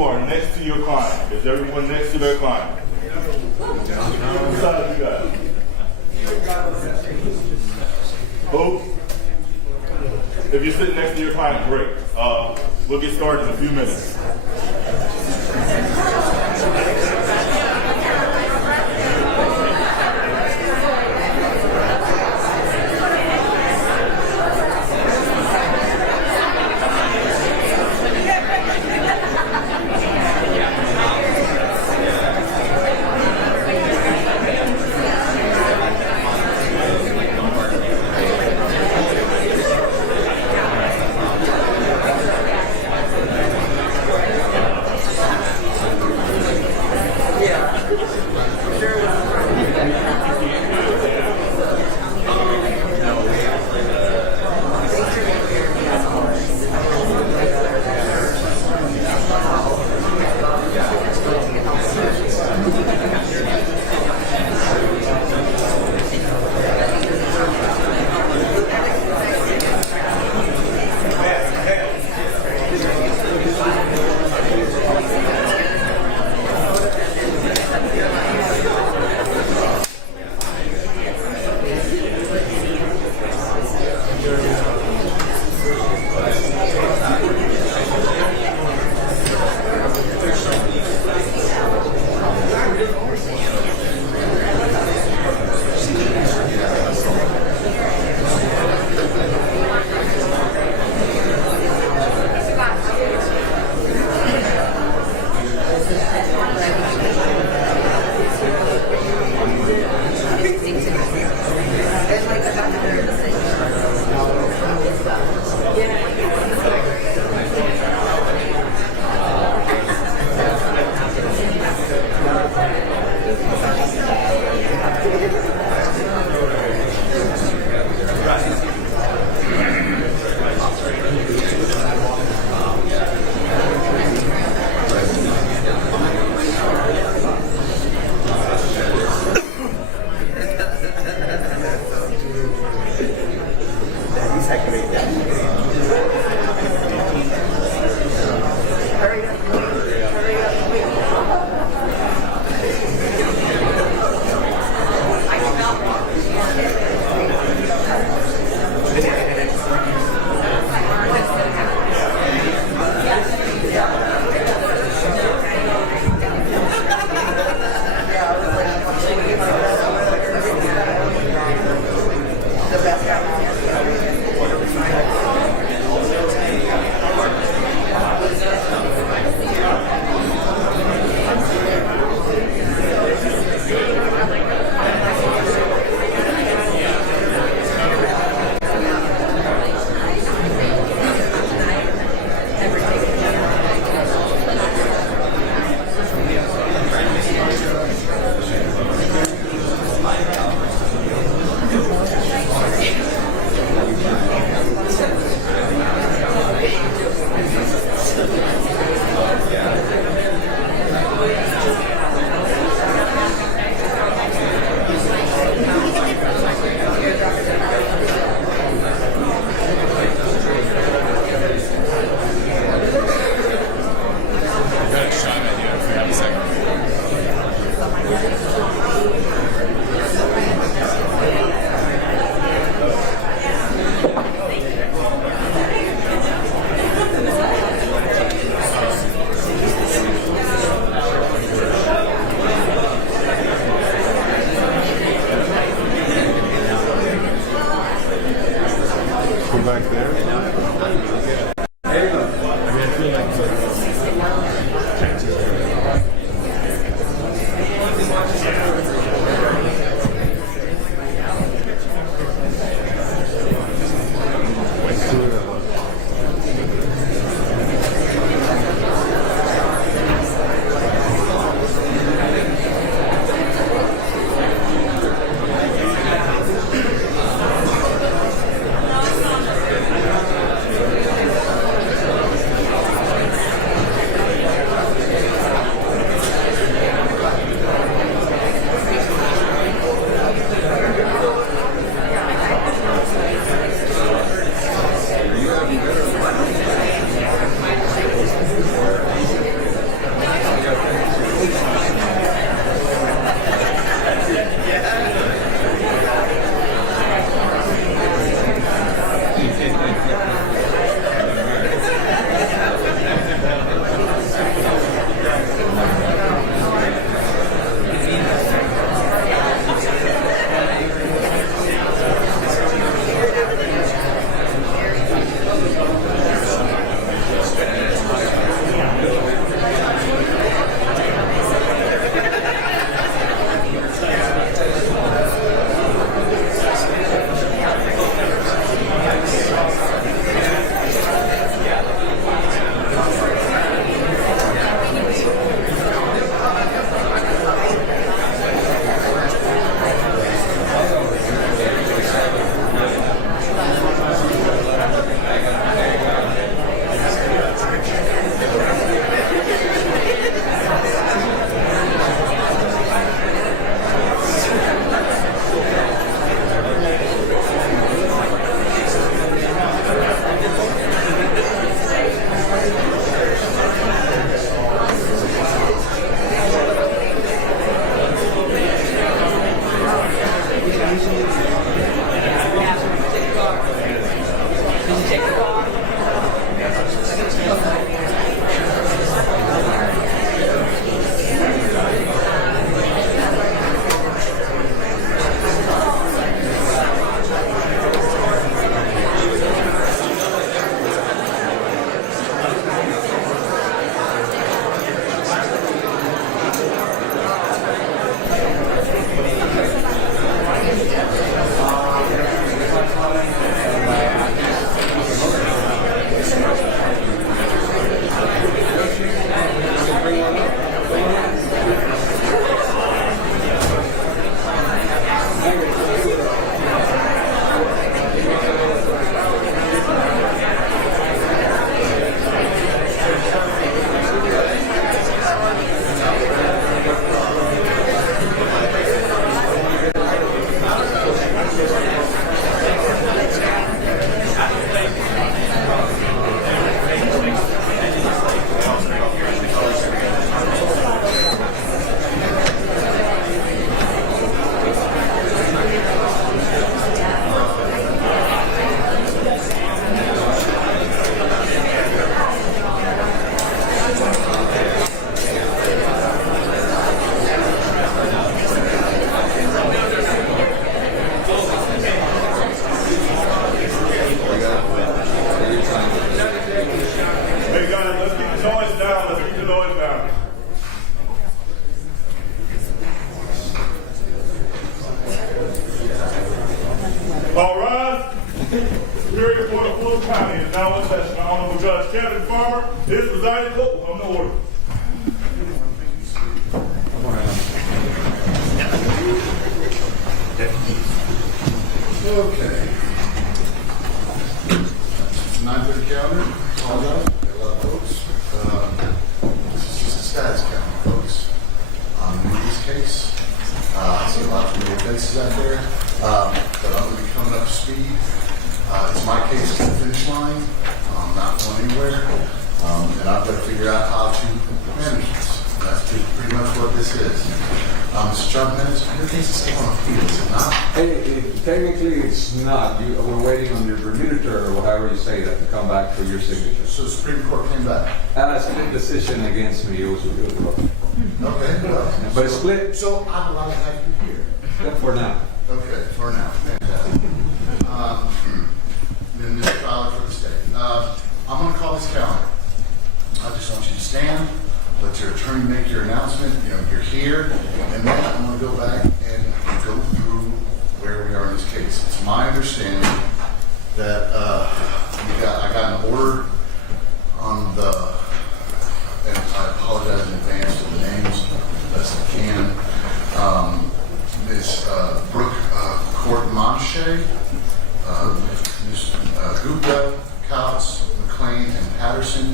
you are next to your client? Is everyone next to their client? What side you got? Who? If you're sitting next to your client, great. We'll get started in a few minutes. All rise. Superior Court of Fulton County is now in session. Honorable Judge Kevin Farmer is presiding. Court will come to order. Okay. 9:30 calendar. All done. Got a lot of folks. This is just a status count, folks. In this case, I see a lot of familiar faces out there, but I'm going to be coming up to speed. It's my case to the finish line. I'm not going anywhere, and I've got to figure out how to manage this. That's pretty much what this is. Mr. Chuckman, your case is still on appeal, is it not? Technically, it's not. We're waiting on your Bermuda, or however you say that, to come back for your signature. So the Supreme Court came back. Split decision against me. It was rough. Okay, well. But it's split. So I'm allowed to have you here. For now. Okay, for now. Fantastic. Then this file for the state. I'm going to call this calendar. I just want you to stand. Let your attorney make your announcement. You know, you're here, and then I'm going to go back and go through where we are in this case. It's my understanding that I got an order on the, and I apologize in advance for the names best I can. Miss Brooke Court-Manche, Ms. Gupta, Coutts, McLean, and Patterson.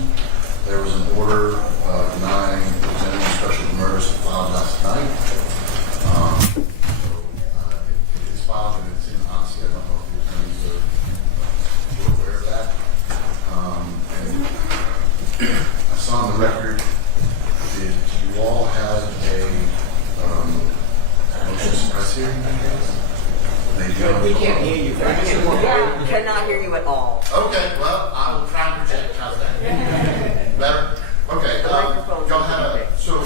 There was an order denying presenting special murders filed last night. It is filed and it's in honesty. I don't know if the attorneys are aware of that. And I saw on the record that you all had a motion to suppress hearing, I guess. We can't hear you. Yeah, cannot hear you at all. Okay, well, I will try and project. How's that? Better? Okay. Y'all had so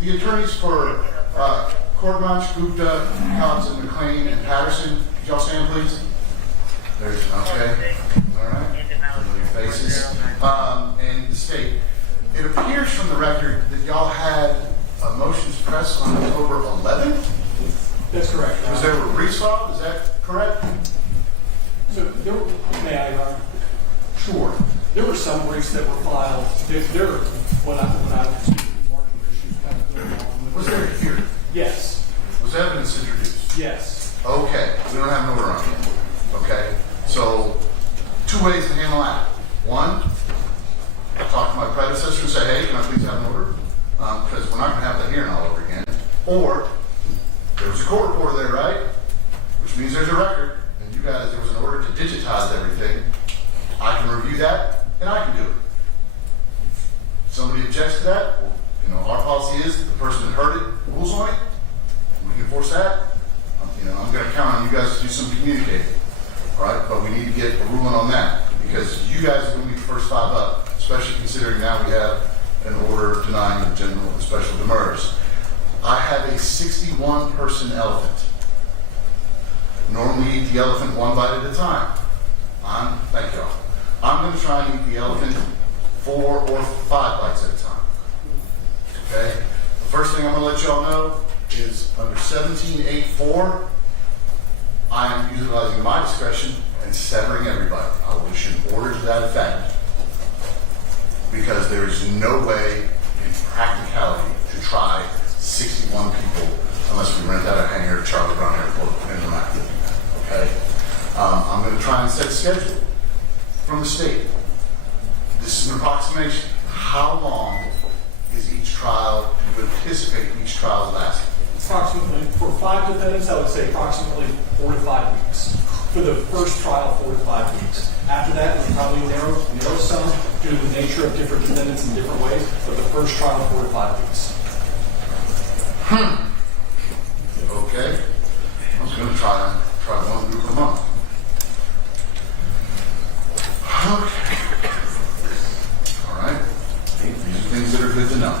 the attorneys for Court-Manche, Gupta, Coutts, and McLean, and Patterson, could y'all stand, please? There's, okay. All right. Familiar faces. And the state. It appears from the record that y'all had a motion to press on October 11th. That's correct. Was there a brief filed? Is that correct? So there, may I? Sure. There were some briefs that were filed. There when I was speaking to marketing issues kind of going on. Was there a hearing? Yes. Was evidence introduced? Yes. Okay. We don't have an order on it. Okay. So, two ways to handle that. One, talk to my predecessor and say, hey, can I please have an order? Because we're not going to have that hearing all over again. Or, there was a court reporter there, right? Which means there's a record. And you guys, there was an order to digitize everything. I can review that, and I can do it. If somebody objects to that, well, our policy is the person that heard it rules on it. We can enforce that. I'm going to count on you guys to do some communicating, all right? But we need to get a ruling on that because you guys are going to be the first 5 up, especially considering now we have an order denying the general and special demurs. I have a 61-person elephant. Normally eat the elephant 1 bite at a time. Thank y'all. I'm going to try and eat the elephant 4 or 5 bites at a time. Okay? The first thing I'm going to let y'all know is under 17.8.4, I am utilizing my discretion and severing everybody. I will issue an order to that effect because there is no way in practicality to try 61 people unless we rent out a hangar at Charlie Brown Airport and we're not doing that. Okay? I'm going to try and set a schedule from the state. This is an approximation. How long is each trial, you would anticipate each trial lasting? Approximately, for 5 defendants, I would say approximately 4 to 5 weeks. For the first trial, 4 to 5 weeks. After that, we probably narrow some due to the nature of different defendants in different ways, but the first trial, 4 to 5 weeks. Okay. I'm just going to try one group a month. Okay. All right. These are things that are good to know.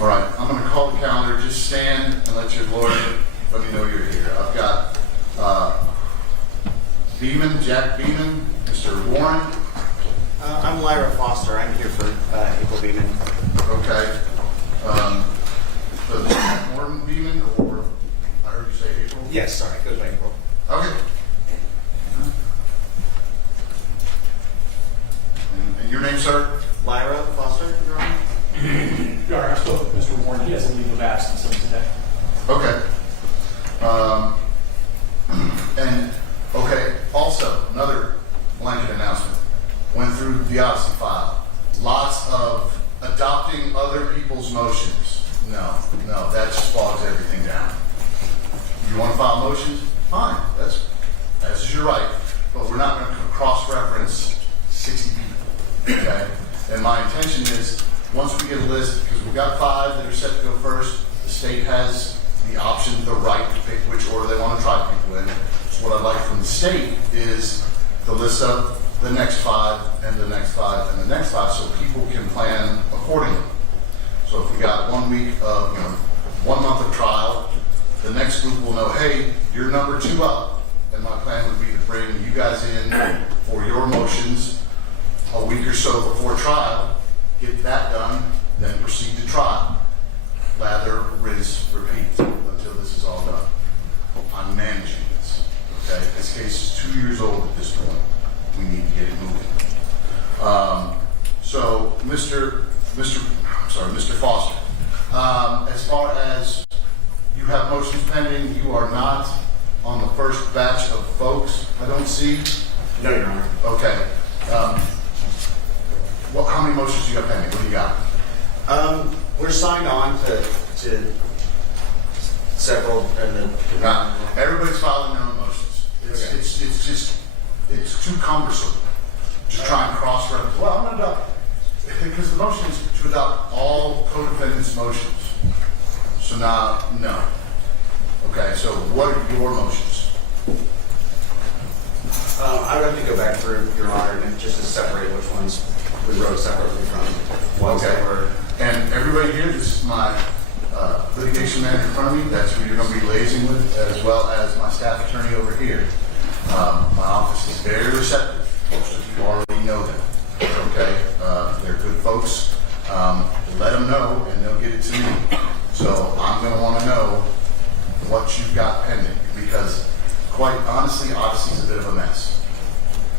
All right. I'm going to call the calendar. Just stand and let your lawyer let me know you're here. I've got Beeman, Jack Beeman, Mr. Warren. I'm Lyra Foster. I'm here for April Beeman. Okay. Warren Beeman, or I heard you say April? Yes, sorry. Goes by April. Okay. And your name, sir? Lyra Foster, Your Honor. Your Honor, I spoke with Mr. Warren. He has a leave of absence of today. Okay. Okay, also, another blanket announcement. Went through the Odyssey file. Lots of adopting other people's motions. No, that just bogs everything down. You want to file motions? Fine, that's your right. But we're not going to cross-reference 60 people, okay? And my intention is, once we get a list, because we've got 5 that are set to go first, the state has the option, the right to pick which order they want to try people in. So what I'd like from the state is the list of the next 5 and the next 5 and the next 5 so people can plan accordingly. So if we got 1 week of, 1 month of trial, the next group will know, hey, you're number 2 up. And my plan would be to bring you guys in for your motions a week or so before trial, get that done, then proceed to trial. Lather, rinse, repeat until this is all done. I'm managing this. Okay, this case is 2 years old at this point. We need to get it moving. So, Mr. Foster, as far as you have motions pending, you are not on the first batch of folks. I don't see. No, Your Honor. Okay. How many motions do you have pending? What do you got? We're signed on to several, and Everybody's filing their own motions. It's too cumbersome. Just try and cross-reference. Well, I'm going to adopt, because the motion is to adopt all co-defendants' motions. So now, no. Okay, so what are your motions? I would have to go back through, Your Honor, and just to separate which ones we wrote separately from ones that were. And everybody here, this is my litigation manager in front of me. That's who you're going to be liaising with, as well as my staff attorney over here. My office is very receptive. Most of you already know them. Okay, they're good folks. Let them know, and they'll get it to me. So I'm going to want to know what you've got pending, because quite honestly, Odyssey's a bit of a mess.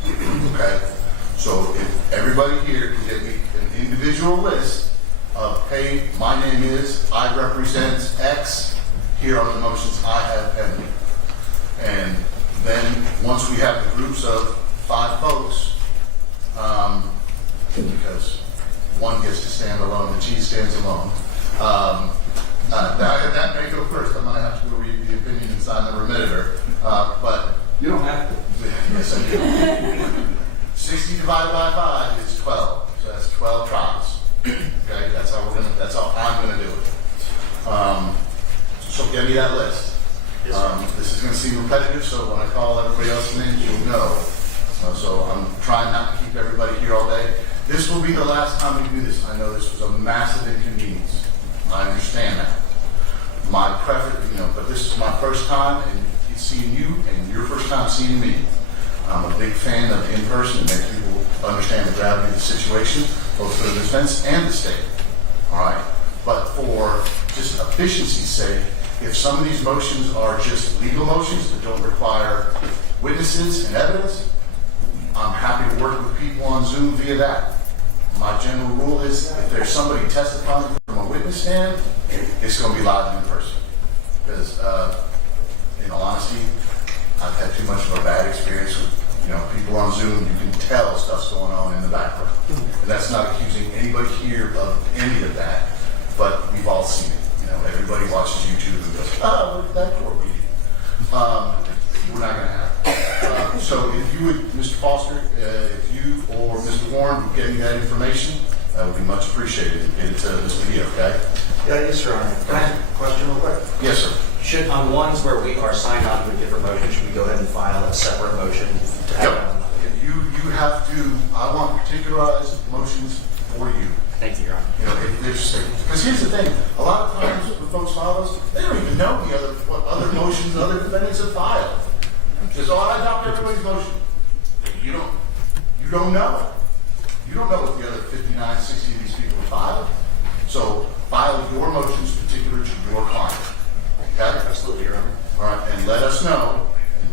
Okay, so if everybody here can get me an individual list of, hey, my name is, I represent X, here are the motions I have pending. And then once we have the groups of 5 folks, because one gets to stand alone, the cheese stands alone. That may go first. I'm going to have to go read the opinion and sign the remitter. But You don't have to. yes, I do. 60 divided by 5 is 12. So that's 12 trials. Okay, that's how I'm gonna do it. So give me that list. Yes, sir. This seem repetitive, so when I call everybody else's names, you'll know. So I'm trying not to keep everybody here all day. This will be the last time we do this. I know this was a massive inconvenience. I understand that. My preference, but this is my first time and seeing you, and your first time seeing me. I'm a big fan of in-person and make people understand the gravity of the situation, both for the defense and the state. All right? But for just efficiency's sake, if some of these motions are just legal motions that don't require witnesses and evidence, I'm happy to work with people on Zoom via that. My general rule is if there's somebody testifying from a witness stand, it's going to be live and in person. Because, in all honesty, I've had too much of a bad experience with people on Zoom. You can tell stuff's going on in the background. And that's not accusing anybody here of any of that, but we've all seen it. Everybody watches YouTube and goes, oh, look at that court meeting. We're not going to have it. So if you would, Mr. Foster, if you or Mr. Warren would get me that information, that would be much appreciated. Get it to Mr. Lee, okay? Yeah, yes, Your Honor. Can I ask a question real quick? Yes, sir. Should, on ones where we are signed on to a different motion, should we go ahead and file a separate motion to have it on? You have to, I want particularized motions for you. Thank you, Your Honor. Because here's the thing, a lot of times when folks file those, they don't even know what other motions other defendants have filed. Because I adopt everybody's motion. You don't know. You don't know what the other 59, 60 of these people have filed. So file your motions particular to your client. Okay? Absolutely, Your Honor. All right, and let us know. And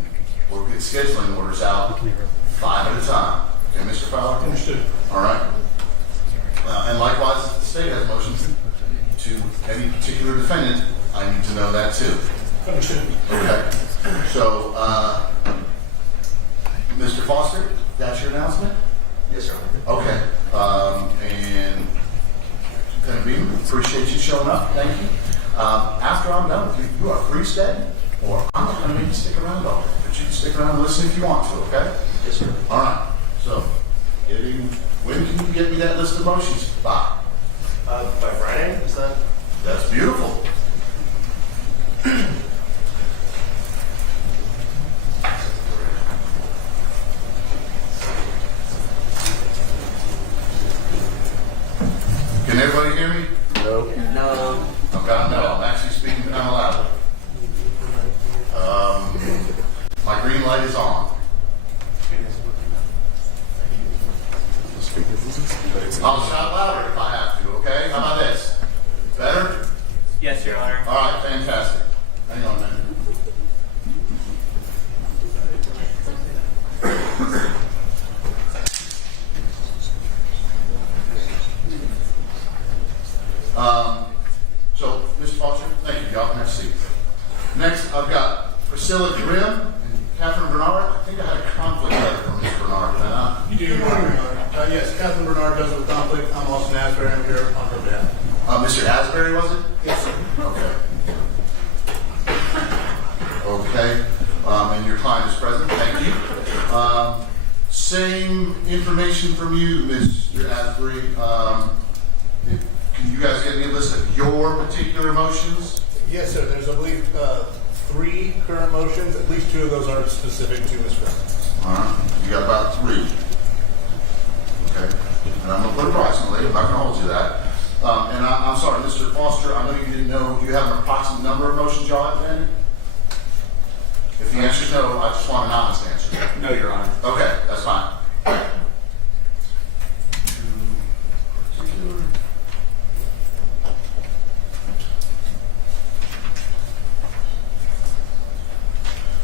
we'll get scheduling orders out 5 at a time. Okay, Mr. Fowler? Understood. All right. And likewise, if the state has motions to any particular defendant, I need to know that too. Understood. Okay. So, Mr. Foster, that's your announcement? Yes, Your Honor. Okay. And Lieutenant Beamer, appreciate you showing up. Thank you. After I'm done with you, you are free stay, or I'm not going to make you stick around all day. But you can stick around and listen if you want to, okay? Yes, sir. All right. So, when can you get me that list of motions? By Friday, is that? That's beautiful. Can everybody hear me? No. I'm actually speaking kind of loudly. My green light is on. I'll shout louder if I have to, okay? How about this? Better? Yes, Your Honor. All right, fantastic. Hang on a minute. So, Mr. Foster, thank you. Y'all can have a seat. Next, I've got Priscilla Grimm and Catherine Bernard. I think I had a conflict letter from Ms. Bernard, did I not? You do, Your Honor. Yes, Catherine Bernard does have a conflict. I'm Austin Asbury. I'm here on her behalf. Mr. Asbury, was it? Yes, sir. Okay. Okay. And your client is present. Thank you. Same information from you, Mr. Asbury. Can you guys get me a list of your particular motions? Yes, sir. There's, I believe, 3 current motions. At least 2 of those are specific to Ms. Grimm. All right. You got about 3. Okay. And I'm going to put approximately. I'm not going to hold you to that. And I'm sorry, Mr. Foster, I know you didn't know. Do you have an approximate number of motions y'all have demanded? If the answer is no, I just want an honest answer. No, Your Honor. Okay, that's fine.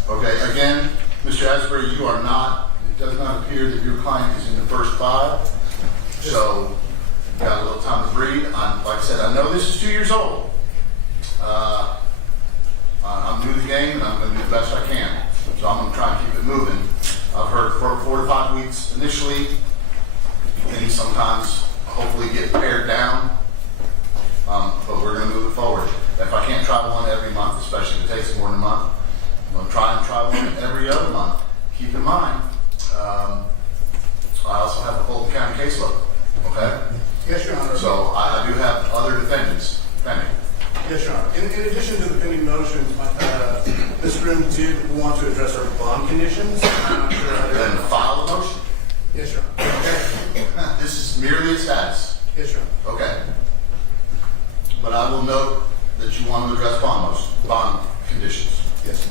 Okay, again, Mr. Asbury, you are not, it does not appear that your client is in the first 5. So, you got a little time to breathe. Like I said, I know this is 2 years old. I'm new to the game and I'm going to do the best I can. So I'm going to try and keep it moving. I've heard for 4 to 5 weeks initially. Things sometimes hopefully get pared down. But we're going to move it forward. If I can't try one every month, especially if it takes more than a month, I'm going to try one every other month. Keep in mind, I also have a Fulton County caseload. Okay? Yes, Your Honor. So I do have other defendants pending. Yes, Your Honor. In addition to the pending motions, Ms. This room did want to address our bond conditions. I'm not sure how Then to. file a motion. Yes, Your Honor. Okay. This is merely a status. Yes, Your Honor. Okay. But I will note that you want to address bond conditions. Yes.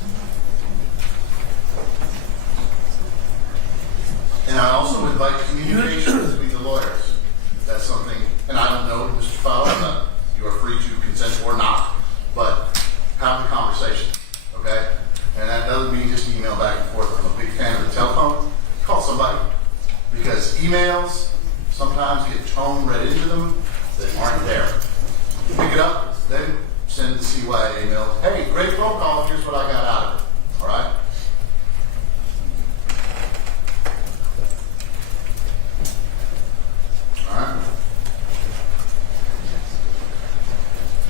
And I also invite communication between the lawyers. That's something, and I don't know, Mr. Fowler, you are free to consent or not, but have the conversation, okay? And that doesn't mean just email back and forth. I'm a big fan of the telephone. Call somebody. Because emails sometimes get tone read into them that aren't there. Pick it up, then send the CYA email. Hey, great phone call. Here's what I got out of it. All right? All right.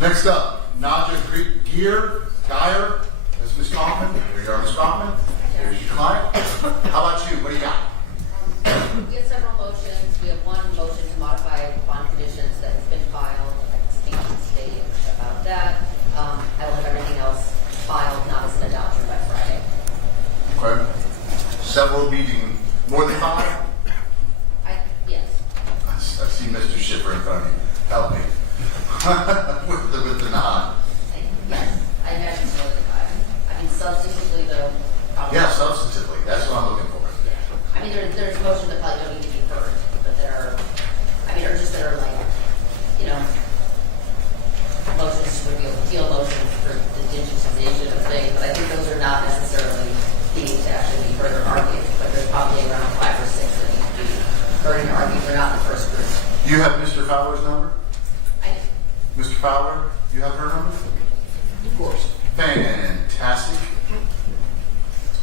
Next up, Nadja Geyer. That's Ms. Kaufman. Here you are, Ms. Kaufman. Here's your client. How about you? What do you got? We have several motions. We have one motion to modify bond conditions that has been filed. I can speak to the state about that. I will have everything else filed, not as an adoption by Friday. Okay. Several meeting, more than 5? Yes. I see Mr. Shipper in front of you. Help me. with the nod. Yes, I imagine more than 5. I mean, substantively, though. Probably. Yeah, substantively. That's what I'm looking for. I mean, there's motions that probably don't need to be heard, but that are, or just that are like, motions to repeal motions for the digitization of things, but I think those are not necessarily needing to actually be further argued, but there's probably around 5 or 6 that need to be heard and argued. They're not the first group. You have Mr. Fowler's number? Mr. Fowler, you have her number? Of course. Fantastic.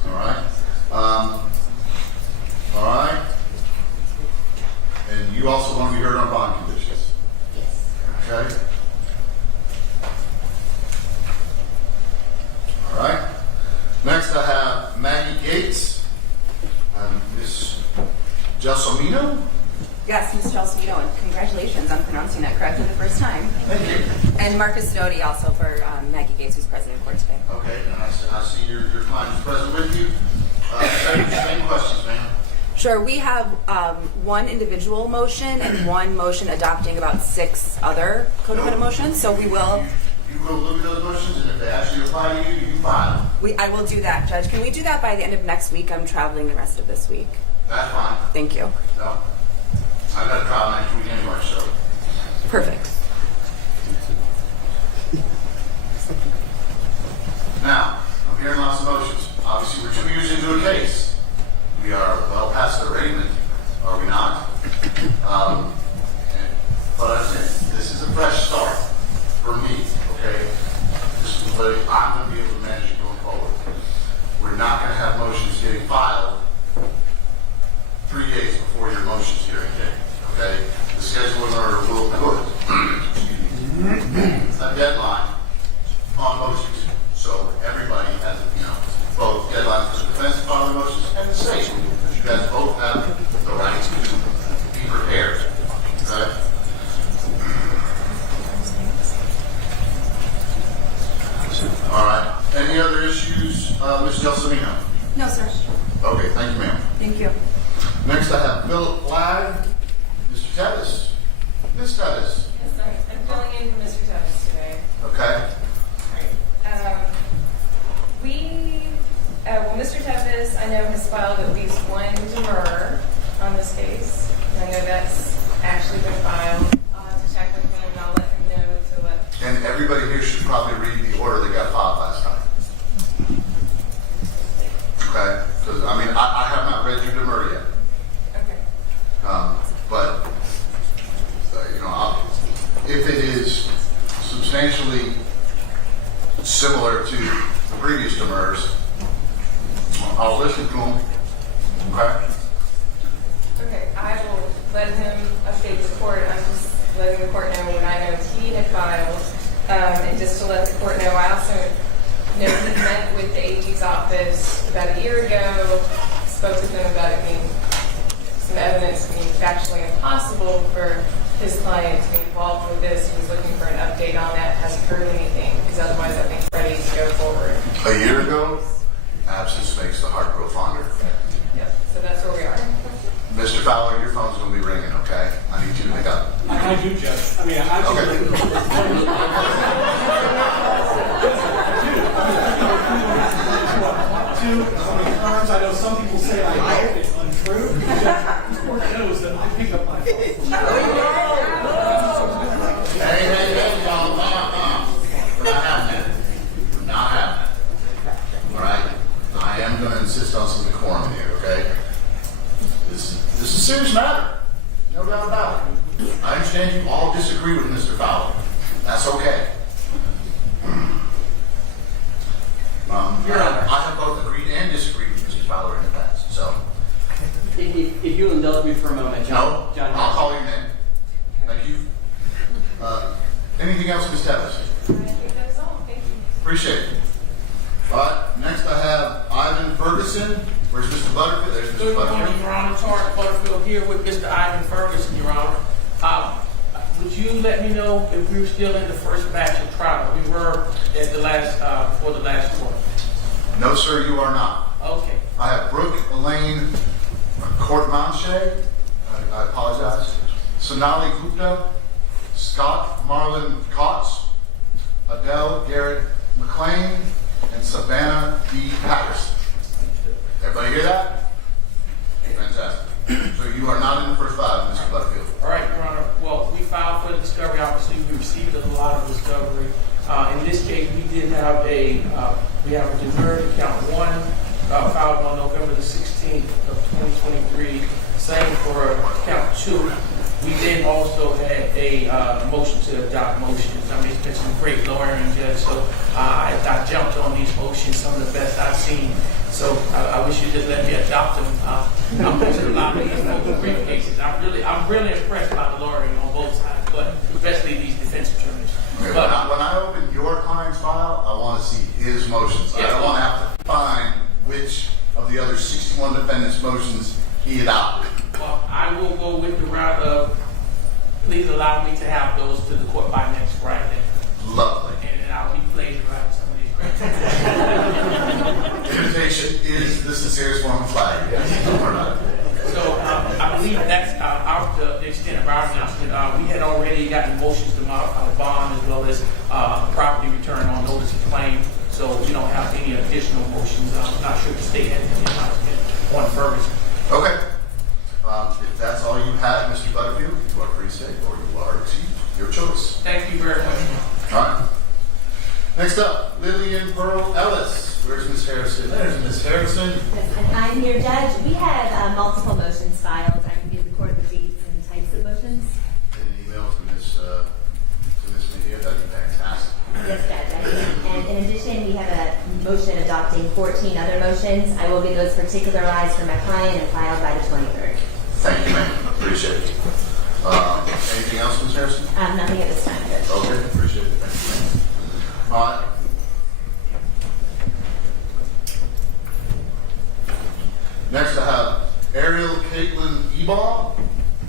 All right. All right. And you also want to be heard on bond conditions? Yes. Okay. All right. Next I have Maggie Gates and Miss Gelsomino. Yes, Ms. Gelsomino, and congratulations on pronouncing that correctly the first time. Thank you. And Marcus Doty also for Maggie Gates, who's president of court today. Okay, and I see your client is present with you. Same questions, ma'am. Sure, we have one individual motion and one motion adopting about 6 other co-defendant motions, so we will. You will look at those motions, and if they actually apply to you, you file them. I will do that, Judge. Can we do that by the end of next week? I'm traveling the rest of this week. That's fine. Thank you. No. I've got a trial next week anyway, so. Perfect. Now, I'm hearing lots of motions. Obviously, we're 2 years into a case. We are well past the arraignment, are we not? But I said, this is a fresh start for me, okay? This is what I'm going to be able to manage it going forward. We're not going to have motions getting filed 3 days before your motions hearing date, okay? The scheduling order will put a deadline on motions. So everybody has, both deadlines for the defense filing motions and the state. You guys both have the right to be prepared, okay? All right. Any other issues, Ms. Gelsomino? No, sir. Okay, thank you, ma'am. Thank you. Next, I have Philip Flagg, Mr. Tettis. Ms. Tettis. Yes, sir. I'm filling in for Mr. Tubbs today. Okay. Mr. Tevis, I know, has filed at least one demur on this case. And I know that's actually been filed. I'll have to check with him and I'll let him know to let. And everybody here should probably read the order that got filed last time. Okay? Because, I have not read your demur yet. Okay. But, if it is substantially similar to the previous demurs, I'll listen to them. Okay? Okay, I will let him update the court. I'm just letting the court know what I know he had filed. And just to let the court know, I also know he met with the AG's office about a year ago, spoke with them about it being some evidence being factually impossible for his client to be involved with this. He was looking for an update on that. Hasn't heard anything, because otherwise I think ready to go forward. A year ago, absence makes the heart grow fonder. Yep. So that's where we are. Mr. Fowler, your phone's going to be ringing, okay? I need you to pick up. I do, Judge. I mean, I Terms, I know some people say I know it's untrue. The court knows that I pick up my phone. Hey, y'all, we're not having that. We're not having that. All right? I am going to insist on some decorum here, okay? This is a serious matter. No doubt about it. I understand you all disagree with Mr. Fowler. That's okay. I have both agreed and disagreed with Mr. Fowler in the past, so. If you indulge me for a moment, John. No, I'll call your name. Thank you. Anything else, Ms. Tevis? I think that's all. Thank you. Appreciate it. All right, next I have Ivan Ferguson. Where's Mr. Butterfield? There's Mr. Good morning, Butterfield. Your Honor. Charles Butterfield here with Mr. Ivan Ferguson, Your Honor. Would you let me know if we were still in the first batch of trial? We were at the last, before the last court. No, sir, you are not. Okay. I have Brooke Elaine Courtmanche. I apologize. Sonali Gupta, Scott Marlon Cox, Adele Garrett McLean, and Savannah D. Patterson. Everybody hear that? Fantastic. So you are not in the first five, Mr. Butterfield. All right, Your Honor. Well, we filed for the discovery. Obviously, we received a lot of discovery. In this case, we did have a deferred count one filed on November the 16th of 2023. Same for count two. We then also had a motion to adopt motions. I mean, it's been some great lawyering, Judge. So I jumped on these motions, some of the best I've seen. So I wish you just let me adopt them. I'm going to allow me to brief cases. I'm really impressed by the lawyering on both sides, but especially these defense attorneys. Okay, But when I open your client's file, I want to see his motions. Yeah. I don't want to have to find which of the other 61 defendants' motions he adopted. well, I will go with the route of please allow me to have those to the court by next Friday. Lovely. And then I'll be plagiarizing some of these criteria. Imitation is the sincerest form of flattery. Yes. Or not. So I believe that's the extent of our announcement. We had already gotten motions to modify the bond as well as property return on notice of claim. So we don't have any additional motions. I'm not sure if the state has any announcement on Ferguson. Okay. If that's all you have, Mr. Butterfield, you are free to stay or you are excused. Your choice. Thank you very much. All right. Next up, Lillian Pearl Ellis. Where's Ms. Harrison? There's Ms. Harrison. Yes, and I'm here, Judge. We have multiple motions filed. I can give the court the dates and types of motions. An email to Ms. Media. That'd be fantastic. Yes, Judge. I can. And in addition, we have a motion adopting 14 other motions. I will get those particularized for my client and filed by the 23rd. Thank you, ma'am. Appreciate it. Anything else, Ms. Harrison? Nothing at this time, Judge. Okay, appreciate it. Thank you, ma'am. All right. Next, I have Ariel Caitlin Ebal,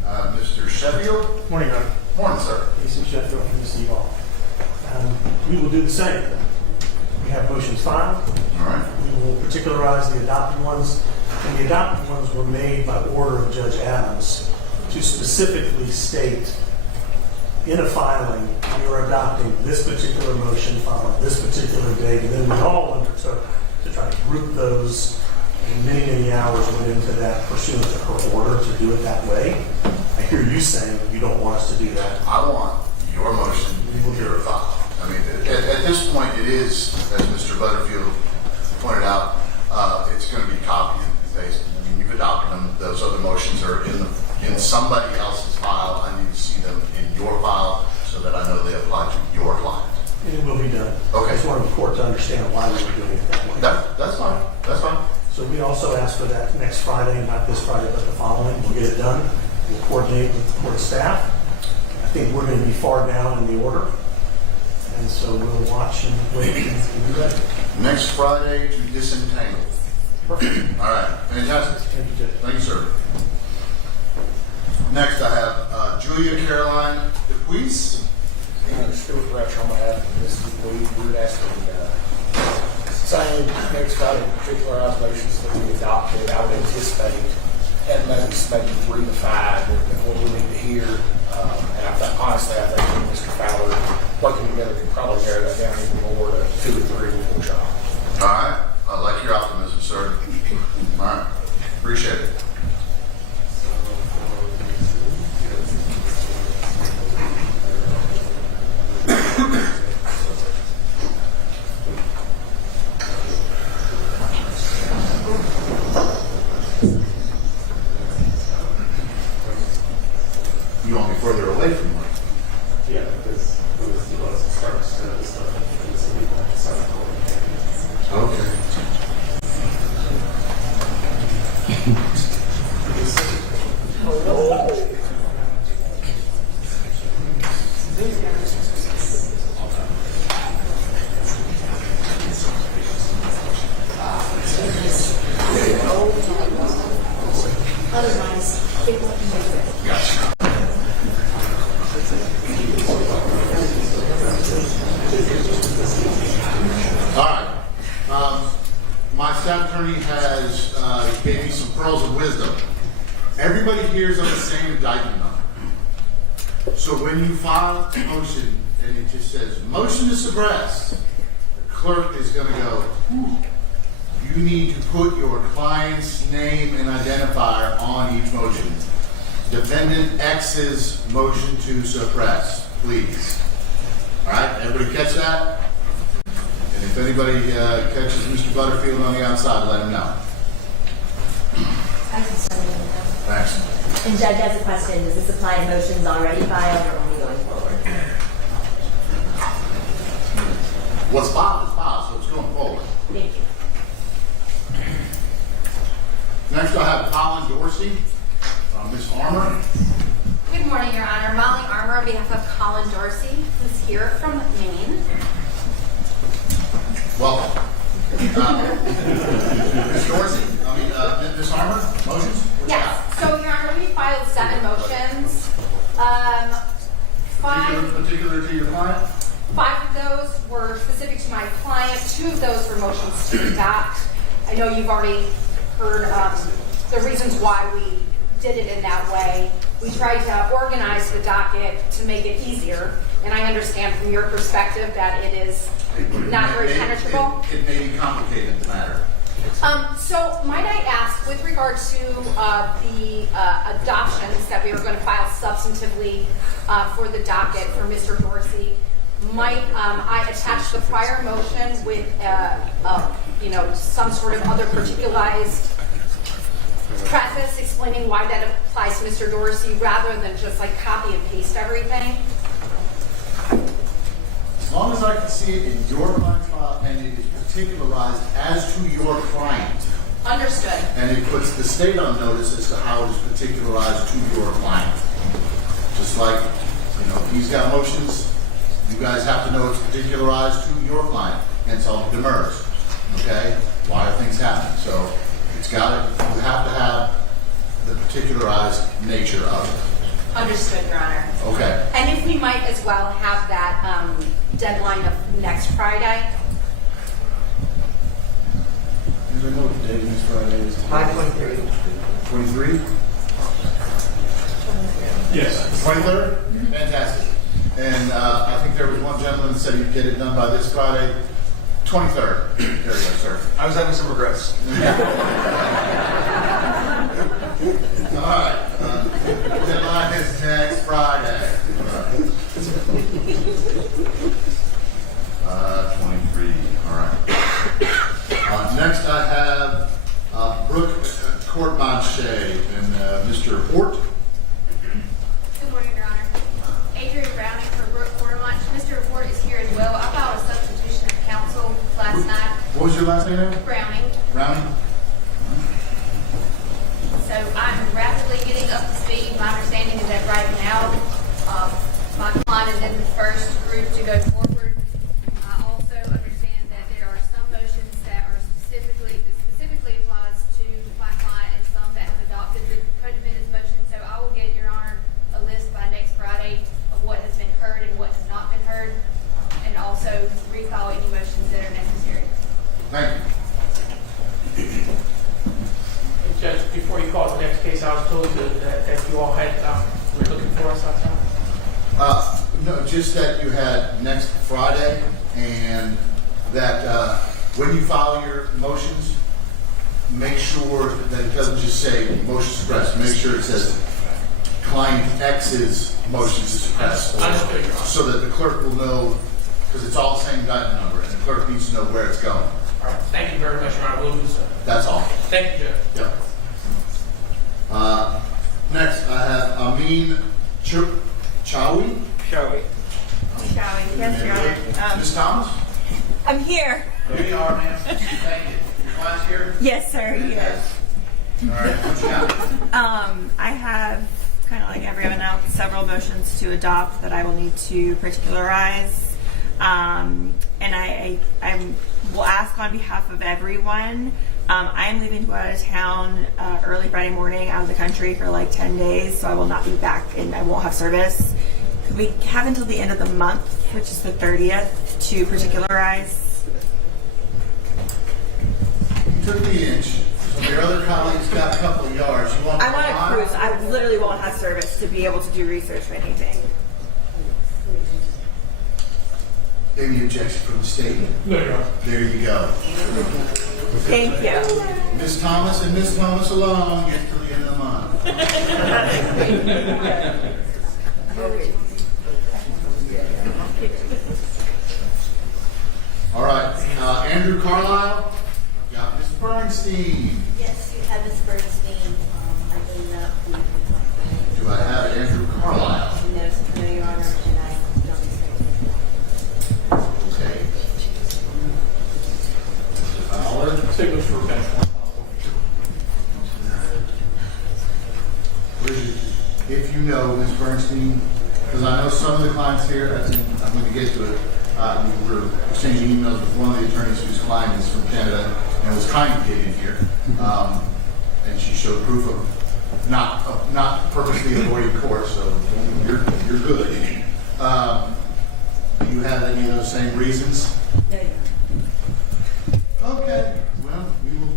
Mr. Sheffield. Morning, Your Honor. Morning, sir. Jason Sheffield from Ms. Ebal. We will do the same. We have motions filed. All right. We will particularize the adopted ones. And the adopted ones were made by order of Judge Adams to specifically state in a filing, we are adopting this particular motion filed on this particular date. And then we all undertook to try to group those. And many, many hours went into that pursuant to her order to do it that way. I hear you saying you don't want us to do that. I want your motion, your file. I mean, at this point, it is, as Mr. Butterfield pointed out, it's going to be copied and pasted. I mean, you've adopted them. Those other motions are in somebody else's file. I need to see them in your file so that I know they apply to your client. And it will be done. Okay. I just wanted the court to understand why we were doing it that way. That's fine. That's fine. So we also asked for that next Friday, not this Friday, but the following. We'll get it done. We'll coordinate with the court staff. I think we're going to be far down in the order. And so we'll watch and wait and be ready. Next Friday to disentangle. Perfect. All right. Fantastic. Thank you, Judge. Thank you, sir. Next, I have Julia Caroline DePuise. Stuart Retch on behalf of Mrs. Lee. We would ask for the same next item, particular observations that we adopted. I would anticipate at most maybe 3 to 5 is what we need to hear. And I think, honestly, I think me and Mr. Fowler working together could probably narrow that down even more to 2 or 3 before trial. All right. I like your optimism, sir. All right. Appreciate it. You want me further away from one? Yeah, because it starts to start. Okay. Otherwise, people can do it. Gotcha. All right. My staff attorney has gave me some pearls of wisdom. Everybody here is on the same indictment number. So when you file a motion and it just says motion to suppress, the clerk is going to go, you need to put your client's name and identifier on each motion. Defendant X's motion to suppress, please. All right, everybody catch that? And if anybody catches Mr. Butterfield on the outside, let him know. I can start it now. Thanks. And Judge, as a question, does this apply to motions already filed or only going forward? What's filed is filed, so it's going forward. Thank you. Next, I have Colin Dorsey, Ms. Armour. Good morning, Your Honor. Molly Armour on behalf of Colin Dorsey, who's here from Maine. Welcome. Ms. Dorsey, Ms. Armour, motions? What you Yes. So, Your Honor, we filed 7 motions. 5 Particular to your client? of those were specific to my client. 2 of those were motions to adopt. I know you've already heard the reasons why we did it in that way. We tried to organize the docket to make it easier, and I understand from your perspective that it is not very penetrable. It may be complicated, the matter. So might I ask, with regard to the adoptions that we were going to file substantively for the docket for Mr. Dorsey, might I attach the prior motion with some sort of other particularized preface explaining why that applies to Mr. Dorsey rather than just like copy and paste everything? As long as I can see it in your client's file and it is particularized as to your client. Understood. And it puts the state on notice as to how it is particularized to your client. Just like, he's got motions, you guys have to know it's particularized to your client, hence all the demurs. Okay? Why are things happening? So you have to have the particularized nature of it. Understood, Your Honor. Okay. And if we might as well have that deadline of next Friday. Do I know what the date next Friday is? 5/23. 23? Yes. 23rd? Fantastic. And I think there was one gentleman that said he'd get it done by this Friday. 23rd. There you go, sir. I was having some regrets. All right. Deadline is next Friday. 23. All right. Next, I have Brooke Courtmanche and Mr. Hort. Good morning, Your Honor. Adrian Browning for Brooke Quartermunch. Mr. Hort is here as well. I filed a substitution of counsel last night. What was your last name? Browning. Browning? So I'm rapidly getting up to speed. My understanding is that right now, my client is in the first group to go forward. I also understand that there are some motions that are specifically applies to my client and some that have adopted the co-defendants motion. So I will get Your recall the next case I was told that you all had, were looking for us outside? No, just that you had next Friday, and that when you file your motions, make sure that it doesn't just say motion suppressed. Make sure it says client X's motion to suppress, so that the clerk will know, because it's all the same indictment number, and the clerk needs to know where it's going. All right, thank you very much, Your Honor. We'll do so. That's all. Thank you, Judge. Yep. Next, I have Amin Chawi. Shall we? Yes, Your Honor. Ms. Thomas? I'm here. There you are, ma'am. Thank you. Your client's here? Yes, sir, he is. All right, what you got? I have, kind of like everyone else, several motions to adopt that I will need to particularize. And I will ask on behalf of everyone. I am leaving to go out of town early Friday morning, out of the country for like 10 days, so I will not be back and I won't have service. Could we have until the end of the month, which is the 30th, to particularize? You took the inch. Some of your other colleagues got a couple of yards. You want I want to cruise. I literally won't have service to be able to do research or anything. Any objection from the state? No, Your Honor. There you go. Thank you. Ms. Thomas and Ms. Thomas alone get to the end of the month. All right, Andrew Carlisle. I've got Ms. Bernstein. Yes, you have Ms. Bernstein. I believe that Do I have Andrew Carlisle? No, Your Honor, and I don't expect Okay. Fowler. Take those for a bench warrant. If you know Ms. Bernstein, because I know some of the clients here, I think I'm going to get to it. We were exchanging emails with one of the attorneys whose client is from Canada and was trying to get in here, and she showed proof of not purposely avoiding court, so you're good. Do you have any of those same reasons? No, Your Honor. Okay. Well, we will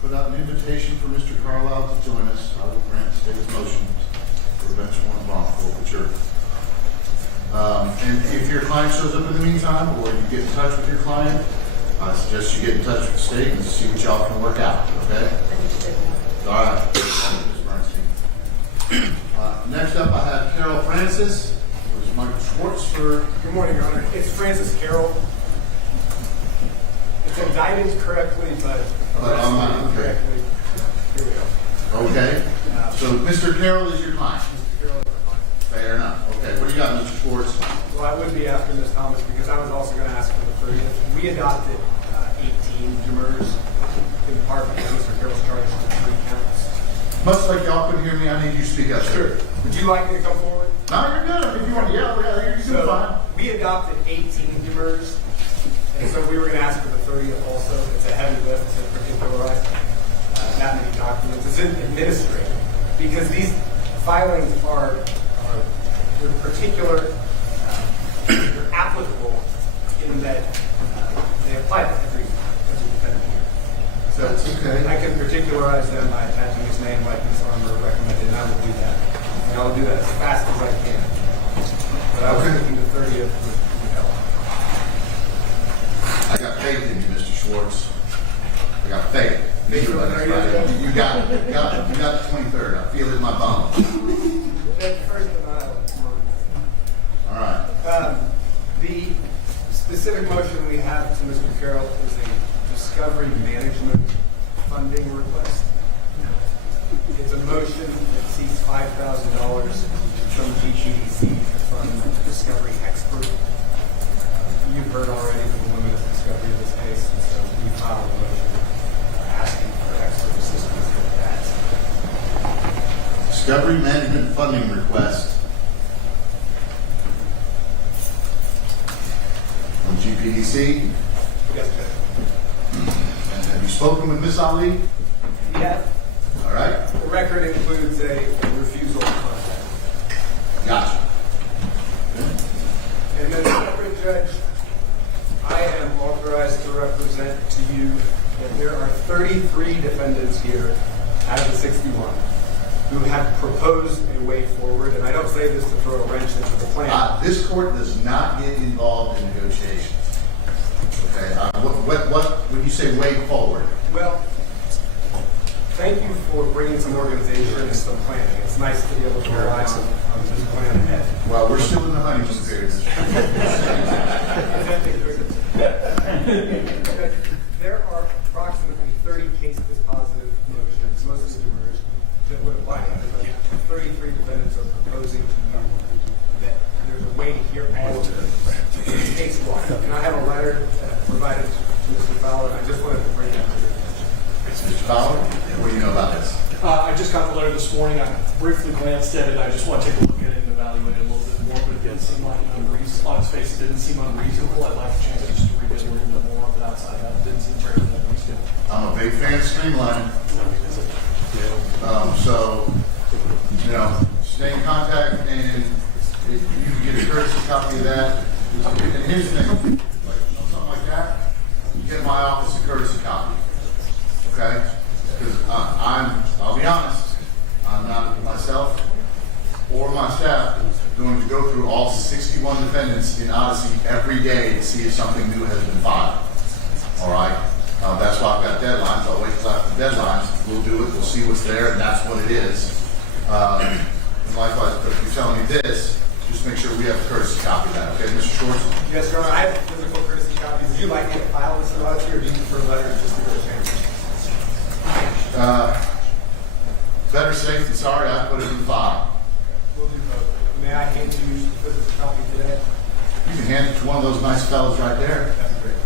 put out an invitation for Mr. Carlisle to join us. I will grant the state's motion for a bench warrant bond forfeiture. And if your client shows up in the meantime, or you get in touch with your client, I suggest you get in touch with the state and see what y'all can work out, okay? All right. Ms. Bernstein. Next up, I have Carol Francis. There's Michael Schwartz for... Good morning, Your Honor. It's Francis Carroll. It's indicted correctly, but okay. incorrectly. Here we go. Okay. So Mr. Carroll is your client? Mr. Carroll is our client. Fair enough. Okay. What do you got, Mr. Schwartz? Well, I would be after Ms. Thomas because I was also going to ask for the 30th. We adopted 18 jurors in part because Mr. Carroll's charged with 3 counts. Much like y'all couldn't hear me, I need you to speak up. Sure. Would you like me to come forward? No, you're good. If you want to yell, you're doing fine. We adopted 18 jurors, and so we were going to ask for the 30th also. It's a heavy lift to particularize that many documents. It's administrative because these filings are they're particular, they're applicable in that they apply to every defendant here. So okay. I can particularize them by attaching his name like Ms. Armour recommended, and I will do that. And I'll do that as fast as I can. But I was thinking the 30th would help. I got faith in you, Mr. Schwartz. I got faith. You got it. You got the 23rd. I feel it in my bones. All right. The specific motion we have to Mr. Carroll is a discovery management funding request. It's a motion that seeks $5,000 from GPDC to fund a discovery expert. You've heard already the limited discovery of this case, and so we filed a motion asking for expert assistance with that. Discovery management funding request from GPDC. Yes, sir. And have you spoken with Miss Ali? Yeah. All right. The record includes a refusal to contact. Gotcha. And then, separate judge, I am authorized to represent to you that there are 33 defendants here out of the 61 who have proposed a way forward, and I don't say this to throw a wrench into the plan. This court does not get involved in negotiations. Okay, when you say way forward? Well, thank you for bringing some organization and some planning. It's nice to be able to rely on this plan ahead. Well, we're still in the honeymoon period. There are approximately 30 case dispositive motions, mostly demurs, that would apply. But 33 defendants are proposing to you that there's a way to hear all of them case-wide. And I have a letter provided to Mr. Fowler, and I just wanted to bring that to your attention. Mr. Fowler, what do you know about this? I just got the letter this morning. I briefly glanced at it. I just want to take a look at it and evaluate it a little bit more, but it didn't seem like on its face, it didn't seem unreasonable. I'd like to change it just to read it a little bit more, but outside of that, it didn't seem very unreasonable. I'm a big fan of streamlining. So, stay in contact, and if you can get a courtesy copy of that. And here's the thing, like something like that, you get in my office a courtesy copy, okay? Because I'll be honest, I'm not myself or my staff going to go through all 61 defendants in Odyssey every day to see if something new has been filed. All right? That's why I've got deadlines. I'll wait till after the deadlines. We'll do it. We'll see what's there, and that's what it is. And likewise, if you're telling me this, just make sure we have a courtesy copy of that. Okay, Mr. Schwartz? Yes, Your Honor. I have physical courtesy copies. Would you like me to file this in Odyssey, or do you prefer letters just to go to chambers? Better safe than sorry. I put it in the file. We'll do both. May I hand you the physical copy today? You can hand it to one of those nice fellows right there. That'd be great.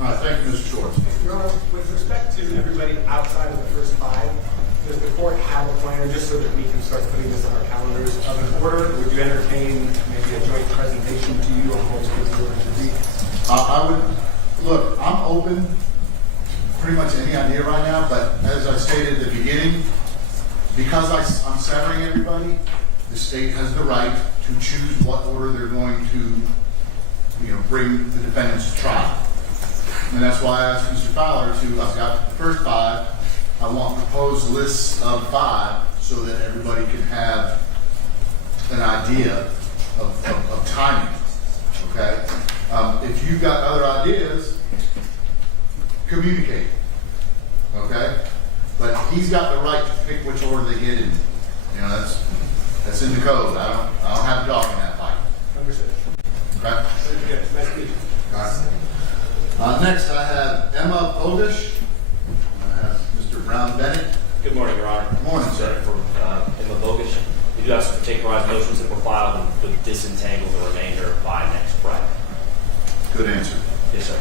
All right, thank you, Mr. Schwartz. Your Honor, with respect to everybody outside of the first five, does the court have a plan, just so that we can start putting this on our calendars of an order? Would you entertain maybe a joint presentation to you on what the order should be? I would, look, I'm open to pretty much any idea right now, but as I stated at the beginning, because I'm severing everybody, the state has the right to choose what order they're going to, bring the defendants to trial. And that's why I asked Mr. Fowler I've got the first five, I want proposed lists of 5 so that everybody can have an idea of timing, okay? If you've got other ideas, communicate, okay? But he's got the right to pick which order they get in. That's in the code. I don't have a dog in that fight. Understood. Okay? Good. Nice to meet you. All right. Next, I have Emma Bodish. I have Mr. Brown Bennett. Good morning, Your Honor. Good morning, sir. From Emma Bogish. We do have some particularized motions that were filed and would disentangle the remainder by next Friday. Good answer. Yes, sir.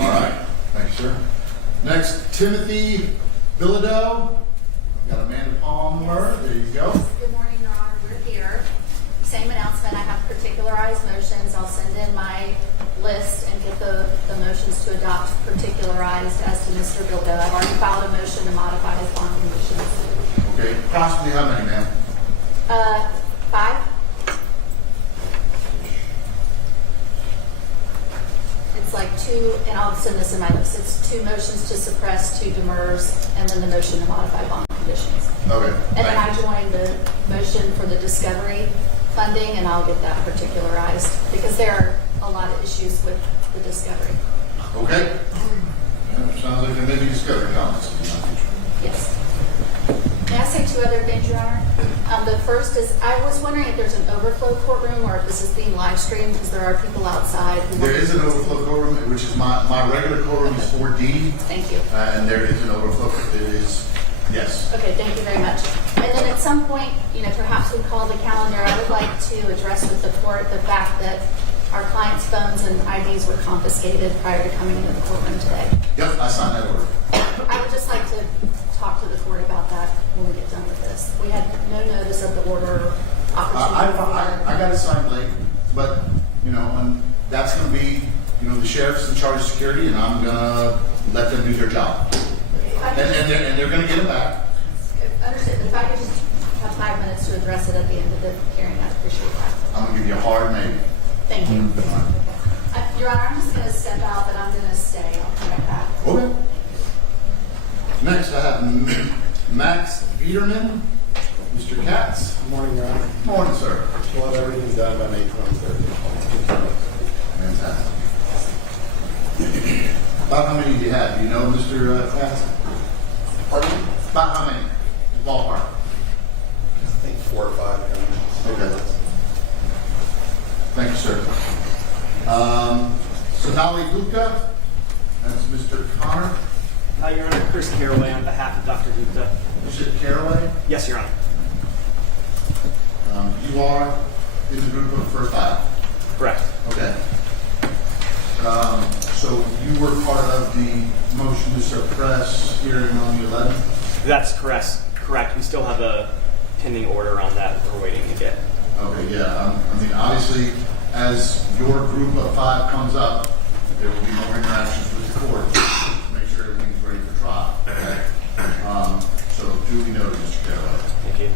All right. Thank you, sir. Next, Timothy Bilodeau. I've got Amanda Palmer. There you go. Good morning, Your Honor. We're here. Same announcement. I have particularized motions. I'll send in my list and get the motions to adopt particularized as to Mr. Bilodeau. I've already filed a motion to modify his bond conditions. Okay. Approximately how many, ma'am? 5. It's like 2, and I'll send this in my list. It's 2 motions to suppress, 2 demurs, and then the motion to modify bond conditions. Okay. And then I joined the motion for the discovery funding, and I'll get that particularized because there are a lot of issues with the discovery. Okay. Yeah, sounds like there may be discovery comments. Yes. May I say 2 other things, Your Honor? The first is, I was wondering if there's an overflow courtroom or if this is being live streamed because there are people outside. There is an overflow courtroom, which is my regular courtroom is 4D. Thank you. And there is an overflow. It is, yes. Okay, thank you very much. And then at some point, perhaps we call the calendar. I would like to address with the court the fact that our clients' phones and IDs were confiscated prior to coming into the courtroom today. Yep, I signed that order. I would just like to talk to the court about that when we get done with no notice of the order I opportunity. got it signed late, but, you know, and that's gonna be, you know, the sheriff's in charge of security, and I'm gonna let them do their job. And they're gonna get it back. Understood, but if I could just have 5 minutes to address it at the end of the hearing, I'd appreciate that. I'm gonna give you a hard maybe. Thank you. Your Honor, I'm just going to step out, but I'm going to stay. I'll come back. Okay. Next, I have Max Biederman, Mr. Katz. Good morning, Your Honor. Morning, sir. We'll have everything done by May 23rd. Fantastic. About how many do you have? Do you know, Mr. Katz? Pardon? About how many? Ballpark. I think 4 or 5. Okay. Thank you, sir. Sonali Gupta, that's Mr. Connor. Your Honor, Chris Caraway on behalf of Dr. Gupta. You said Caraway? Yes, Your Honor. You are in the group of first file? Correct. Okay. So you were part of the motion to suppress hearing on the 11th? That's correct. We still have a pending order on that we're waiting to get. Okay, yeah. I mean, obviously, as your group of 5 comes up, there will be more interactions with the court to make sure everything's ready for trial. Okay? So duly noted, Mr. Caraway. Thank you.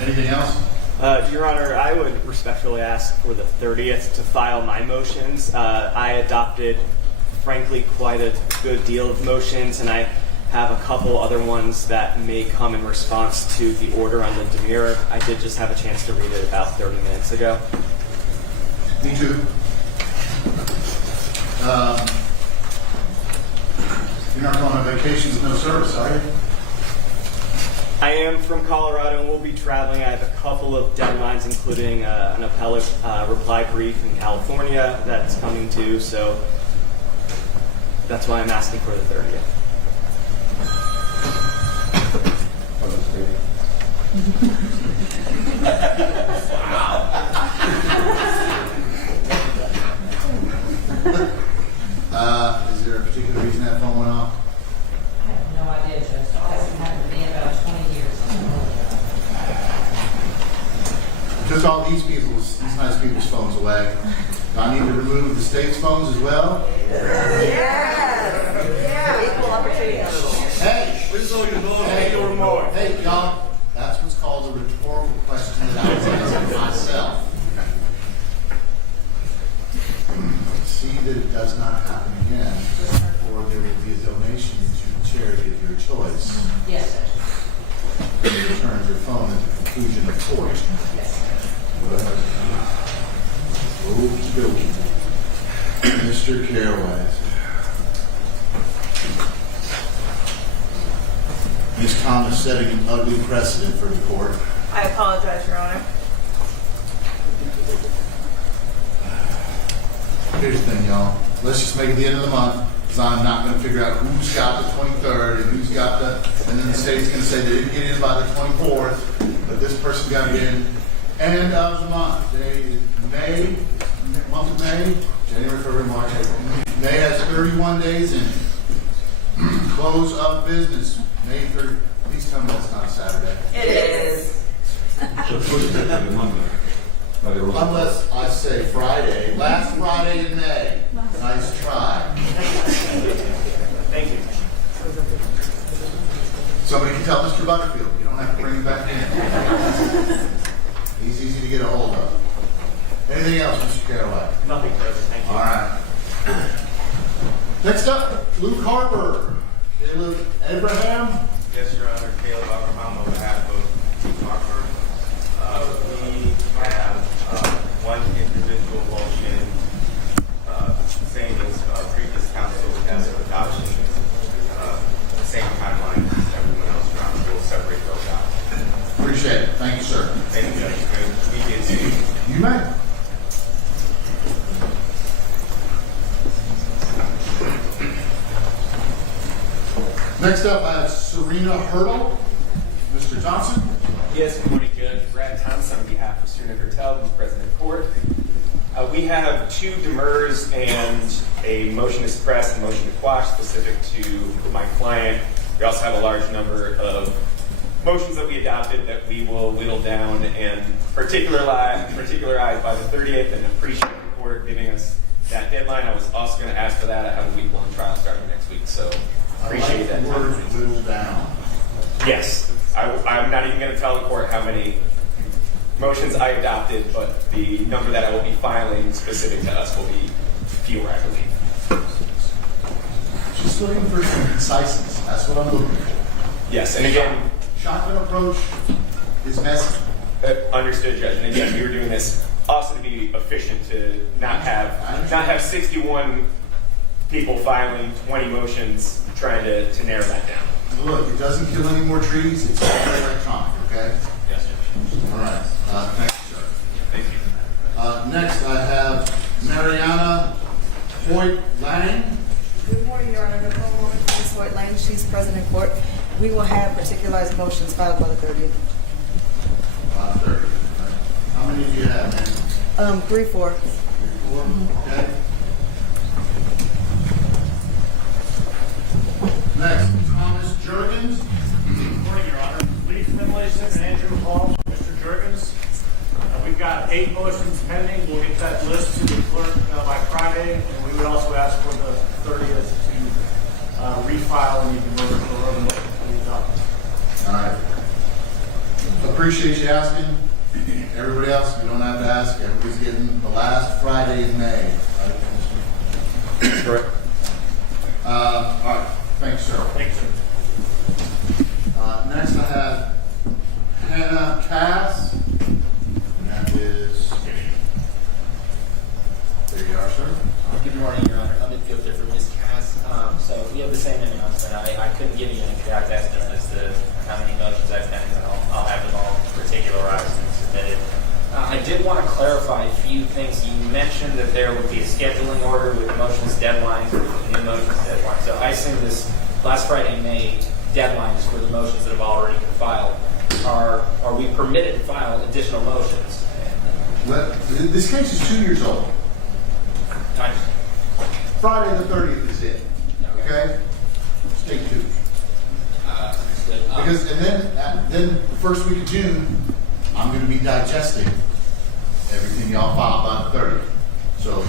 Anything else? Your Honor, I would respectfully ask for the 30th to file my motions. I adopted, frankly, quite a good deal of motions, and I have a couple other ones that may come in response to the order on the demurrer. I did just have a chance to read it about 30 minutes ago. Me too. You're not going on vacation with no service, are you? I am from Colorado and will be traveling. I have a couple of deadlines, including an appellate reply brief in California that's coming due, so that's why I'm asking for the 30th. Is there a particular reason that phone went off? I have no idea, Judge. It hasn't happened to me in about 20 years. Just all these nice people's phones away. Do I need to remove the state's phones as well? Equal opportunity. Hey! Hey, y'all. That's what's called a rhetorical question that I was asking myself. See that it does not happen again, or there will be a donation to the charity of your choice. Yes, Judge. You return your phone at the conclusion of court. Yes. Okie dokie. Mr. Caraway. Ms. Thomas setting an ugly precedent for the court. I apologize, Your Honor. Here's the thing, y'all. Let's just make it the end of the month, because I'm not going to figure out who's got the 23rd and who's got and then the state's going to say they didn't get in by the 24th, but this person got in. End of the month. Month of May, January, February, March, April. May has 31 days in it. Close of business, May 3rd. Please tell me that's not a Saturday. It is. Unless I say Friday, last Friday in May. Nice try. Thank you. Somebody can tell Mr. Butterfield. You don't have to bring him back in. He's easy to get a hold of. Anything else, Mr. Caraway? Nothing further. Thank you. All right. Next up, Luke Harper. Caleb Abraham. Yes, Your Honor. Caleb Abraham on behalf of Luke Harper. We have one individual motion, same as previous counsel has for adoption. Same timeline as everyone else around. We'll separate those out. Appreciate it. Thank you, sir. Thank you. We did see. You may. Next up, I have Serena Hurdle. Mr. Johnson. Yes, good morning, Judge. Brad Thompson on behalf of Serena Hurtel, who's president of court. We have 2 demurs and a motion to suppress and motion to quash specific to my client. We also have a large number of motions that we adopted that we will whittle down and particularize by the 30th, and appreciate the court giving us that deadline. I was also going to ask for that. I have a week long trial starting next week, so appreciate that. I like the word whittle down. Yes, I'm not even going to tell the court how many motions I adopted, but the number that I will be filing specific to us will be fewer, I believe. Just looking for some conciseness. That's what I'm looking for. Yes, and again, Shotgun approach is messy. Understood, Judge. And again, we were doing this also to be efficient, to not have 61 people filing 20 motions trying to narrow that down. Look, it doesn't kill any more trees. It's all electronic, okay? Yes, Judge. All right. Thank you, sir. Thank you. Next, I have Mariana Hoyt-Lang. Good morning, Your Honor. Nicole Morgan, Ms. Hoyt Lane. She's present in court. We will have particularized motions filed by the 30th. 30. How many do you have, man? 3, 4. 3, 4. Okay. Next, Thomas Jurgens. Good morning, Your Honor. Lee Finlayson and Andrew Hall, Mr. Jurgens. We've got 8 motions pending. We'll get that list to the clerk by Friday, and we would also ask for the 30th to refile and you can move it to the motion to be adopted. All right. Appreciate you asking. Everybody else, you don't have to ask. Everybody's getting the last Friday in May. Right? Correct. All right. Thanks, sir. Thanks, sir. Next, I have Hannah Cass. And that is. There you are, sir. Good morning, Your Honor. I'm in field for Ms. Cass. So we have the same announcement. I couldn't give you an exact estimate as to how many motions I've pending, but I'll have them all particularized and submitted. I did want to clarify a few things. You mentioned that there would be a scheduling order with motions deadlines or new motions deadlines. So I assume this last Friday, May deadline is for the motions that have already been filed. Are we permitted to file additional motions? Well, this case is 2 years old. Friday the 30th is it. Okay? Stay tuned. Understood. Because then the first week of June, I'm going to be digesting everything y'all filed by the 30th. So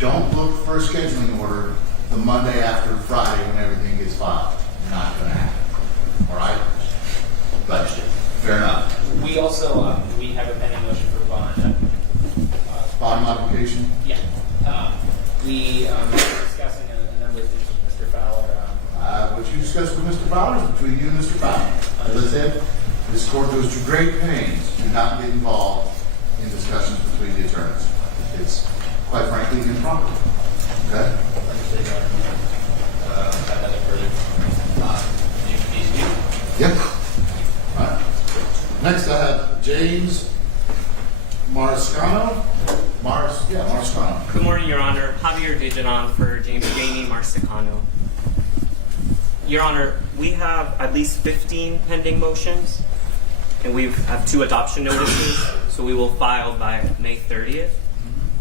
don't look for a scheduling order the Monday after Friday when everything gets filed. Not going to happen. All right? But fair enough. We also we have a pending motion for bond. Bond modification? Yeah. We were discussing a number of things with Mr. Fowler. What you discussed with Mr. Fowler is between you and Mr. Fowler. As I said, this court goes to great pains to not get involved in discussions between the attorneys. It's, quite frankly, improper. Okay? Another further. Yep. All right. Next, I have James Marsicano. Marsicano. Good morning, Your Honor. Javier Dijanon for James Jamie Marsicano. Your Honor, we have at least 15 pending motions, and we have 2 adoption notices, so we will file by May 30th.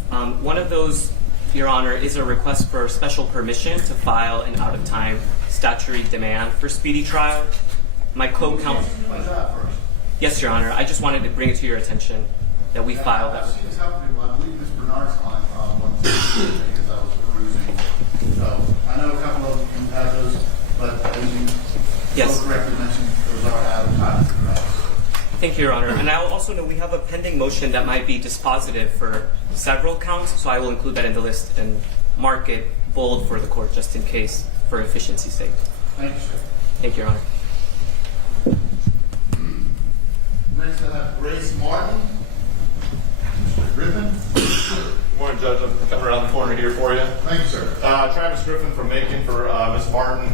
One of those, Your Honor, is a request for special permission to file an out-of-time statutory demand for speedy trial. My co-counsel... Yes, Your Honor. I just wanted to bring it to your attention that we filed that. I've seen this happen to, I believe, Ms. Bernard's client one because I was perusing. So I know a couple of them have those, but as you so correctly mentioned, those are out of time. Thank you, Your Honor. And I also know we have a pending motion that might be dispositive for several counts, so I will include that in the list and mark it bold for the court just in case, for efficiency's sake. Thank you, sir. Thank you, Your Honor. Next, I have Grace Martin. Mr. Griffin. Good morning, Judge. I'm coming around the corner here for you. Thank you, sir. Travis Griffin from Macon for Ms. Martin.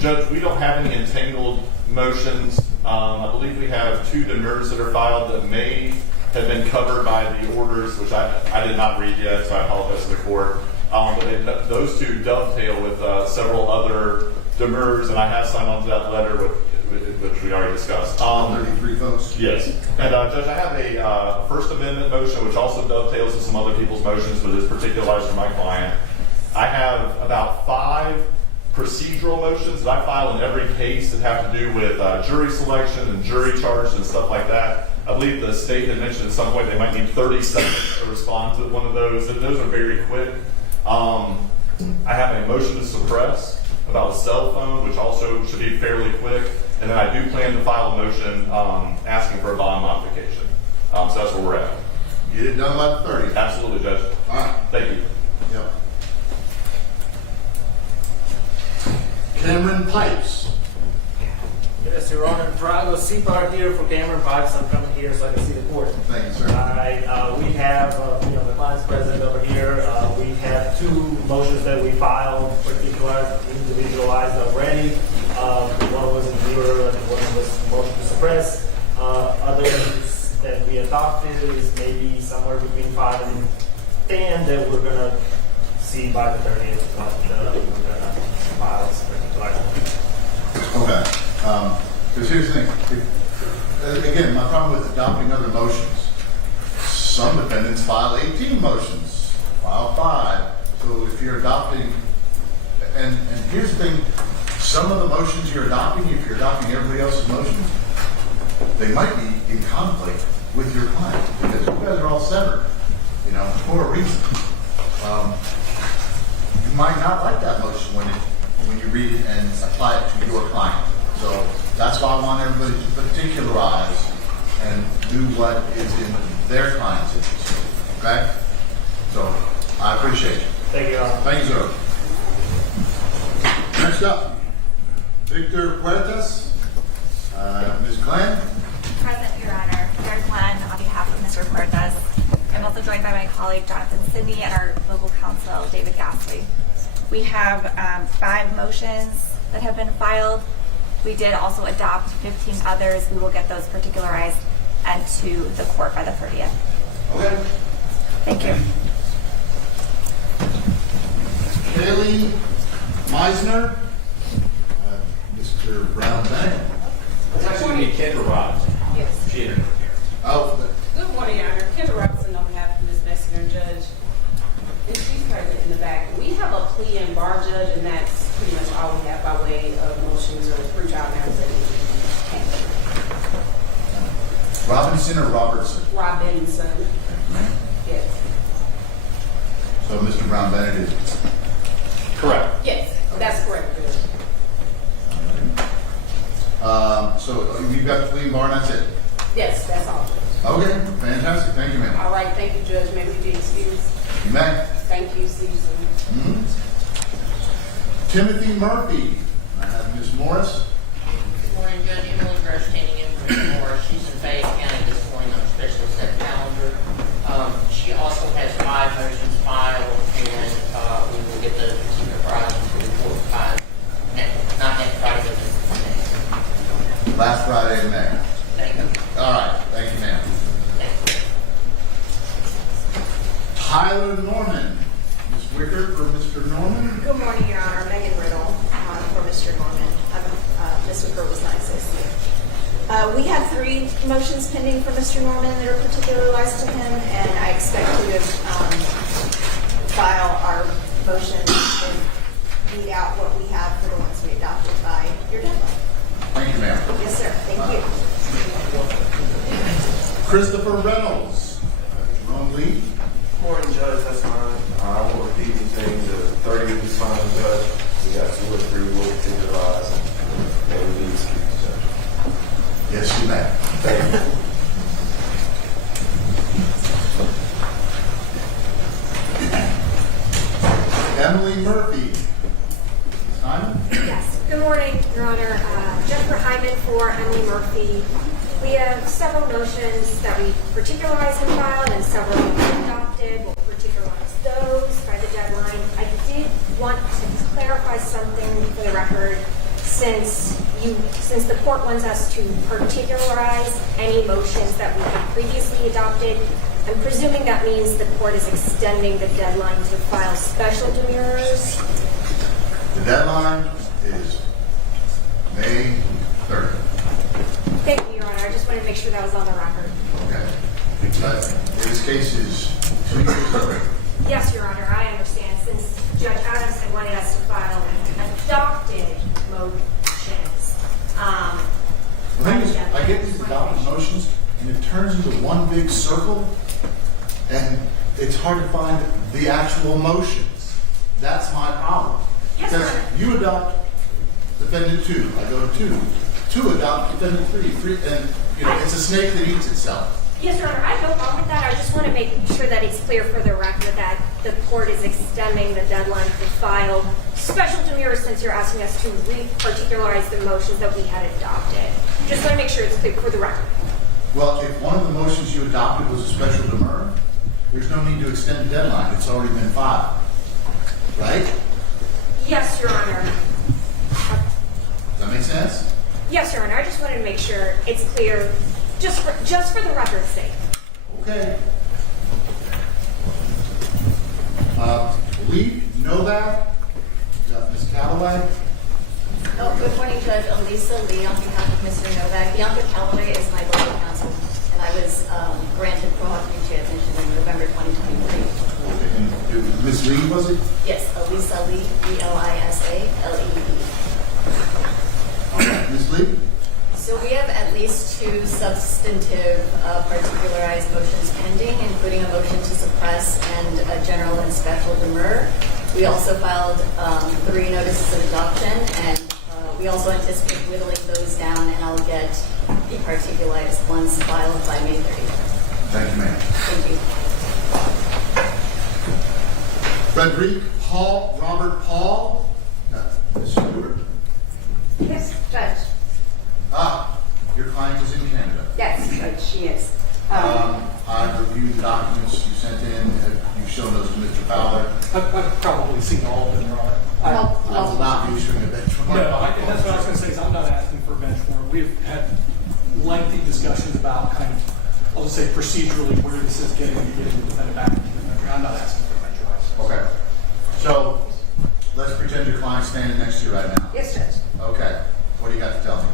Judge, we don't have any entangled motions. I believe we have 2 demurs that are filed that may have been covered by the orders, which I did not read yet, so I apologize to the court. But those 2 dovetail with several other demurs, and I have signed on to that letter which we already discussed. 33 votes. Yes. And Judge, I have a First Amendment motion, which also dovetails with some other people's motions, but is particularized for my client. I have about 5 procedural motions that I file in every case that have to do with jury selection and jury charges and stuff like that. I believe the state had mentioned at some point they might need 30 seconds to respond to one of those, and those are very quick. I have a motion to suppress about a cell phone, which also should be fairly quick. And then I do plan to file a motion asking for a bond modification. So that's where we're at. Get it done by the 30th. Absolutely, Judge. All right. Thank you. Yep. Cameron Pipes. Yes, Your Honor. Drago Seapart here for Cameron Pipes. I'm coming here so I can see the court. Thank you, sir. All right. We have, the client's president over here. We have 2 motions that we filed, particularized, individualized already. One was in viewer and one was motion to suppress. Others that we adopted is maybe somewhere between 5 and 10 that we're going to see by the 30th. But we're going to file as particularized. Okay. Because here's the thing. Again, my problem with adopting other motions. Some defendants file 18 motions, file 5. So if you're adopting, and here's the thing, some of the motions you're adopting, if you're adopting everybody else's motions, they might be in conflict with your client because you guys are all severed, for a reason. You might not like that motion when you read it and apply it to your client. So that's why I want everybody to particularize and do what is in their client's interest. Okay? So I appreciate it. Thank you, Your Honor. Thank you, sir. Next up, Victor Puertas. Ms. Glenn. Present, Your Honor. Karen Glenn on behalf of Mr. Puertas. I'm also joined by my colleague Jonathan Sidney and our local counsel David Gasly. We have 5 motions that have been filed. We did also adopt 15 others. We will get those particularized and to the court by the 30th. Okay. Thank you. Haley Meisner. Mr. Brown Bennett. It's actually going to be Kendra Robinson. Yes. She entered here. Oh. Good morning, Your Honor. Kendra Robinson on behalf of Ms. Mexican Judge. And she's present in the back. We have a plea and bar judge, and that's pretty much all we have by way of motions or pre-trial matters that need to be handled. Robinson or Robertson? Robinson. Yes. So Mr. Brown Bennett is correct. Yes, that's correct, Judge. So you've got the plea and bar, and that's it? Yes, that's all. Okay, fantastic. Thank you, ma'am. All right, thank you, Judge. May we be excused? You may. Thank you, see you soon. Timothy Murphy. I have Ms. Morris. Good morning, Judge. Emily Brush standing in for Ms. Morris. She's in Fayette County this morning on a special set calendar. She also has 5 motions filed, and we will get the particular Friday to the court by not next Friday, but next. Last Friday in May. Thank you. All right. Thank you, ma'am. Tyler Norman. Ms. Wicker for Mr. Norman. Good morning, Your Honor. Megan Riddle for Mr. Norman. Ms. Wicker was nice this year. We have 3 motions pending for Mr. Norman that are particularized to him, and I expect to file our motion and read out what we have for the ones we adopted by your deadline. Thank you, ma'am. Yes, sir. Thank you. Christopher Reynolds. Jerome Lee. Morning, Judge. That's fine. I won't repeat anything. The 30th is fine, Judge. We got 2 or 3 we'll particularize. And we need excuse, Judge. Yes, you may. Thank you. Emily Murphy. Simon? Yes. Good morning, Your Honor. Jennifer Hyman for Emily Murphy. We have several motions that we particularized and filed and several we adopted. We'll particularize those by the deadline. I did want to clarify something for the record since the court wants us to particularize any motions that we have previously adopted. I'm presuming that means the court is extending the deadline to file special demurrers. The deadline is May 3rd. Thank you, Your Honor. I just wanted to make sure that was on the record. Okay. But this case is 2 years old. Yes, Your Honor. I understand. Since Judge Adams had wanted us to file adopted motions. The thing is, I get these adopted motions, and it turns into one big circle, and it's hard to find the actual motions. That's my problem. Yes, Because sir. you adopt defendant 2, I go to 2. 2 adopt defendant 3, and it's a snake that eats itself. Yes, Your Honor, I have no problem with that. I just want to make sure that it's clear for the record that the court is extending the deadline to file special demurrers since you're asking us to re-particularize the motions that we had adopted. Just want to make sure it's clear for the record. Well, if one of the motions you adopted was a special demurrer, there's no need to extend the deadline. It's already been filed. Right? Yes, Your Honor. Does that make sense? Yes, Your Honor. I just wanted to make sure it's clear, just for the record's sake. Okay. Lee, Novak, Ms. Callaway. Oh, good morning, Judge. Elisa Lee on behalf of Mr. Novak. Bianca Callaway is my legal counsel, and I was granted pro hoc admission in November 2023. And Ms. Lee, was it? Yes, Elisa Lee, ELISALEE. All right, Ms. Lee? So we have at least 2 substantive particularized motions pending, including a motion to suppress and a general and special demur. We also filed 3 notices of adoption, and we also anticipate whittling those down, and I'll get the particularized ones filed by May 30th. Thank you, ma'am. Thank you. Frederick Paul, Robert Paul. Ms. Stewart. Yes, Judge. Your client is in Canada. Yes, Judge, she is. I've reviewed the documents you sent in. You've shown those to Mr. Fowler. I've probably seen all of them, Your Honor. I will not be issuing a bench warrant. No, that's what I was going to say, is I'm not asking for a bench warrant. We've had lengthy discussions about kind of, I'll just say procedurally, where this is getting the defendant back into the country. I'm not asking for a bench warrant. Okay. So, let's pretend your client's standing next to you right now. Yes, Judge. Okay. What do you got to tell me?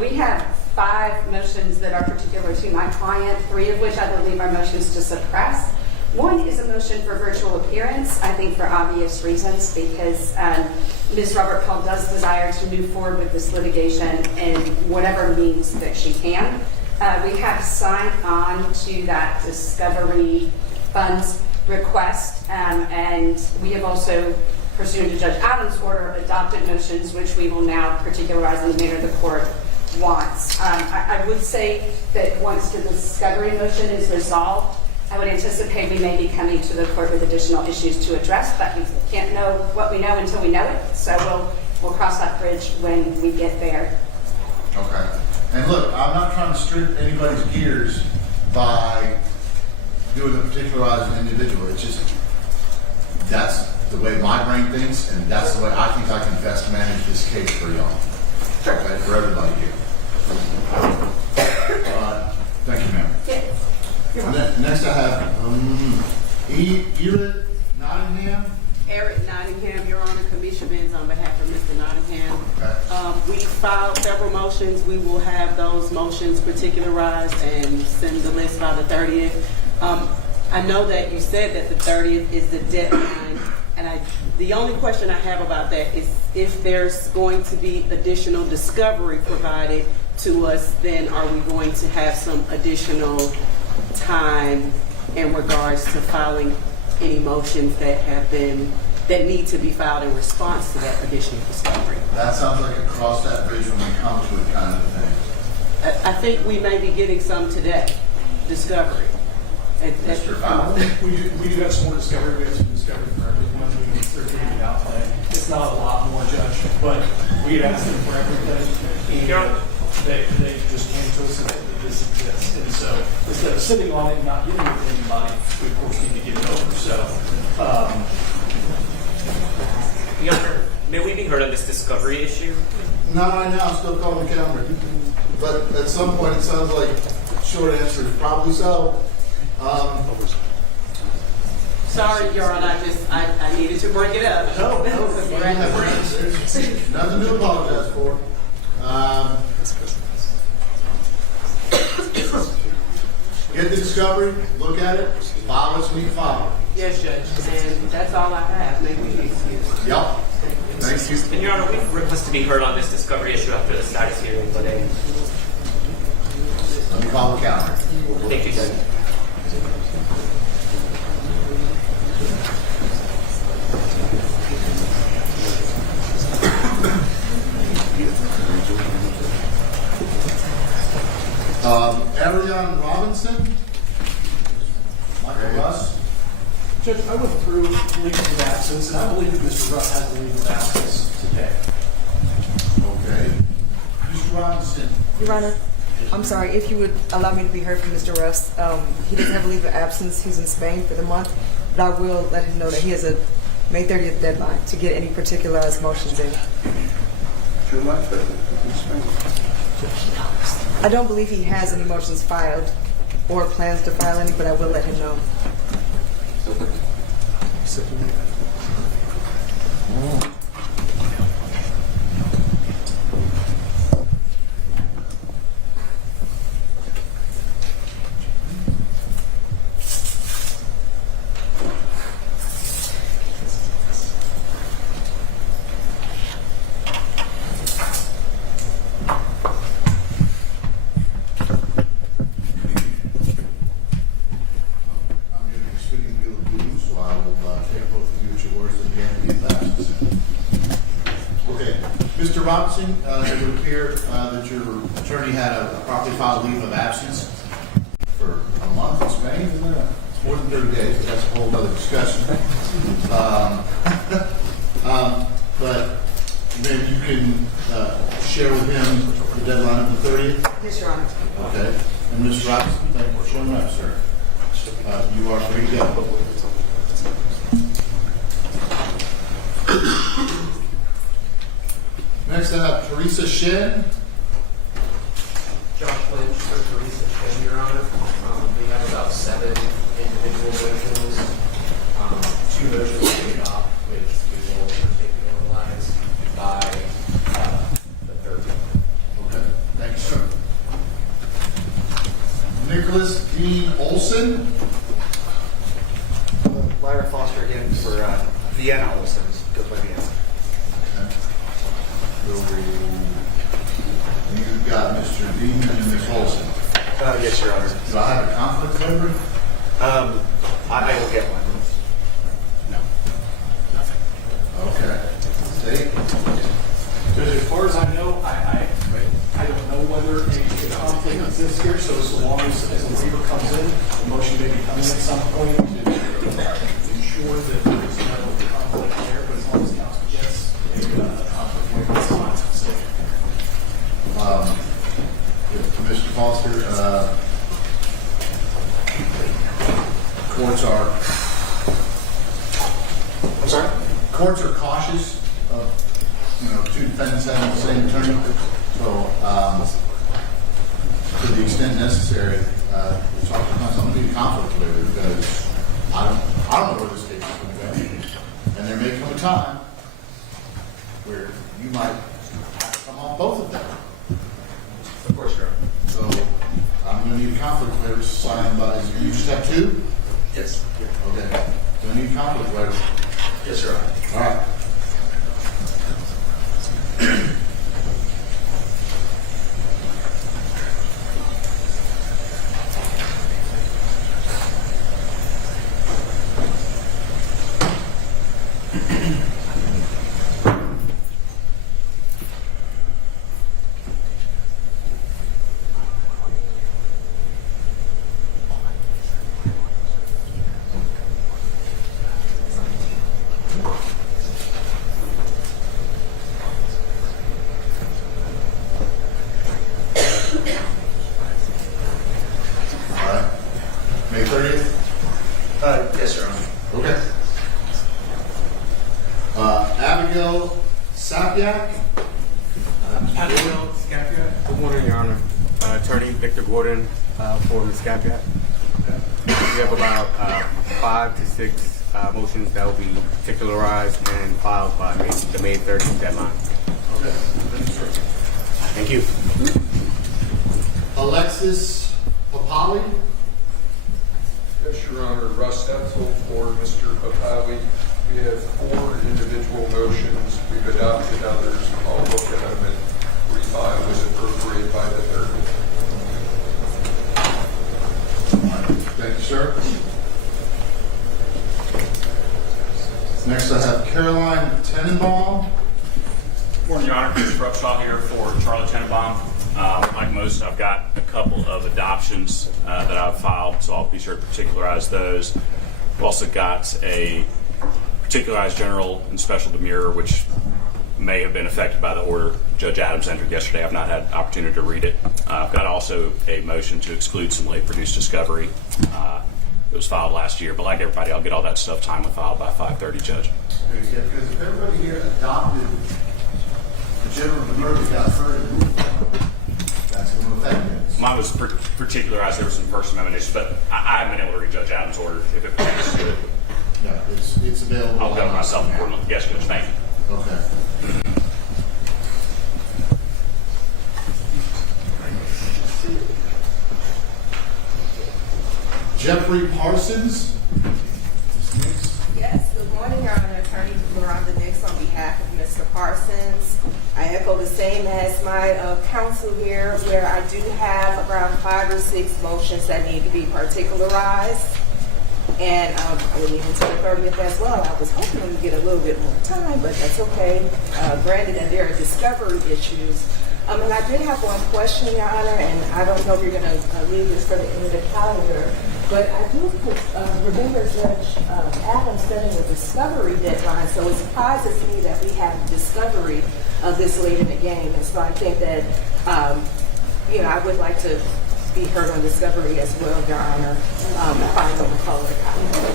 We have 5 motions that are particular to my client, 3 of which I believe are motions to suppress. One is a motion for virtual appearance, I think for obvious reasons, because Ms. Robert Paul does desire to move forward with this litigation in whatever means that she can. We have signed on to that discovery funds request, and we have also, pursuant to Judge Adams' order, adopted motions which we will now particularize in the manner the court wants. I would say that once the discovery motion is resolved, I would anticipate we may be coming to the court with additional issues to address, but we can't know what we know until we know it. So we'll cross that bridge when we get there. Okay. And look, I'm not trying to strip anybody's gears by doing a particularized individual. It's just, that's the way my brain thinks, and that's the way I think I can best manage this case for y'all. Sure. Okay, for everybody here. Thank you, ma'am. Next I have Eric Nottingham. Eric Nottingham, Your Honor, Kamisha Benz on behalf of Mr. Nottingham. Okay. We filed several motions. We will have those motions particularized and send the list by the 30th. I know that you said that the 30th is the deadline, and the only question I have about that is if there's going to be additional discovery provided to us, then are we going to have some additional time in regards to filing any motions that need to be filed in response to that additional discovery? That sounds like a cross that bridge when we come to it kind of a thing. I think we may be getting some today, discovery. Mr. Fowler. We do have some more discovery. We have some discovery for everyone. They're getting it out today. It's not a lot more, Judge, but we had asked them for everything, and they just came to us and said that this exists. And so instead of sitting on it and not giving it to anybody, we of course need to get it over. So, Your Honor, may we be heard on this discovery issue? No, right now I'm still calling the calendar. But at some point it sounds like short answer is probably so. Sorry, Your Honor, I needed to bring it up. No, there's nothing to apologize for. Get the discovery, look at it, file what you need to file. Yes, Judge, and that's all I have. Maybe you excuse. Yep. Thank you. And Your Honor, we request to be heard on this discovery issue after the status hearing today. Let me call the calendar. Thank you, Judge. Ariane Robinson. Michael Russ. Judge, I went through leave of absence, and I believe that Mr. Russ has a leave of absence today. Okay. Mr. Robinson. Your Honor, I'm sorry, if you would allow me to be heard from Mr. Russ. He doesn't have a leave of absence. He's in Spain for the month, but I will let him know that he has a May 30th deadline to get any particularized motions in. I don't believe he has any motions filed or plans to file any, but I will let him know. Mr. Robinson, it would appear that your attorney had a properly filed leave of absence for a month in Spain, isn't it? It's more than 30 days, but that's a whole other discussion. But maybe you can share with him the deadline of the 30th? Yes, Your Honor. Okay. And Mr. Robinson, thank you for showing up, sir. You are free to go. Next, I have Teresa Shen. Josh Lynch for Teresa Shen, Your Honor. We have about 7 individual motions, 2 motions to adopt, which we will particularize by the 30th. Okay, thank you, sir. Nicholas Dean Olson. Lyra Foster again for Vienna Olson's. Goes by Vienna. Okay. So you've got Mr. Dean and Ms. Olson. Yes, Your Honor. Do I have a conflict member? I will get one. No. Nothing. Okay. State. Judge, as far as I know, I don't know whether a conflict exists here, so long as a waiver comes in, the motion may be coming at some point to ensure that there's no conflict there, but as long as counsel gets a conflict waiver, it's not at stake. Mr. Foster, courts are. I'm sorry? Courts are cautious of, two defendants having the same attorney. So, to the extent necessary, talk to counsel. I'm going to need a conflict waiver because I don't know where this case is going to go. And there may come a time where you might have to come on both of them. Of course, Your Honor. So I'm going to need a conflict waiver signed by, you just have 2? Yes. Okay. So I need a conflict waiver. Yes, Your Honor. All right. May 30th? Yes, Your Honor. Okay. Abigail Sapiak? Abigail Scapiat. Good morning, Your Honor. Attorney Victor Gordon for Ms. Scapiat. We have about 5 to 6 motions that will be particularized and filed by the May 30th deadline. Okay. Thank you. Alexis Papali? Yes, Your Honor. Russ Etzel for Mr. Papawi. We have 4 individual motions. We've adopted others. I'll look at them and refile as appropriate by the 30th. Thank you, sir. Next, I have Caroline Tenenbaum. Morning, Your Honor. Chris Brookshaw here for Charlotte Tenenbaum. Like most, I've got a couple of adoptions that I've filed, so I'll be sure to particularize those. I've also got a particularized general and special demurrer, which may have been affected by the order Judge Adams entered yesterday. I've not had the opportunity to read it. I've got also a motion to exclude some late produced discovery. It was filed last year, but like everybody, I'll get all that stuff timely filed by 5:30, Judge. Yeah, because if everybody here adopted the general demurrer that got heard and moved on, that's going to affect it. Mine was particularized. There were some First Amendment issues, but I haven't been able to read Judge Adams' order if it pertains to it. Yeah, it's available. I'll govern myself accordingly. Yes, Judge. Thank you. Okay. Jeffrey Parsons. Yes, good morning, Your Honor. Attorney Miranda Nix on behalf of Mr. Parsons. I echo the same as my counsel here, where I do have around 5 or 6 motions that need to be particularized. And I will leave until the 30th as well. I was hoping we get a little bit more time, but that's okay. Granted that there are discovery issues. And I did have one question, Your Honor, and I don't know if you're going to leave this for the end of the calendar, but I do remember Judge Adams setting a discovery deadline, so it surprises me that we have discovery of this late in the game. And so I think that, I would like to be heard on discovery as well, Your Honor, if I'm going to call it a calendar.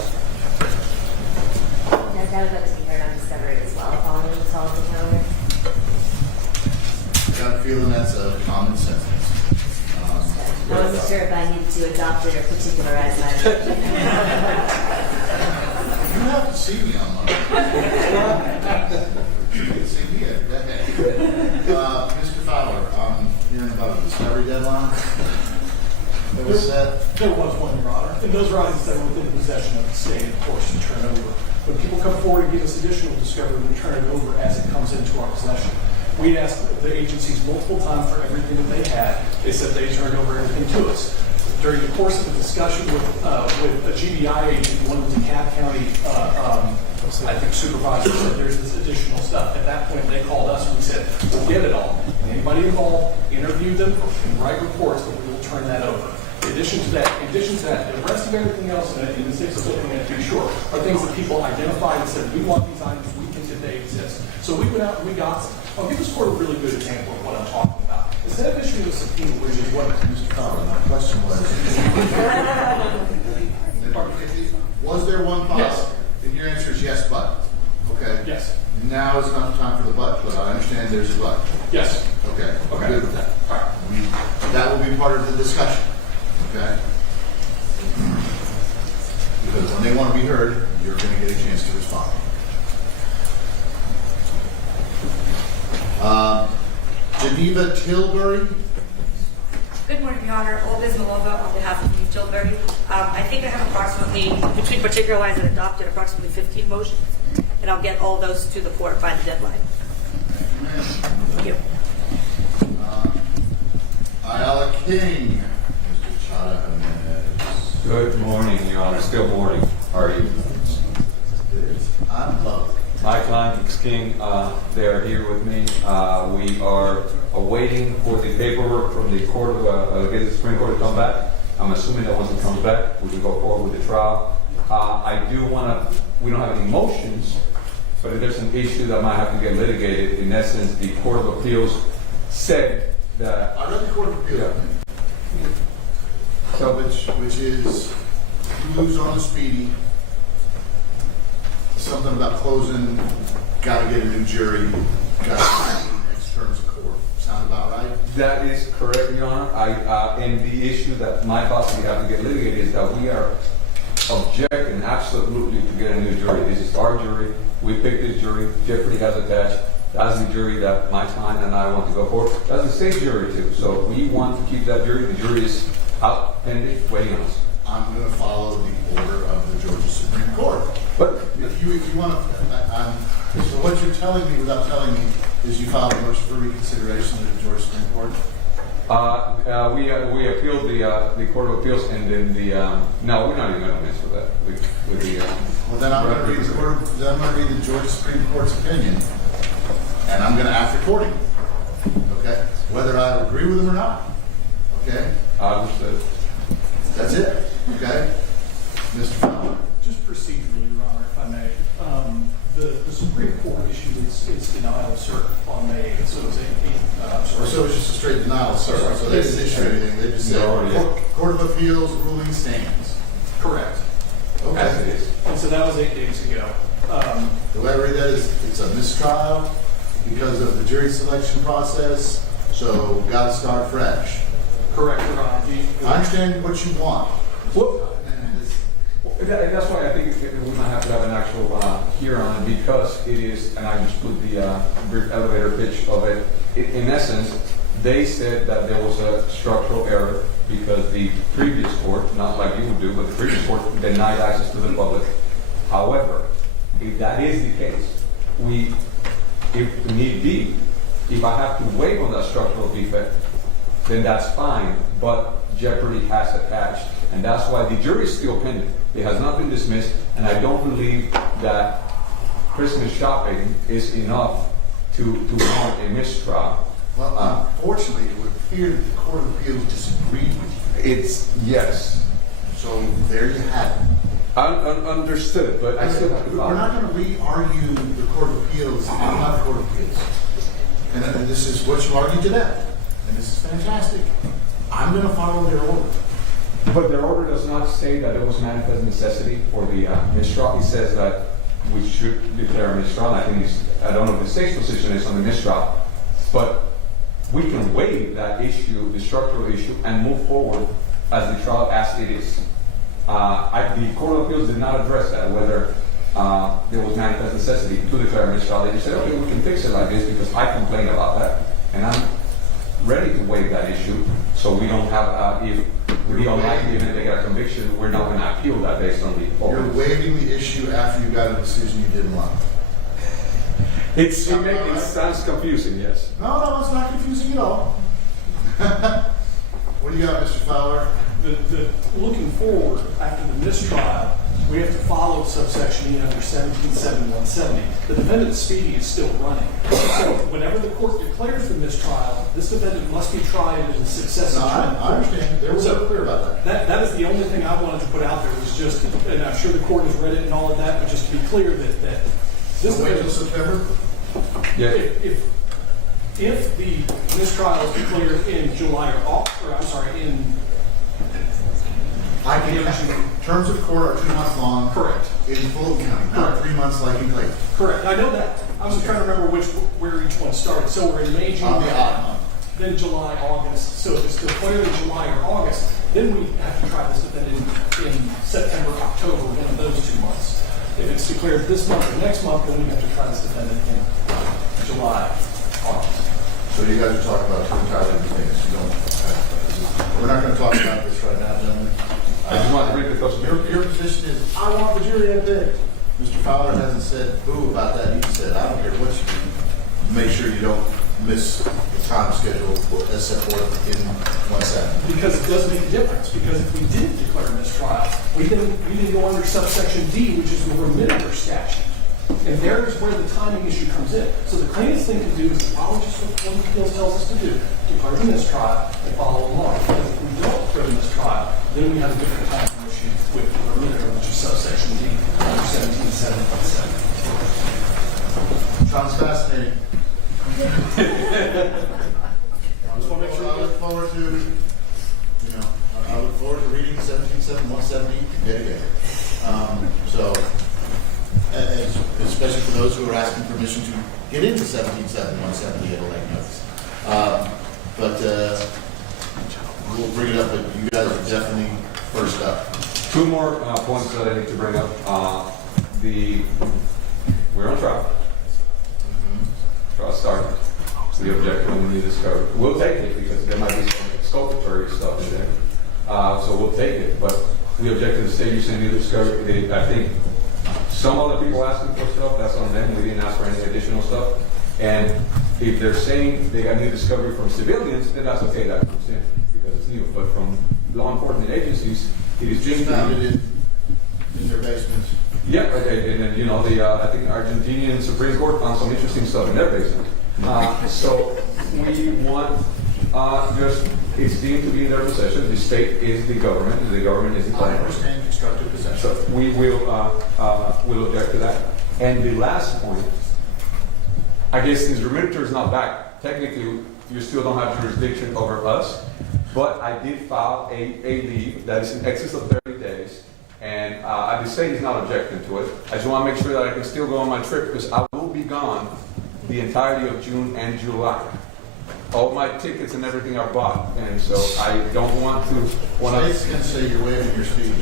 Yes, I would like to be heard on discovery as well, following the call to calendar. Got a feeling that's a common sentence. I wasn't sure if I needed to adopt it or particularize my You have to see me on Monday. You can see me every day. Mr. Fowler, I'm hearing about a discovery deadline. That was set. There was one, Your Honor, and those are items that are within possession of the state, of course, to turn over. When people come forward and give us additional discovery, we turn it over as it comes into our possession. We asked the agencies multiple times for everything that they had. They said they turned over everything to us. During the course of the discussion with a GBI agent, one of the DeKalb County, I think supervisor said there's this additional stuff. At that point, they called us and we said, we'll get it all. And anybody involved, interview them, and write reports that we will turn that over. In addition to that, the rest of everything else in the 6 of looking at to be sure are things that people identified and said, we want these items, we think that they exist. So we went out and we got some. I'll give this court a really good example of what I'm talking about. Instead of issuing a subpoena, which is what Mr. Fowler, my question was there one file? Yes. And your answer is yes, but. Okay. Yes. Now is not the time for the but I understand there's a but. Yes. Okay. Okay. I'm good with that. All right. That will be part of the discussion. Okay. Because when they want to be heard, you're going to get a chance to respond. Geneva Tilbury. Good morning, Your Honor. Olga Zmalova on behalf of Geneva Tilbury. I think I have approximately, between particularized and adopted, approximately 15 motions, and I'll get all those to the court by the deadline. Thank you. Ayala King. Mr. Chada Jimenez. Good morning, Your Honor. Still morning. How are you? I'm lovely. My client is King. They're here with me. We are awaiting for the paperwork from the court of the Supreme Court to come back. I'm assuming that once it comes back, we can go forward with the trial. I do want to, we don't have any motions, but if there's an issue that might have to get litigated, in essence, the Court of Appeals said that. I read the Court of Appeals. Yeah. So, which is you lose on the speedy. Something about closing, got to get a new jury, got to next terms of court. Sound about right? That is correct, Your Honor. And the issue that might possibly have to get litigated is that we are objecting absolutely to get a new jury. This is our jury. We picked this jury. Jeopardy has attached. That's the jury that my client and I want to go for. That's the state jury too. So we want to keep that jury. The jury is out pending, waiting on us. I'm going to follow the order of the Georgia Supreme Court. But If you want to, so what you're telling me without telling me is you filed a motion for reconsideration of the Georgia Supreme Court? we appealed the Court of Appeals, and then no, we're not even going to mess with that. With the Well, then I'm going to read the Georgia Supreme Court's opinion, and I'm going to act accordingly. Okay? Whether I agree with them or not. Okay? Understood. That's it. Okay? Mr. Fowler. Just procedurally, Your Honor, if I may. The Supreme Court issued its denial of cert on May 8th, so it was So it was just a straight denial, sir. So they didn't issue anything. They just said, Court of Appeals ruling stands. Correct. Okay. And so that was 8 days ago. The way I read that is it's a mistrial because of the jury selection process, so got to start fresh. Correct, Your Honor. I understand what you want. That's why I think we might have to have an actual hearing on it, because it is, and I just put the brief elevator pitch of it. In essence, they said that there was a structural error because the previous court, not like you would do, but the previous court denied access to the public. However, if that is the case, if need be, if I have to waive on that structural defect, then that's fine, but jeopardy has attached. And that's why the jury is still pending. It has not been dismissed, and I don't believe that Christmas shopping is enough to warrant a mistrial. Well, unfortunately, it would appear that the Court of Appeals disagreed with you. It's yes. So there you have it. Understood, but I still have to We're not going to re-argue the Court of Appeals. I'm not the Court of Appeals. And this is what you argued today. And this is fantastic. I'm going to follow their order. But their order does not say that it was manifest necessity for the mistrial. It says that we should declare a mistrial. I don't know what the state's position is on the mistrial, but we can waive that issue, the structural issue, and move forward as the trial as it is. The Court of Appeals did not address that, whether there was manifest necessity to declare a mistrial. They just said, okay, we can fix it like this because I complained about that, and I'm ready to waive that issue, so we don't have, if we don't like it and they get a conviction, we're not going to appeal that based on the You're waiving the issue after you got a decision you didn't like. It sounds confusing, yes. No, it's not confusing at all. What do you got, Mr. Fowler? Looking forward, after the mistrial, we have to follow subsection E under 177170. The defendant's speedy is still running. So whenever the court declares the mistrial, this defendant must be tried in a successive trial. I understand. They were so clear about that. That is the only thing I wanted to put out there was just, and I'm sure the court has read it and all of that, but just to be clear that this wait until September? Yeah. If the mistrial is declared in July in I can terms of court are 2 months long. Correct. In Fulton County, not 3 months like in Clayton. Correct. I know that. I was trying to remember where each one started. So we're in May, June, then July, August. So if it's declared in July or August, then we have to try this defendant in September, October, one of those 2 months. If it's declared this month or next month, then we have to try this defendant in July, August. So you guys are talking about two entirely different things. You don't. We're not going to talk about this right now, gentlemen. I just want to bring the question. Your position is, I want the jury at bed. Mr. Fowler hasn't said boo about that. He said, I don't care what you do. Make sure you don't miss the time schedule as set forth in 1/7. Because it does make a difference. Because if we didn't declare a mistrial, we didn't go under subsection D, which is the remitter statute. And there is where the timing issue comes in. So the cleanest thing to do is to follow just what the appeals tells us to do. Declare the mistrial and follow along. Because if we don't declare the mistrial, then we have a different timing issue with the remitter, which is subsection D, under 1777. Sounds fascinating. I look forward to, I look forward to reading 177170 yet again. So, especially for those who are asking permission to get into 177170 at a late notice. But we'll bring it up, but you guys are definitely first up. Two more points that I need to bring up. We're on trial. Trial started. The objective when we discovered. We'll take it because there might be some exculpatory stuff in there. So we'll take it. But We object to the state using new discovery. I think some other people asking for stuff, that's on them. We didn't ask for any additional stuff. And if they're saying they got new discovery from civilians, then that's okay, that comes in because it's new. But from law enforcement agencies, it is Just just found it in their basement. Yeah, okay, and then, you know, I think the Argentinian Supreme Court found some interesting stuff in their basement. So we want, it's deemed to be in their possession. The state is the government is the I client. understand constructive possession. So we will object to that. And the last point, I guess since remitter is not back, technically you still don't have jurisdiction over us, but I did file a leave that is in excess of 30 days. And the state is not objecting to it. I just want to make sure that I can still go on my trip because I will be gone the entirety of June and July. All my tickets and everything are bought, and so I don't want to. State's going to say you're waiving your speech.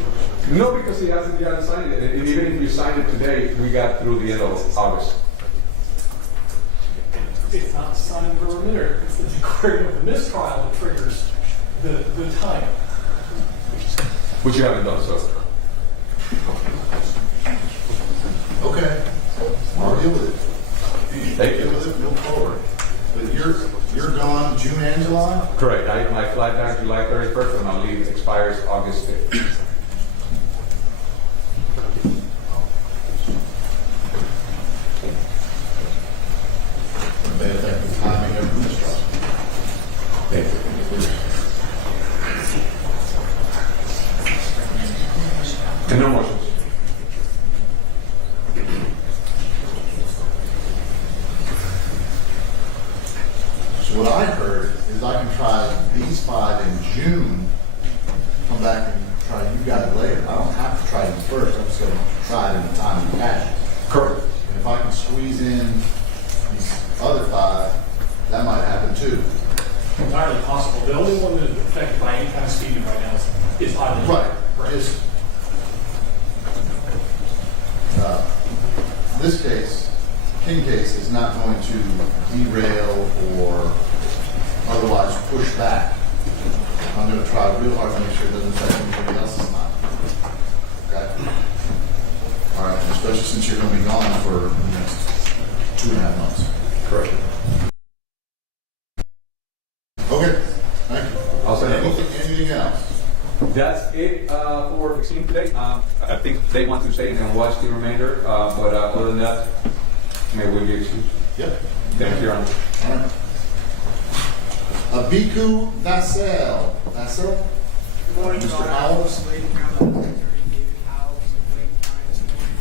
No, because he hasn't signed it. And even if you signed it today, we got through the end of August. It's not signing the remitter, it's the declaring of the mistrial that triggers the time. Which you haven't done, so. Okay. I'll deal with it. Thank you. Deal with it, move forward. But you're gone June and July? Correct. My flight back July 31st, and my leave expires August 5th. May affect the timing of the mistrial. Thank you. And no motions. So what I heard is I can try these 5 in June, come back and try you guys later. I don't have to try them first. I'm just going to try it in a timely fashion. Correct. And if I can squeeze in these other 5, that might happen too. Entirely possible. The only one that is affected by any kind of speeding right now is Highland. Right. Just, this case, King case, is not going to derail or otherwise push back. I'm going to try real hard to make sure it doesn't affect anybody else's time. Okay? All right, especially since you're going to be gone for the next 2.5 months. Correct. Okay, thank you. I'll send it. Anything else? That's it for Maxine today. I think they want to stay and watch the remainder, but other than that, may we be excused? Yep. Thank you, Your Honor. All right. Abiku Vassell. Vassell? Good morning, Mr. Your Honor. Howell? David Howell, Blake Ryan this morning.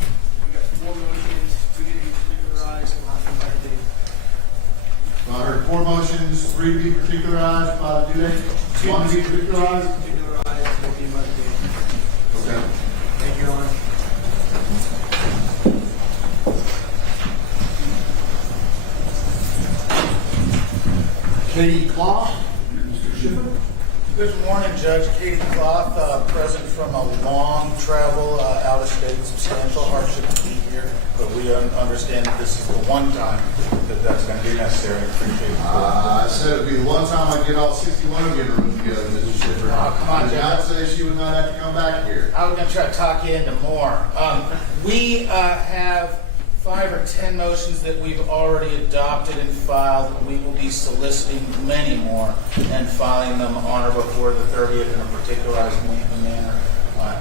We got 4 motions, 2 to be particularized, and 1 by the date. I heard 4 motions, 3 to be particularized by the due date, 1 to be particularized. Particularized will be by the date. Okay. Thank you, Your Honor. Katie Clough, Mr. Schiffer. Good morning, Judge. Katie Cloth, present from a long travel out of state, substantial hardship to be here, but we understand that this is the one time that that's going to be necessary. Appreciate it. I said it'd be the one time I get all 61 of you in a room together, Mr. Schiffer. Oh, come on, Did not Judge. say she would not have to come back here. I was going to try to talk you into more. We have 5 or 10 motions that we've already adopted and filed. We will be soliciting many more and filing them on or before the 30th in a particularized manner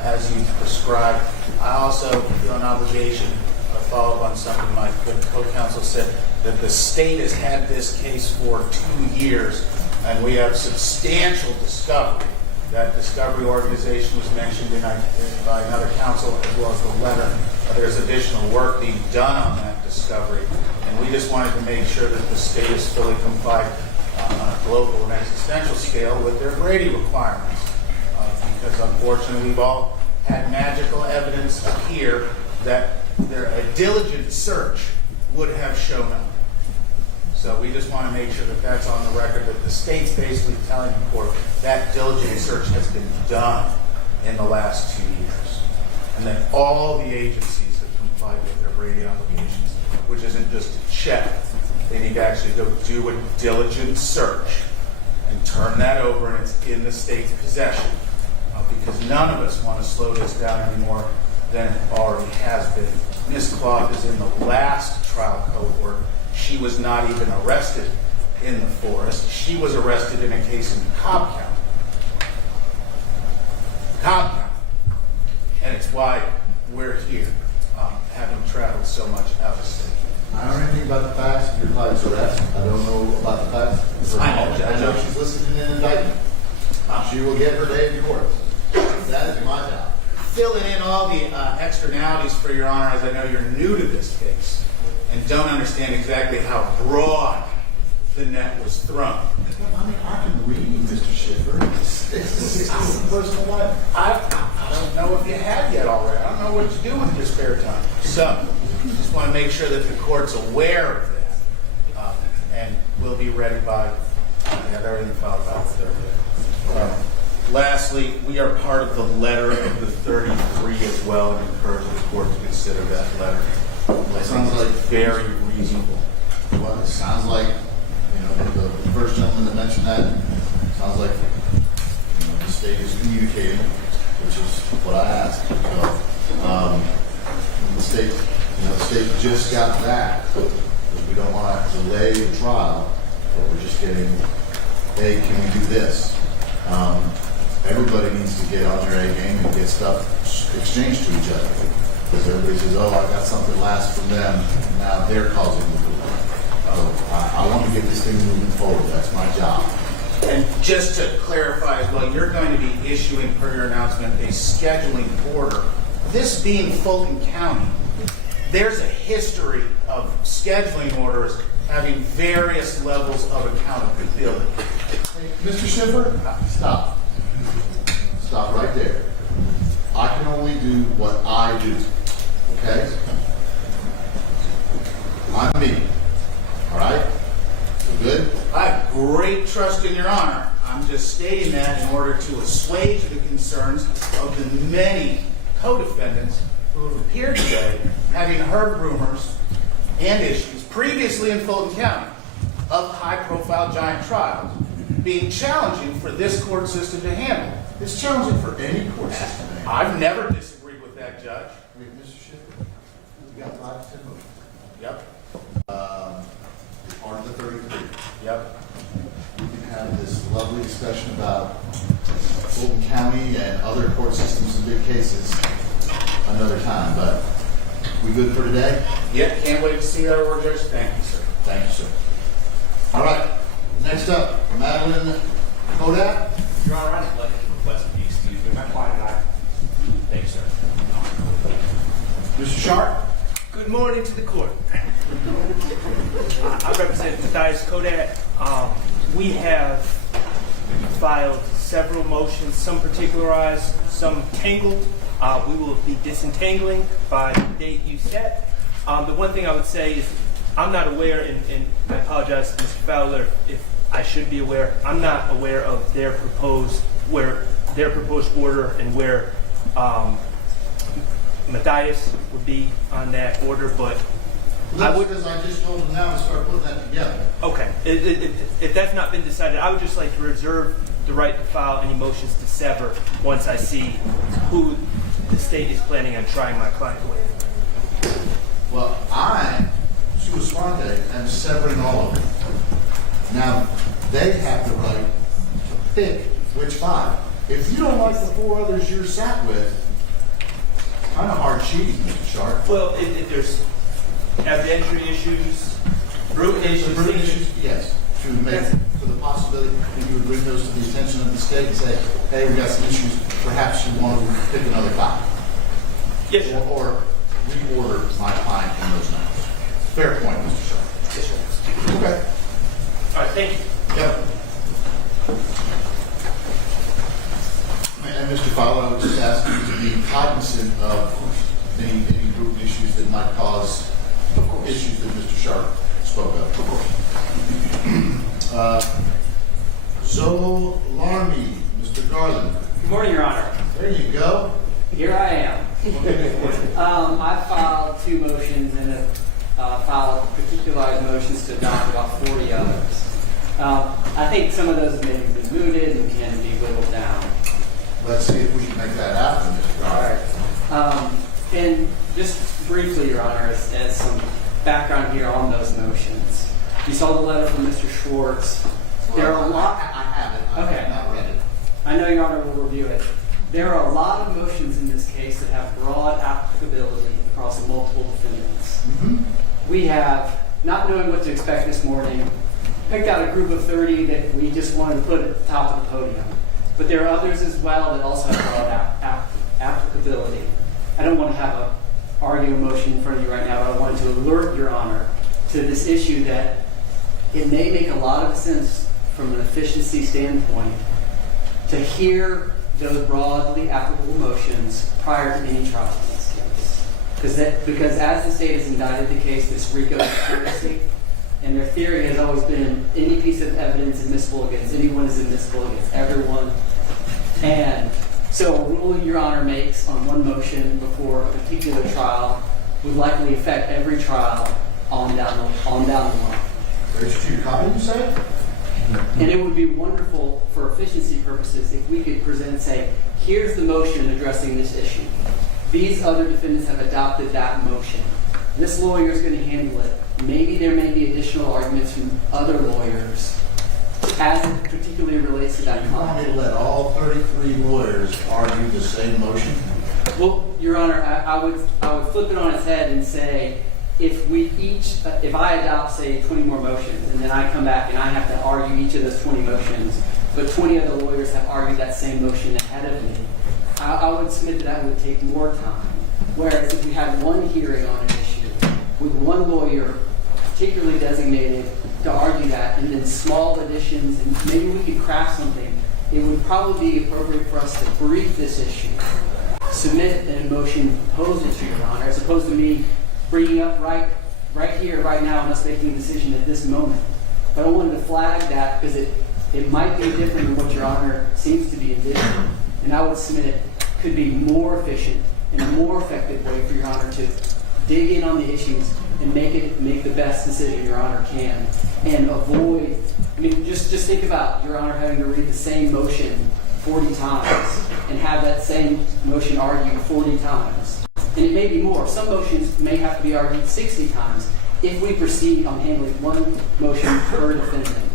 as you prescribed. I also feel an obligation to follow up on something my good co-counsel said, that the state has had this case for 2 years and we have substantial discovery. That discovery organization was mentioned by another counsel as well as the letter. There's additional work being done on that discovery, and we just wanted to make sure that the state is fully complied on a global and existential scale with their Brady requirements. Because unfortunately, we've all had magical evidence appear that a diligent search would have shown up. So we just want to make sure that that's on the record, that the state's basically telling the court that diligent search has been done in the last 2 years. And that all the agencies have complied with their Brady obligations, which isn't just a check. They need to actually go do a diligent search and turn that over, and it's in the state's possession. because none of us want to slow this down any more than it already has been. Ms. Clough is in the last trial cohort. She was not even arrested in the forest. She was arrested in a case in Cobb County. Cobb County. And it's why we're here, having traveled so much out of state. I don't know anything about the facts of your client's arrest. I don't know about the facts. I know. She's listed in an indictment. She will get her day in court. That is my job. Filling in all the externalities for Your Honor, as I know you're new to this case and don't understand exactly how broad the net was thrown. I mean, I can read, Mr. Schiffer. It's personal life. I don't know if you have yet already. I don't know what you do with your spare time. So, just want to make sure that the court's aware of that. And we'll be ready by, have everything filed by the 30th. Lastly, we are part of the letter of the 33 as well, and encourage the court to consider that letter. That sounds like very reasonable. Well, it sounds like, the first gentleman that mentioned that, sounds like, the state is communicating, which is what I asked. So, the state just got back, because we don't want to delay the trial, but we're just getting, hey, can we do this? Everybody needs to get on their A game and get stuff exchanged to each other. Because everybody says, oh, I got something last from them, and now they're causing the problem. I want to get this thing moving forward. That's my job. And just to clarify as well, you're going to be issuing, per your announcement, a scheduling order. This being Fulton County, there's a history of scheduling orders having various levels of accountability. Hey, Mr. Schiffer, stop. Stop right there. I can only do what I do. Okay? I'm me. All right? You good? I have great trust in Your Honor. I'm just stating that in order to assuage the concerns of the many co-defendants who have appeared today, having heard rumors and issues previously in Fulton County of high-profile giant trials being challenging for this court system to handle. It's challenging for any court system. I've never disagreed with that, Judge. Wait, Mr. Schiffer, we got 5 to 10 motions. Yep. Part of the 33. Yep. We can have this lovely discussion about Fulton County and other court systems and big cases another time, but we good for today? Yeah, can't wait to see that order, Judge. Thank you, sir. Thank you, sir. All right, next up, Madeline Kodak. Your Honor, I'd like to request to be excused. My client and I. Thank you, sir. Mr. Sharp. Good morning to the court. I represent Matthias Kodak. We have filed several motions, some particularized, some tangled. We will be disentangling by the date you set. The one thing I would say is I'm not aware, and I apologize to Mr. Fowler if I should be aware, I'm not aware of their proposed order and where Matthias would be on that order, but That's because I just told him now to start putting that together. okay. If that's not been decided, I would just like to reserve the right to file any motions to sever once I see who the state is planning on trying my client with. Well, I, sua sponte, am severing all of them. Now, they have the right to pick which 5. If you don't like the 4 others you're sat with, it's kind of hard cheating, Mr. Sharp. Well, if there's evidentiary issues, root issues, yes. To the possibility that you would bring those to the attention of the state and say, hey, we got some issues, perhaps you want to pick another 5. Yes, sir. Or reorder my client in those numbers. Fair point, Mr. Sharp. Yes, sir. Okay. All right, thank you. Yep. And Mr. Fowler, I would just ask you to be cognizant of any group issues that might cause issues that Mr. Sharp spoke of. Zolarmi, Mr. Garland. Good morning, Your Honor. There you go. Here I am. I filed 2 motions and have filed particularized motions to adopt about 40 others. I think some of those have maybe been mooted and can be whittled down. let's see if we can make that happen. All right. And just briefly, Your Honor, as some background here on those motions. You saw the letter from Mr. Schwartz. There are a lot. I have it. Okay. I've not read it. I know Your Honor will review it. There are a lot of motions in this case that have broad applicability across multiple defendants. We have, not knowing what to expect this morning, picked out a group of 30 that we just wanted to put at the top of the podium. But there are others as well that also have broad applicability. I don't want to have a argue a motion in front of you right now, but I wanted to alert Your Honor to this issue that it may make a lot of sense from an efficiency standpoint to hear those broadly applicable motions prior to any trial in this case. Because as the state has indicted the case, this RICO conspiracy, and their theory has always been any piece of evidence admissible against anyone is admissible against everyone. And so a ruling Your Honor makes on one motion before a particular trial would likely affect every trial on down the line. There's two copies, you say? And it would be wonderful for efficiency purposes if we could present and say, here's the motion addressing this issue. These other defendants have adopted that motion. This lawyer is going to handle it. Maybe there may be additional arguments from other lawyers as it particularly relates to that You want me to let all 33 lawyers argue the same motion? Well, Your Honor, I would flip it on its head and say, if I adopt, say, 20 more motions, and then I come back and I have to argue each of those 20 motions, but 20 other lawyers have argued that same motion ahead of me, I would submit that would take more time. Whereas if we had one hearing on an issue with one lawyer particularly designated to argue that, and then small additions, and maybe we could craft something, it would probably be appropriate for us to brief this issue, submit an motion proposal to Your Honor, as opposed to me bringing up right here, right now, and us making a decision at this moment. But I wanted to flag that because it might be different than what Your Honor seems to be envisioning. And I would submit it could be more efficient and a more effective way for Your Honor to dig in on the issues and make the best decision Your Honor can. And avoid, I mean, just think about Your Honor having to read the same motion 40 times and have that same motion argued 40 times. And it may be more. Some motions may have to be argued 60 times if we proceed on handling one motion per defendant.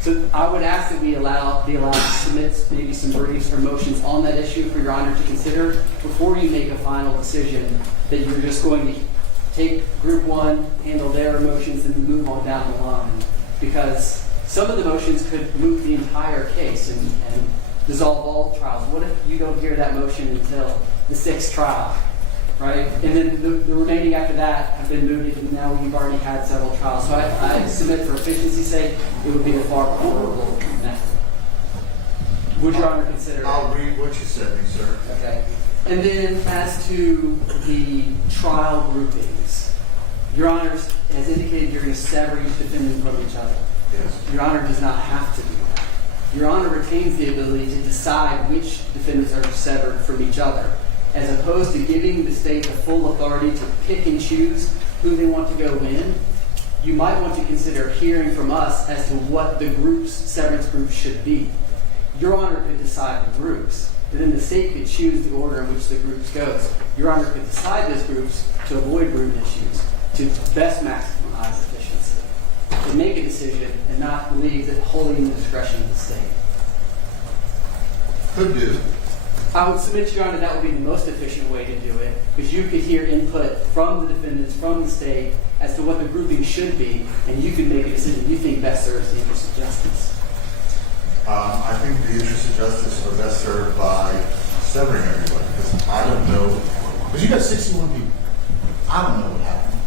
So I would ask that we be allowed to submit maybe some briefs or motions on that issue for Your Honor to consider before you make a final decision that you're just going to take group one, handle their motions, and move on down the line. Because some of the motions could move the entire case and dissolve all trials. What if you don't hear that motion until the 6th trial, right? And then the remaining after that have been moved, and now we've already had several trials. So I submit for efficiency's sake, it would be a far preferable method. Would Your Honor consider? I'll read what you said, me, sir. Okay. And then as to the trial groupings, Your Honor has indicated you're going to sever each defendant from each other. Yes. Your Honor does not have to do that. Your Honor retains the ability to decide which defendants are severed from each other, as opposed to giving the state the full authority to pick and choose who they want to go in. You might want to consider hearing from us as to what the severance groups should be. Your Honor could decide the groups, but then the state could choose the order in which the groups goes. Your Honor could decide those groups to avoid group issues, to best maximize efficiency, and make a decision and not leave it wholly in the discretion of the state. Could do. I would submit to Your Honor that would be the most efficient way to do it, because you could hear input from the defendants, from the state, as to what the grouping should be, and you could make a decision you think best serves the interest of justice. I think the interests of justice are best served by severing everybody, because I don't know. Because you got 61 people. I don't know what happened.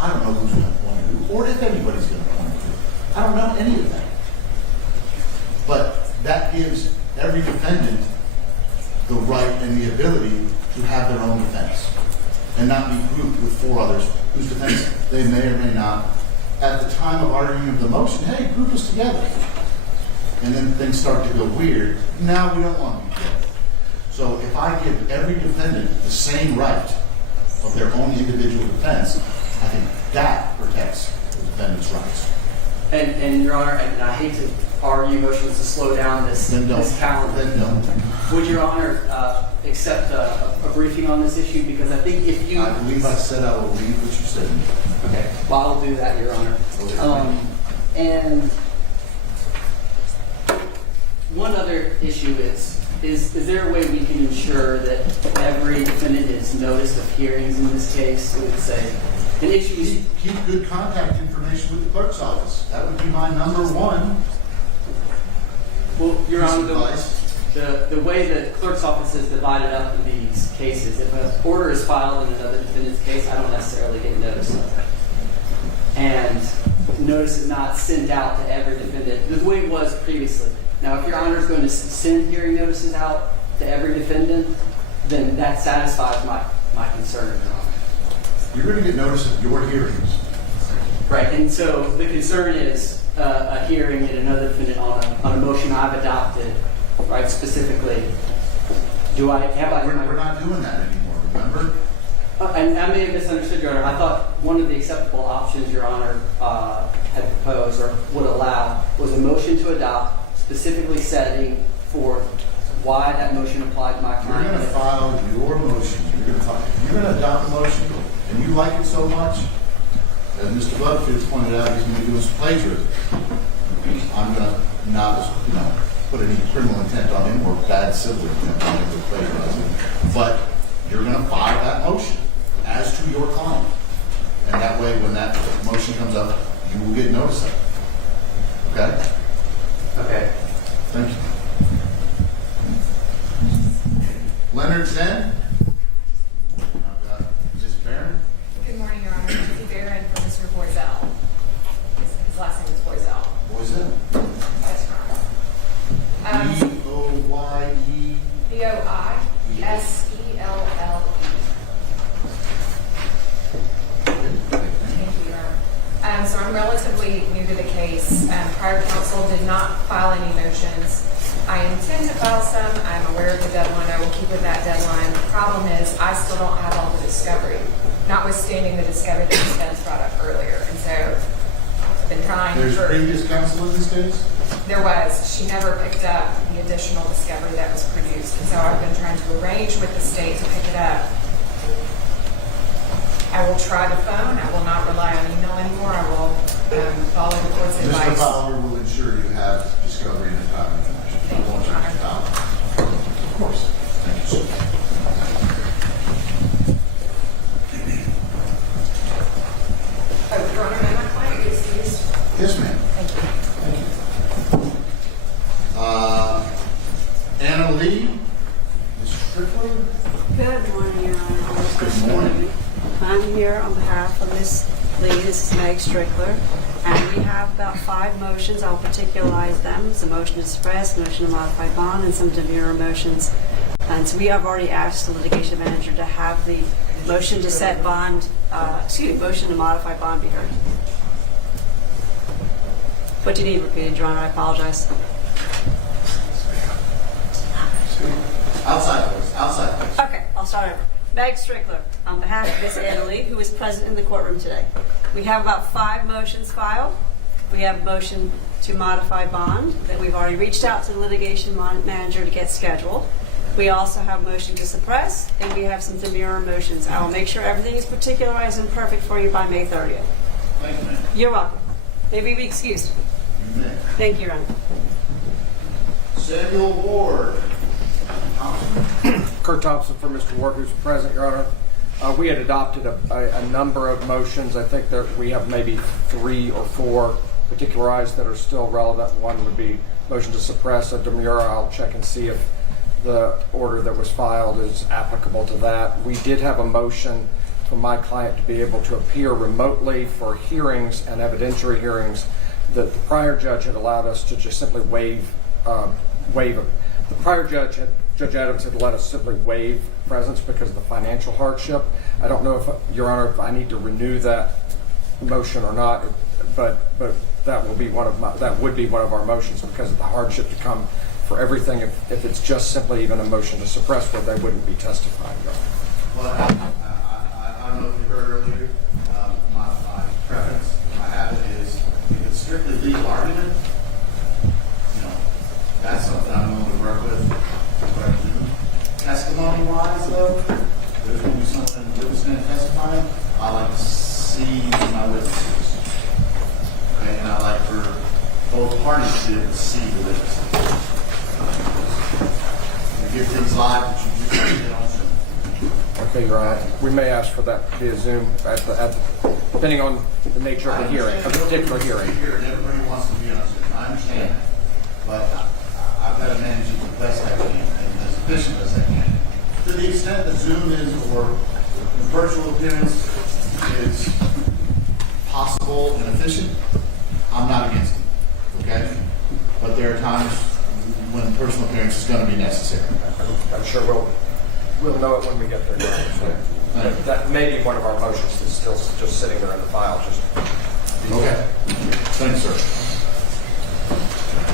I don't know who's going to point who, or if anybody's going to point who. I don't know any of that. But that gives every defendant the right and the ability to have their own defense and not be grouped with 4 others whose defense they may or may not, at the time of arguing of the motion, hey, group us together. And then things start to go weird. Now we don't want to be together. So if I give every defendant the same right of their own individual defense, I think that protects the defendant's rights. And Your Honor, and I hate to argue motions to slow down this calendar. Then don't. Would Your Honor accept a briefing on this issue? Because I think if you... I believe I said I will read what you said. Okay, well, I'll do that, Your Honor. And one other issue is there a way we can ensure that every defendant is noticed of hearings in this case? We would say an issue is... Keep good contact information with the clerk's office. That would be my number one. Well, Your Honor, the way the clerk's office is divided up in these cases, if an order is filed in another defendant's case, I don't necessarily get notice of it. And notice is not sent out to every defendant the way it was previously. Now, if Your Honor is going to send hearing notices out to every defendant, then that satisfies my concern, Your Honor. You're going to get notice of your hearings. Right, and so the concern is a hearing in another defendant on a motion I've adopted, right, specifically. We're not doing that anymore, remember? And I may have misunderstood, Your Honor. I thought one of the acceptable options Your Honor had proposed or would allow was a motion to adopt, specifically setting forth why that motion applied to my client. You're going to file your motion. You're going to adopt a motion, and you like it so much, as Mr. Butterfield pointed out, he's going to be doing some plagiarism. I'm going to not, put any criminal intent on him or bad civil intent on him with plagiarism. But you're going to file that motion as to your client. And that way, when that motion comes up, you will get notice of it. Okay? Okay. Thank you. Leonard Zen. Ms. Barron. Good morning, Your Honor. Nancy Barron for Mr. Boisel. His last name is Boisel. Boisel. That's right. B-O-Y-E. B-O-I-S-E-L-L-E. Thank you, Your Honor. So I'm relatively new to the case. Prior counsel did not file any motions. I intend to file some. I'm aware of the deadline. I will keep with that deadline. The problem is I still don't have all the discovery, notwithstanding the discovery that Ms. Benz brought up earlier. And so I've been trying There's previous counsel in this case? There was. She never picked up the additional discovery that was produced. And so I've been trying to arrange with the state to pick it up. I will try the phone. I will not rely on email anymore. I will follow the court's advice. Mr. Fowler will ensure you have discovery and time information. Thank you, Your Honor. Of course. Thank you, sir. Your Honor, may my client be excused? Yes, ma'am. Thank you. Thank you. Anna Lee. Ms. Strickler. Good morning, Your Honor. Good morning. I'm here on behalf of Ms. Lee. This is Meg Strickler. And we have about 5 motions. I'll particularize them. It's a motion to suppress, a motion to modify bond, and some demurrer motions. And so we have already asked the litigation manager to have the motion to set bond, motion to modify bond be heard. What do you need repeated, Your Honor? I apologize. Outside, please. Outside, please. Okay, I'll start over. Meg Strickler, on behalf of Ms. Anna Lee, who is present in the courtroom today. We have about 5 motions filed. We have a motion to modify bond that we've already reached out to the litigation manager to get scheduled. We also have a motion to suppress, and we have some demurrer motions. I will make sure everything is particularized and perfect for you by May 30th. Thank you, ma'am. You're welcome. Maybe be excused. You may. Thank you, Your Honor. Samuel Ward. Kurt Thompson for Mr. Ward, who's present, Your Honor. We had adopted a number of motions. I think that we have maybe 3 or 4 particularized that are still relevant. One would be motion to suppress, a demurrer. I'll check and see if the order that was filed is applicable to that. We did have a motion for my client to be able to appear remotely for hearings and evidentiary hearings that the prior judge had allowed us to just simply waive it. The prior judge Adams had let us simply waive presence because of the financial hardship. I don't know if, Your Honor, if I need to renew that motion or not, but that would be one of our motions because of the hardship to come for everything. If it's just simply even a motion to suppress, well, they wouldn't be testifying. Well, I don't know if you heard earlier, my preference, my habit is, if it's strictly testimony wise though, there's going to be someone witnessing and testifying. I like to see my witnesses. Okay, and I like for both parties to be able to see the witnesses. We give things live, but you just get on Zoom. Okay, Your Honor. We may ask for that via Zoom, depending on the nature of the hearing, of the particular hearing. Here, and everybody wants to be on Zoom. I understand that. But I've got to manage it the best I can and as efficient as I can. To the extent that Zoom is, or the virtual appearance is possible and efficient, I'm not against it. Okay? But there are times when personal appearance is going to be necessary. I'm sure we'll know it when we get there. So that may be one of our motions that's still just sitting there in the file. Okay. Thanks, sir.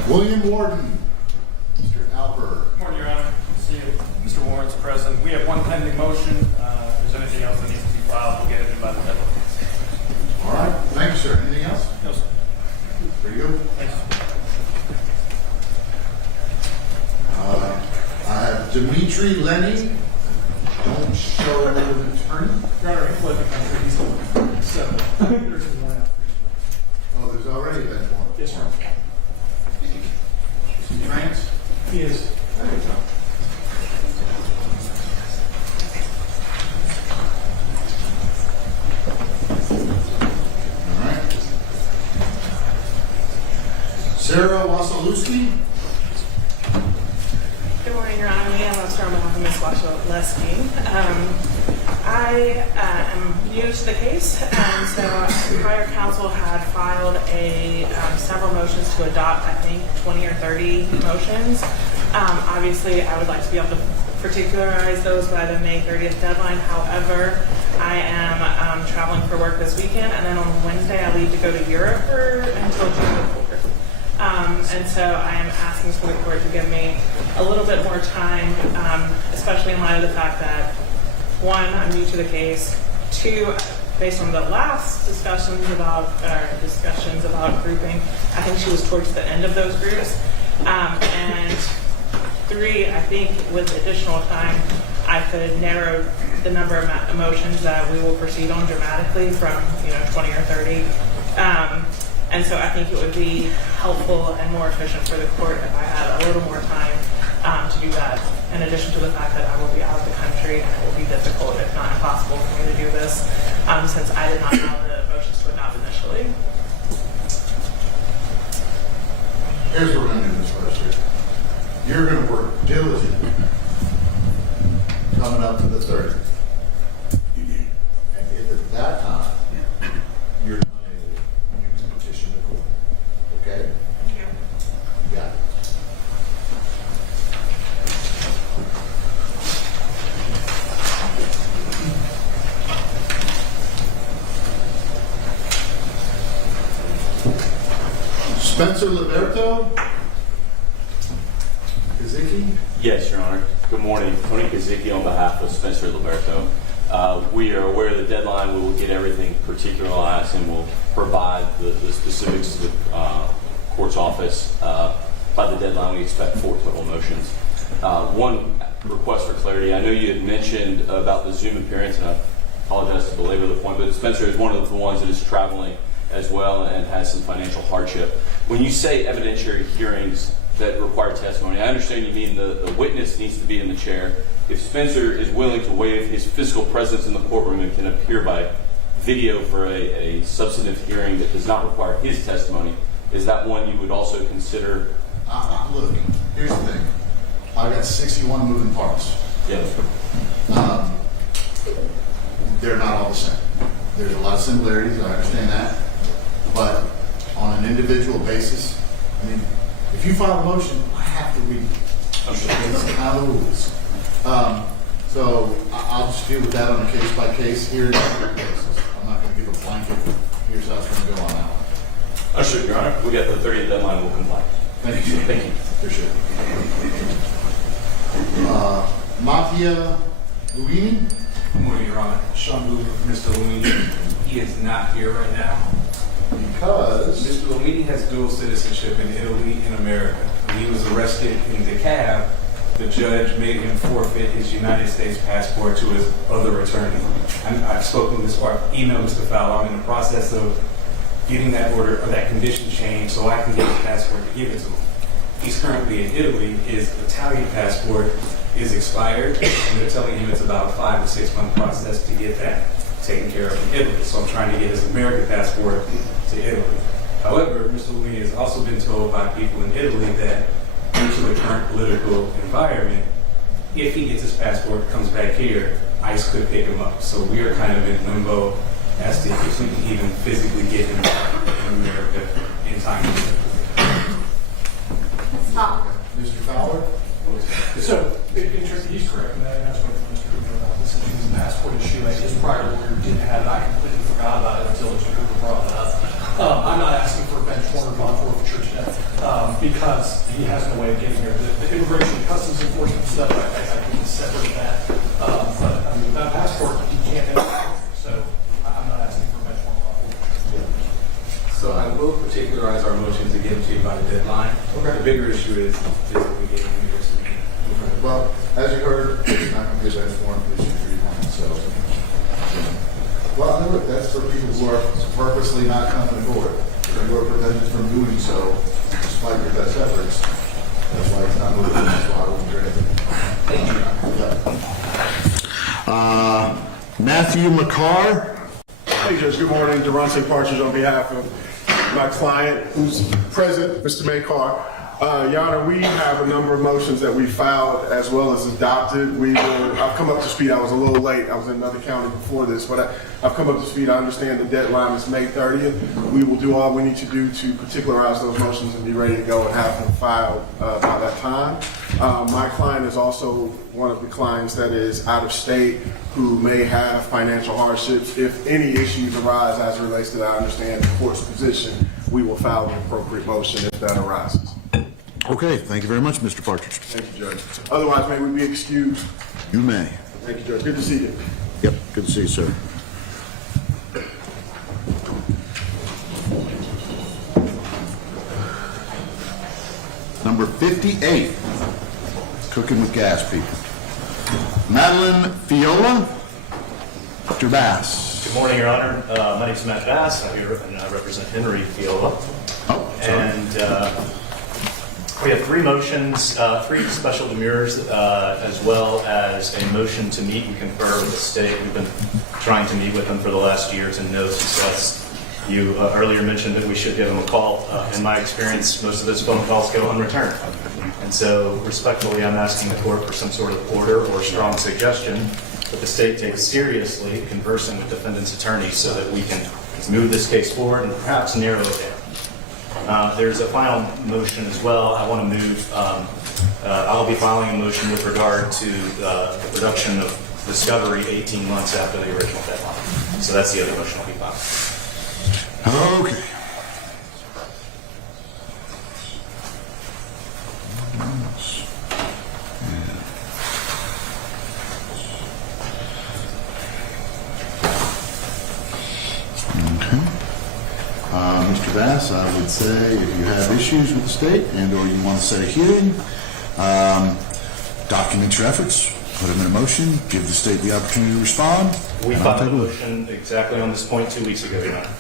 William Warden. Mr. Alper. Good morning, Your Honor. See you. Mr. Warren's present. We have one pending motion. If there's anything else that needs to be filed, we'll get it in by the deadline. All right. Thank you, sir. Anything else? No, sir. Very good. Thanks. I have Dimitri Lenny. Don't show an attorney. Your Honor, he fled the country. He's going. So, there's one out. Oh, there's already been one. Yes, sir. Is he France? He is. There you go. All right. Sarah Wasilewski. Good morning, Your Honor. Leanne Lester on behalf of Ms. Wasilewski. I am new to the case, and so prior counsel had filed several motions to adopt, I think, 20 or 30 motions. Obviously, I would like to be able to particularize those by the May 30th deadline. However, I am traveling for work this weekend, and then on Wednesday I leave to go to Europe until June the 4th. And so I am asking for the court to give me a little bit more time, especially in light of the fact that, one, I'm new to the case. Two, based on the last discussions about grouping, I think she was towards the end of those groups. And three, I think with additional time, I could narrow the number of motions that we will proceed on dramatically from 20 or 30. And so I think it would be helpful and more efficient for the court if I had a little more time to do that, in addition to the fact that I will be out of the country and it will be difficult, if not impossible, for me to do this, since I did not have the motions to adopt initially. Here's what we're going to do, Ms. Webster. You're going to work diligently coming up to the 30th. And if at that time you're unable, you can petition the court. Okay? Thank you. You got it. Spencer Liberto. Kazicki. Yes, Your Honor. Good morning. Tony Kazicki on behalf of Spencer Liberto. We are aware of the deadline. We will get everything particularized and we'll provide the specifics to the court's office. By the deadline, we expect 4 total motions. One request for clarity. I know you had mentioned about the Zoom appearance, and I apologize to belabor the point, but Spencer is one of the ones that is traveling as well and has some financial hardship. When you say evidentiary hearings that require testimony, I understand you mean the witness needs to be in the chair. If Spencer is willing to waive his physical presence in the courtroom and can appear by video for a substantive hearing that does not require his testimony, is that one you would also consider? Look, here's the thing. I've got 61 moving parts. Yes. They're not all the same. There's a lot of similarities, I understand that. But on an individual basis, I mean, if you file a motion, I have to read it. That's how the rules. So I'll just deal with that on a case-by-case, hearing basis. I'm not going to give a blanket, here's how it's going to go on that one. Understood, Your Honor. We got the 30th deadline, we'll comply. Thank you. Thank you. Appreciate it. Mafia Luini. Good morning, Your Honor. Sean Boone, Mr. Luini. He is not here right now. Because? Mr. Luini has dual citizenship in Italy and America. He was arrested in the cab the judge made him forfeit his United States passport to his other attorney. I've spoken with this, or I've emailed Mr. Fowler. I'm in the process of getting that order or that condition changed so I can get his passport to give it to him. He's currently in Italy. His Italian passport is expired, and they're telling him it's about a 5 to 6 month process to get that taken care of in Italy. So I'm trying to get his American passport to Italy. However, Mr. Louis has also been told by people in Italy that due to the current political environment, if he gets his passport, comes back here, ICE could pick him up. So we are kind of in limbo as to if we can even physically get him in America in time. Mr. Fowler? So, he's correct, and that's what Mr. Cooper about this issue, the passport issue. His prior lawyer did have it. I completely forgot about it until Mr. Cooper brought it up. I'm not asking for a bench warrant bond forfeiture today because he has no way of getting here. The immigration and customs enforcement stuff, I think is separate from that. But I mean, without a passport, he can't enter. So I'm not asking for a bench warrant bond forfeiture. So I will particularize our motions to get them to you by the deadline. Okay. The bigger issue is that we get him here. Well, as you heard, it's not going to be a bench warrant issue for you now. So, well, look, that's for people who are purposely not coming to court. You are prevented from doing so, despite your best efforts. That's why it's not moving. That's why I won't grant it. Matthew McCarr. Hey, Judge. Good morning. Durante Partridge on behalf of my client, who's present, Mr. McCarr. Your Honor, we have a number of motions that we filed as well as adopted. I've come up to speed. I was a little late. I was in another county before this, but I've come up to speed. I understand the deadline is May 30th. We will do all we need to do to particularize those motions and be ready to go and have them filed by that time. My client is also one of the clients that is out of state who may have financial hardships. If any issues arise as it relates to that, I understand the court's position. We will file the appropriate motion if that arises. Okay, thank you very much, Mr. Partridge. Thank you, Judge. Otherwise, may we be excused? You may. Thank you, Judge. Good to see you. Yep, good to see you, sir. Number 58, Cooking with Gas People. Madeline Fiola, Dr. Bass. Good morning, Your Honor. My name is Matt Bass. I'm here and I represent Henry Fiola. Oh, sorry. And we have three motions, three special demurs, as well as a motion to meet and confer with the state. We've been trying to meet with them for the last year to no success. You earlier mentioned that we should give them a call. In my experience, most of those phone calls go unreturned. And so, respectfully, I'm asking the court for some sort of order or strong suggestion that the state takes seriously conversing with defendants' attorneys so that we can move this case forward and perhaps narrow it down. There's a final motion as well. I want to move, I'll be filing a motion with regard to the production of discovery 18 months after the original deadline. So that's the other motion I'll be filing. Okay. Mr. Bass, I would say if you have issues with the state and or you want to set a hearing, document your efforts, put them in a motion, give the state the opportunity to respond. We filed a motion exactly on this point 2 weeks ago, Your Honor.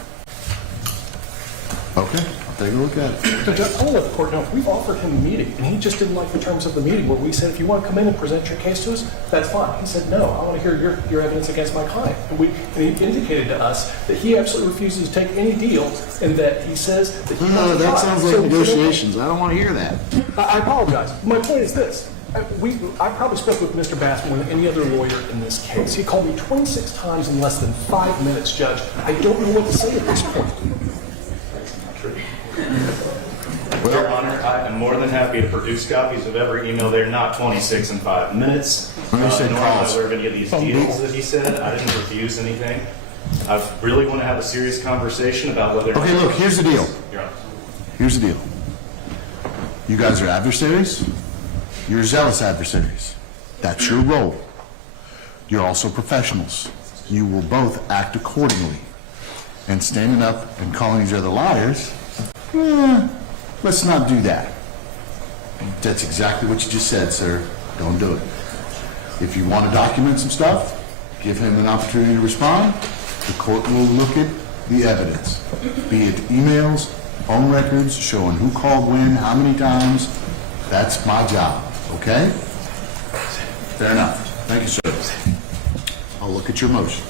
Okay, I'll take a look at it. But Judge, I want to let the court know, we've offered him a meeting, and he just didn't like the terms of the meeting where we said, if you want to come in and present your case to us, that's fine. He said, no, I want to hear your evidence against my client. And he indicated to us that he absolutely refuses to take any deal, and that he says that he wants to that try. sounds like negotiations. I don't want to hear that. I apologize. My point is this. I probably spoke with Mr. Bass more than any other lawyer in this case. He called me 26 times in less than 5 minutes, Judge. I don't know what to say at this point. Well, Your Honor, I am more than happy to produce copies of every email. They're not 26 in 5 minutes. Nor am I aware of any of these deals that he said. I didn't refuse anything. I really want to have a serious conversation about whether... Okay, look, here's the deal. Your Honor. Here's the deal. You guys are adversaries. You're zealous adversaries. That's your role. You're also professionals. You will both act accordingly. And standing up and calling each other liars, let's not do that. That's exactly what you just said, sir. Don't do it. If you want to document some stuff, give him an opportunity to respond. The court will look at the evidence, be it emails, phone records showing who called when, how many times. That's my job, okay? Fair enough. Thank you, sir. I'll look at your motion.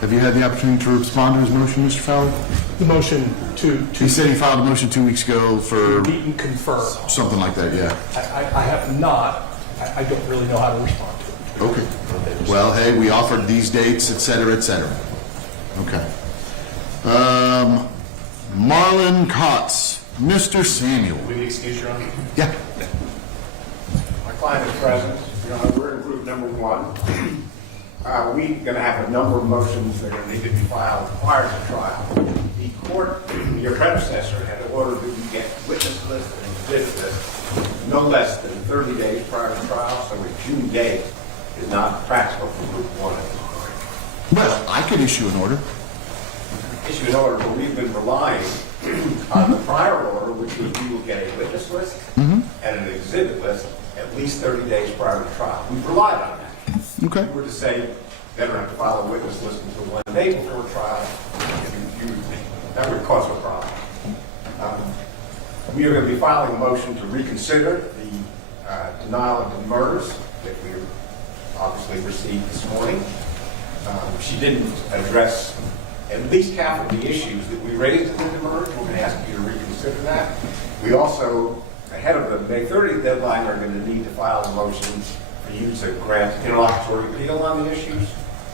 Have you had the opportunity to respond to his motion, Mr. Fowler? The motion to He said he filed a motion 2 weeks ago for meet and confer. something like that, yeah. I have not. I don't really know how to respond to it. Okay. Well, hey, we offered these dates, et cetera, et cetera. Okay. Marlon Kotz, Mr. Samuel. Will you excuse your honor? Yeah. My client is present. Your Honor, we're in group number 1. We're going to have a number of motions that are going to need to be filed prior to trial. The court, your predecessor, had ordered that we get witness list and exhibit list no less than 30 days prior to trial, so a June date is not practical for group 1 at this point. Well, I could issue an order. Issue an order, but we've been relying on the prior order, which was we will get a witness list and an exhibit list at least 30 days prior to trial. We've relied on that. Okay. If we were to say they don't have to file a witness list until 1 day before trial, that would cause a problem. We are going to be filing a motion to reconsider the denial of demurs that we obviously received this morning. She didn't address at least half of the issues that we raised in the demurs. We're going to ask you to reconsider that. We also, ahead of the May 30th deadline, are going to need to file a motion for you to grant interlocutory appeal on the issues,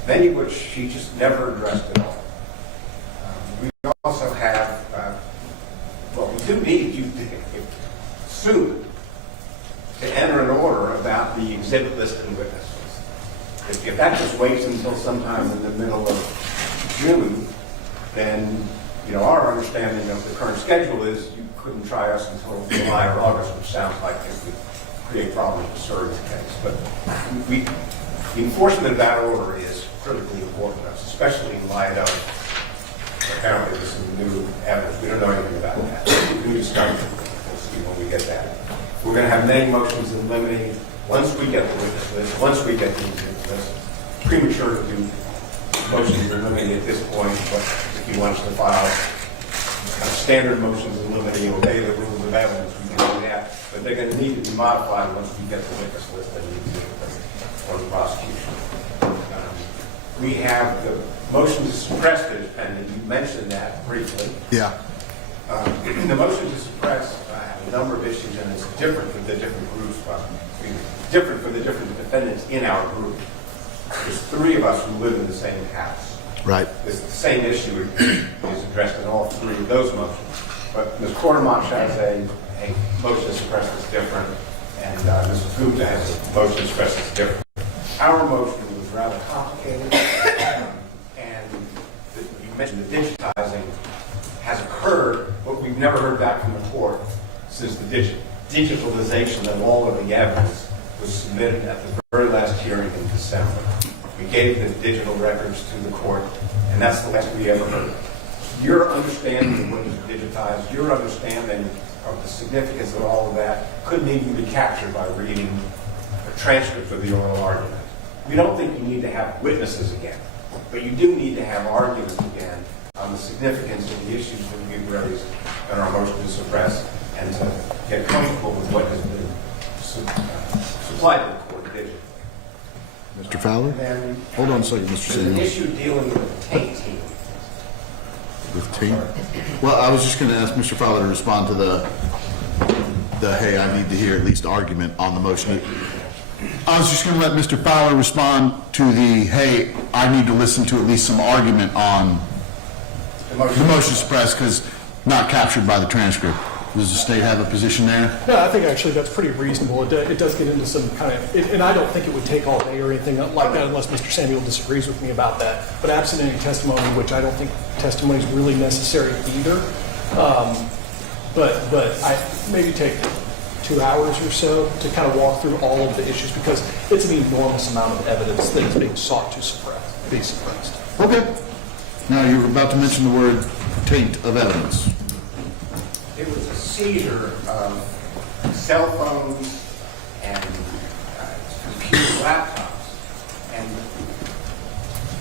many of which she just never addressed at all. We also have, we do need you to soon to enter an order about the exhibit list and witness list. If that just waits until sometime in the middle of June, then our understanding of the current schedule is you couldn't try us until July or August, which sounds like it would create problems with Surrey's case. But the enforcement of that order is critically important to us, especially in light of apparently this is new evidence. We don't know anything about that. We discovered it. We'll see when we get that. We're going to have many motions in limine once we get the witness list, once we get the exhibit list. Premature to do motions in limine at this point, but if you want us to file standard motions in limine, obey the rules of evidence, we can do that. But they're going to need to be modified once we get the witness list and the exhibit list for the prosecution. We have the motion to suppress that is pending. You mentioned that briefly. Yeah. The motion to suppress have a number of issues, and it's different for the different groups, different for the different defendants in our group. There's 3 of us who live in the same house. Right. The same issue is addressed in all 3 of those motions. But Ms. Quartermach has a motion to suppress that's different, and Mrs. Gupta has a motion to suppress that's different. Our motion was rather complicated, and you mentioned the digitizing has occurred, but we've never heard back from the court since the digitalization of all of the evidence was submitted at the very last hearing in December. We gave the digital records to the court, and that's the last we ever heard. Your understanding of what is digitized, your understanding of the significance of all of that couldn't even be captured by reading a transcript of the oral argument. We don't think you need to have witnesses again, but you do need to have arguments again on the significance of the issues that we've raised in our motion to suppress, and to get comfortable with what has been supplied to the court digitally. Mr. Fowler? Hold on a second, Mr. There's an Samuel. issue dealing with tainting. With taint? Well, I was just going to ask Mr. Fowler to respond to the hey, I need to hear at least argument on the motion. I was just going to let Mr. Fowler respond to the, hey, I need to listen to at least some argument on the motion suppressed because not captured by the transcript. Does the state have a position there? No, I think actually that's pretty reasonable. It does get into some kind of, and I don't think it would take all day or anything like that unless Mr. Samuel disagrees with me about that. But absent any testimony, which I don't think testimony is really necessary either. But I maybe take 2 hours or so to kind of walk through all of the issues because it's an enormous amount of evidence that is being sought to be suppressed. Okay. Now, you were about to mention the word taint of evidence. It was a seizure of cell phones and laptops, and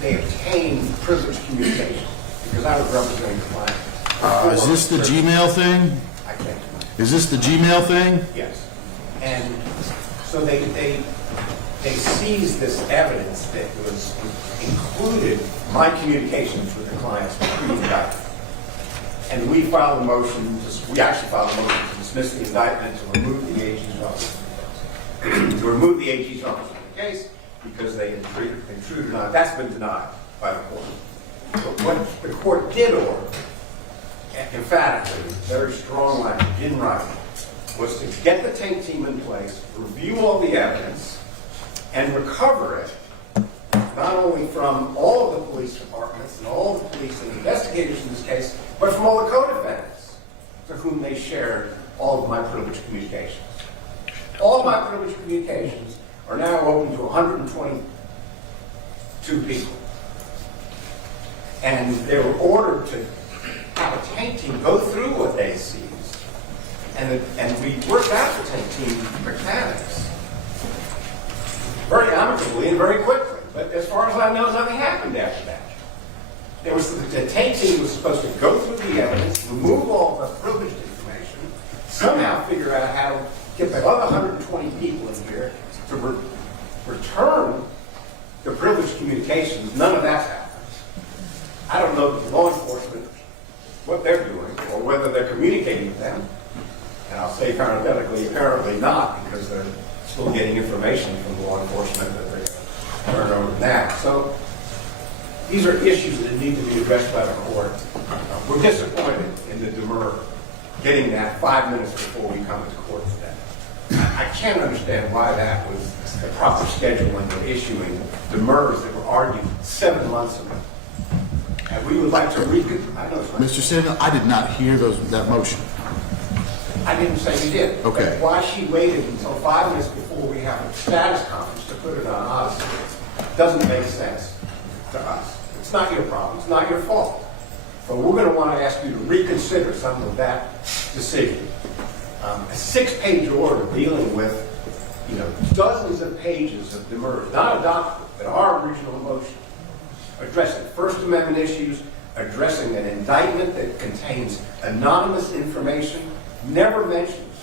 they obtained privileged communication, because I was representing the client. Is this the Gmail thing? I can't. Is this the Gmail thing? Yes. And so they seized this evidence that was included my communications with the clients pre-indictment. And we filed a motion, we actually filed a motion to dismiss the indictment, to remove the AG's office from the case because they intruded on it. That's been denied by the court. But what the court did order, emphatically, very strong language in writing, was to get the taint team in place, review all the evidence, and recover it, not only from all of the police departments and all the police and investigators in this case, but from all the co-defendants to whom they shared all of my privileged communications. All of my privileged communications are now open to 122 people. And they were ordered to have a taint team go through what they seized. And we worked out the taint team mechanics very amicably and very quickly. But as far as I know, nothing happened after that. There was the taint team was supposed to go through the evidence, remove all the privileged information, somehow figure out how to get the other 120 people in here to return the privileged communications. None of that's happened. I don't know the law enforcement, what they're doing, or whether they're communicating with them. And I'll say parenthetically, apparently not, because they're still getting information from law enforcement that they're going to turn over now. So these are issues that need to be addressed by the court. We're disappointed in the demur getting that 5 minutes before we come into court today. I can't understand why that was the proper schedule when they're issuing demurs that were argued 7 months ago. And we would like to Mr. Samuel, I did not hear that motion. I didn't say you did. Okay. But why she waited until 5 minutes before we have a status conference to put it on Odyssey doesn't make sense to us. It's not your problem. It's not your fault. But we're going to want to ask you to reconsider some of that decision. A 6-page order dealing with, dozens of pages of demurs, not a document, but our original motion, addressing First Amendment issues, addressing an indictment that contains anonymous information, never mentions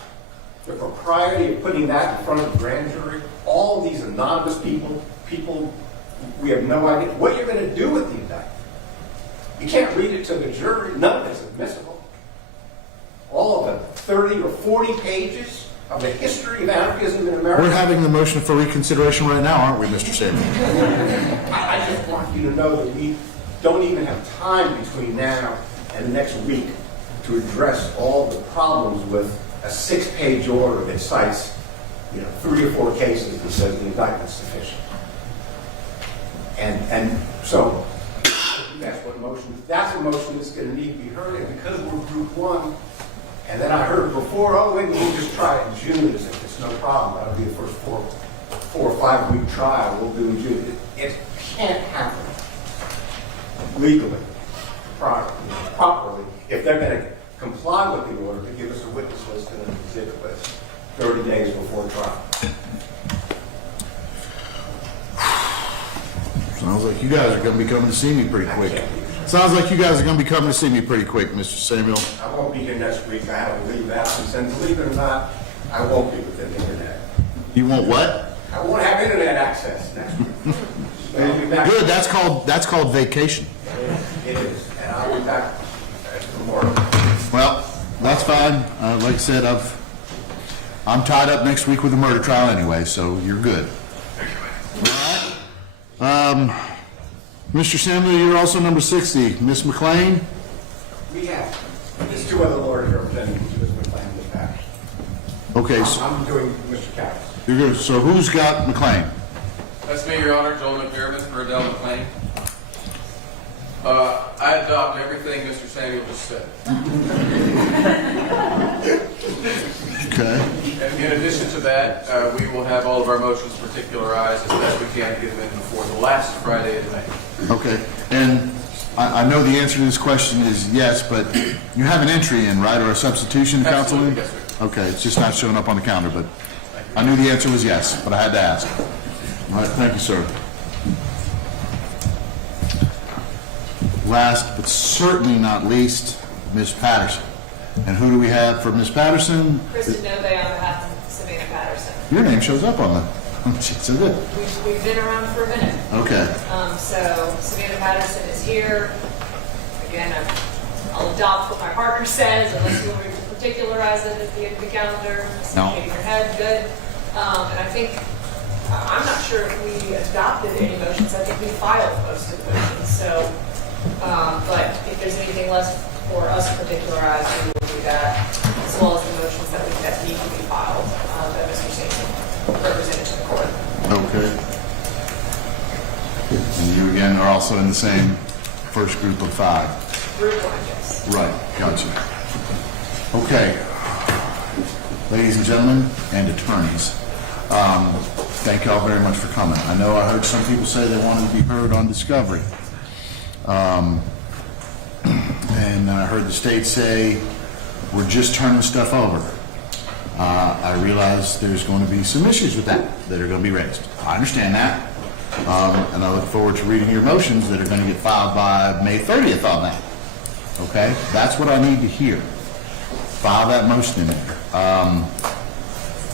the propriety of putting that in front of the grand jury. All these anonymous people, we have no idea what you're going to do with the indictment. You can't read it to the jury. None of it's admissible. All of the 30 or 40 pages of the history of anarchism in America. We're having the motion for reconsideration right now, aren't we, Mr. Samuel? I just want you to know that we don't even have time between now and the next week to address all the problems with a 6-page order that cites, 3 or 4 cases that says the indictment's sufficient. And so that's what motion. That's a motion that's going to need to be heard. And because we're Group 1, and then I heard before, we'll just try it in June as if it's no problem. That'll be the first 4 or 5 week trial we'll do in June. It can't happen legally, properly, if they're going to comply with the order to give us a witness list and an exhibit list 30 days before trial. Sounds like you guys are going to be coming to see me pretty quick. Sounds like you guys are going to be coming to see me pretty quick, Mr. Samuel. I won't be here next week. I have a leave of absence, and believe it or not, I won't be within the internet. You won't what? I won't have internet access next week. Good. That's called vacation. It is, and I'll be back tomorrow. Well, that's fine. Like I said, I'm tied up next week with a murder trial anyway, so you're good. All right. Mr. Samuel, you're also number 60. Ms. McLean? We have. There's 2 other lawyers representing Ms. McLean in this package. Okay. I'm doing Mr. Katz. You're good. So who's got McLean? That's me, Your Honor. Joel McDermott for Adele McLean. I adopt everything Mr. Samuel just said. Okay. And in addition to that, we will have all of our motions particularized as best we can to get them in before the last Friday of May. Okay. And I know the answer to this question is yes, but you have an entry in, right, or a substitution, Councilman? Yes, sir. Okay, it's just not showing up on the calendar, but I knew the answer was yes, but I had to ask. All right, thank you, sir. Last but certainly not least, Ms. Patterson. And who do we have for Ms. Patterson? Kristen Nove on behalf of Savannah Patterson. Your name shows up on the, she said it. We've been around for a minute. Okay. So Savannah Patterson is here. Again, I'll adopt what my partner says, unless you want me to particularize it at the end of the calendar. No. Shaking your head, good. And I think, I'm not sure if we adopted any motions. I think we filed most of the motions. So, but if there's anything left for us to particularize, we will do that, as well as the motions that need to be filed, that Mr. Sainton represented to the court. Okay. And you again are also in the same first group of 5. Group 1, yes. Right, gotcha. Okay. Ladies and gentlemen and attorneys, thank y'all very much for coming. I know I heard some people say they wanted to be heard on discovery. And I heard the state say, we're just turning stuff over. I realize there's going to be some issues with that are going to be raised. I understand that. And I look forward to reading your motions that are going to get filed by May 30th on that. Okay? That's what I need to hear. File that motion in there.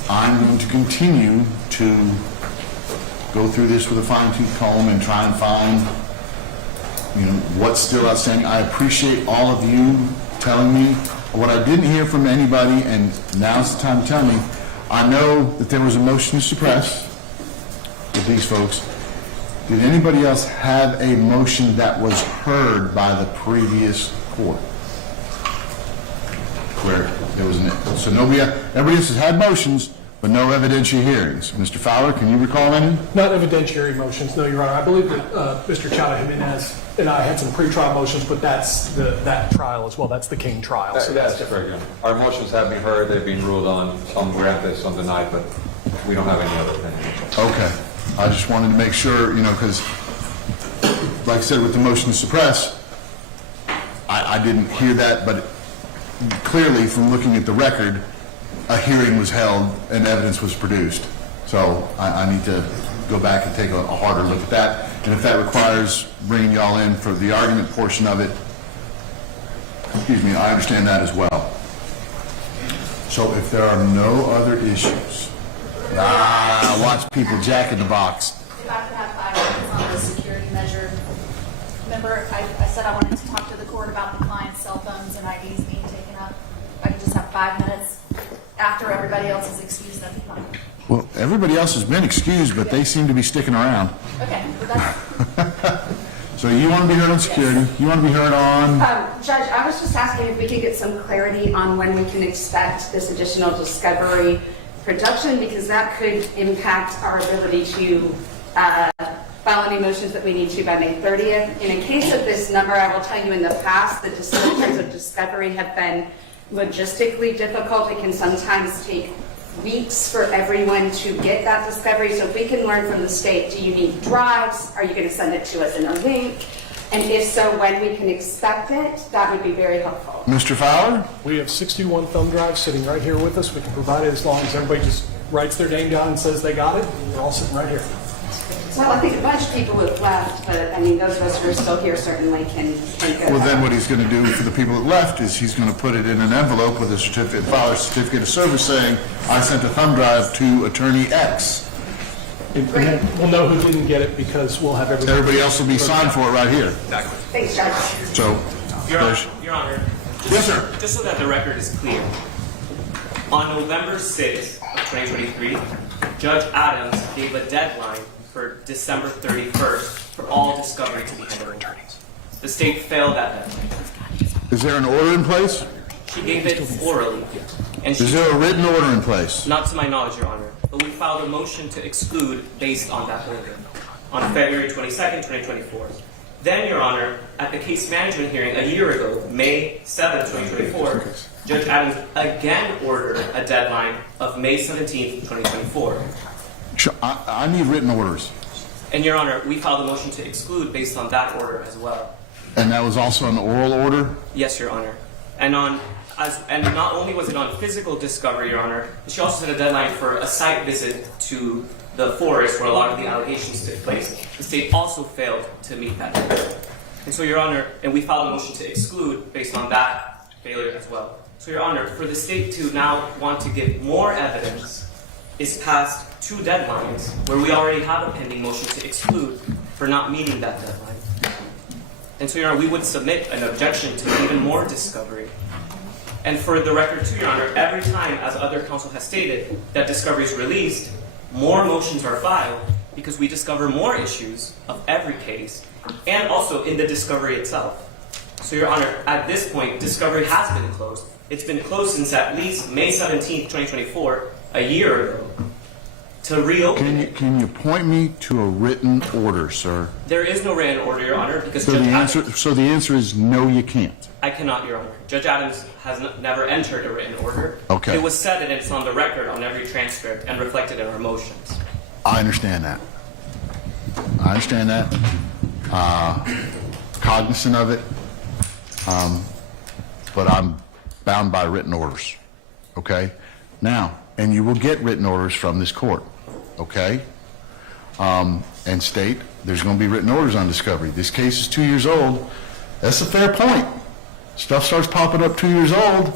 I'm going to continue to go through this with a fine-tooth comb and try and find, what's still outstanding. I appreciate all of you telling me what I didn't hear from anybody, and now's the time to tell me. I know that there was a motion to suppress with these folks. Did anybody else have a motion that was heard by the previous court? Where there was so everybody else has had motions, but no evidentiary hearings. Mr. Fowler, can you recall any? Not evidentiary motions, no, Your Honor. I believe that Mr. Chowda Jimenez and I had some pretrial motions, but that's that trial as well. That's the King trial. So that's different. Very good. Our motions have been heard, they've been ruled on, some granted, some denied, but we don't have any other thing. Okay. I just wanted to make sure, because, like I said, with the motion to suppress, I didn't hear that, but clearly from looking at the record, a hearing was held and evidence was produced. So I need to go back and take a harder look at that. And if that requires bringing y'all in for the argument portion of it, I understand that as well. So if there are no other issues, watch people jack in the box. If I could have 5 minutes on the security measure. Remember, I said I wanted to talk to the court about the client's cell phones and IDs being taken up. If I could just have 5 minutes after everybody else is excused, that'd be fine. Well, everybody else has been excused, but they seem to be sticking around. Okay, well, that's... So you want to be heard on security? You want to be heard on? Judge, I was just asking if we could get some clarity on when we can expect this additional discovery production, because that could impact our ability to file any motions that we need to by May 30th. In a case of this number, I will tell you in the past, the disclosures of discovery have been logistically difficult. It can sometimes take weeks for everyone to get that discovery. So if we can learn from the state, do you need drives? Are you going to send it to us in a link? And if so, when we can expect it, that would be very helpful. Mr. Fowler? We have 61 thumb drives sitting right here with us. We can provide it as long as everybody just writes their name down and says they got it. We're all sitting right here. Well, I think a bunch of people have left, but I mean, those of us who are still here certainly can go. Well, then what he's going to do for the people that left is he's going to put it in an envelope with a certificate, file a certificate of service saying, I sent a thumb drive to attorney X. We'll know who didn't get it because we'll have everybody else will be signed for it right here. Exactly. Thanks, Judge. So, Your Honor. Yes, sir. Just so that the record is clear. On November 6th of 2023, Judge Adams gave a deadline for December 31st for all discovery to be handled. The state failed that deadline. Is there an order in place? She gave it orally. And Is there a written order in place? Not to my knowledge, Your Honor. But we filed a motion to exclude based on that order on February 22nd, 2024. Then, Your Honor, at the case management hearing a year ago, May 7th, 2024, Judge Adams again ordered a deadline of May 17th, 2024. I need written orders. And Your Honor, we filed a motion to exclude based on that order as well. And that was also an oral order? Yes, Your Honor. And not only was it on physical discovery, Your Honor, she also set a deadline for a site visit to the forest where a lot of the allegations took place, the state also failed to meet that deadline. And so, Your Honor, and we filed a motion to exclude based on that failure as well. So, Your Honor, for the state to now want to give more evidence is past 2 deadlines where we already have a pending motion to exclude for not meeting that deadline. And so, Your Honor, we would submit an objection to even more discovery. And for the record too, Your Honor, every time, as other counsel has stated, that discovery is released, more motions are filed because we discover more issues of every case and also in the discovery itself. So, Your Honor, at this point, discovery has been closed. It's been closed since at least May 17th, 2024, a year ago. To reopen Can you point me to a written order, sir? There is no written order, Your Honor, because So the answer is no, you can't. I cannot, Your Honor. Judge Adams has never entered a written order. Okay. It was said and it's on the record on every transcript and reflected in our motions. I understand that. Cognizant of it. But I'm bound by written orders. Okay? Now, and you will get written orders from this court. Okay? And state, there's going to be written orders on discovery. This case is 2 years old. That's a fair point. Stuff starts popping up 2 years old.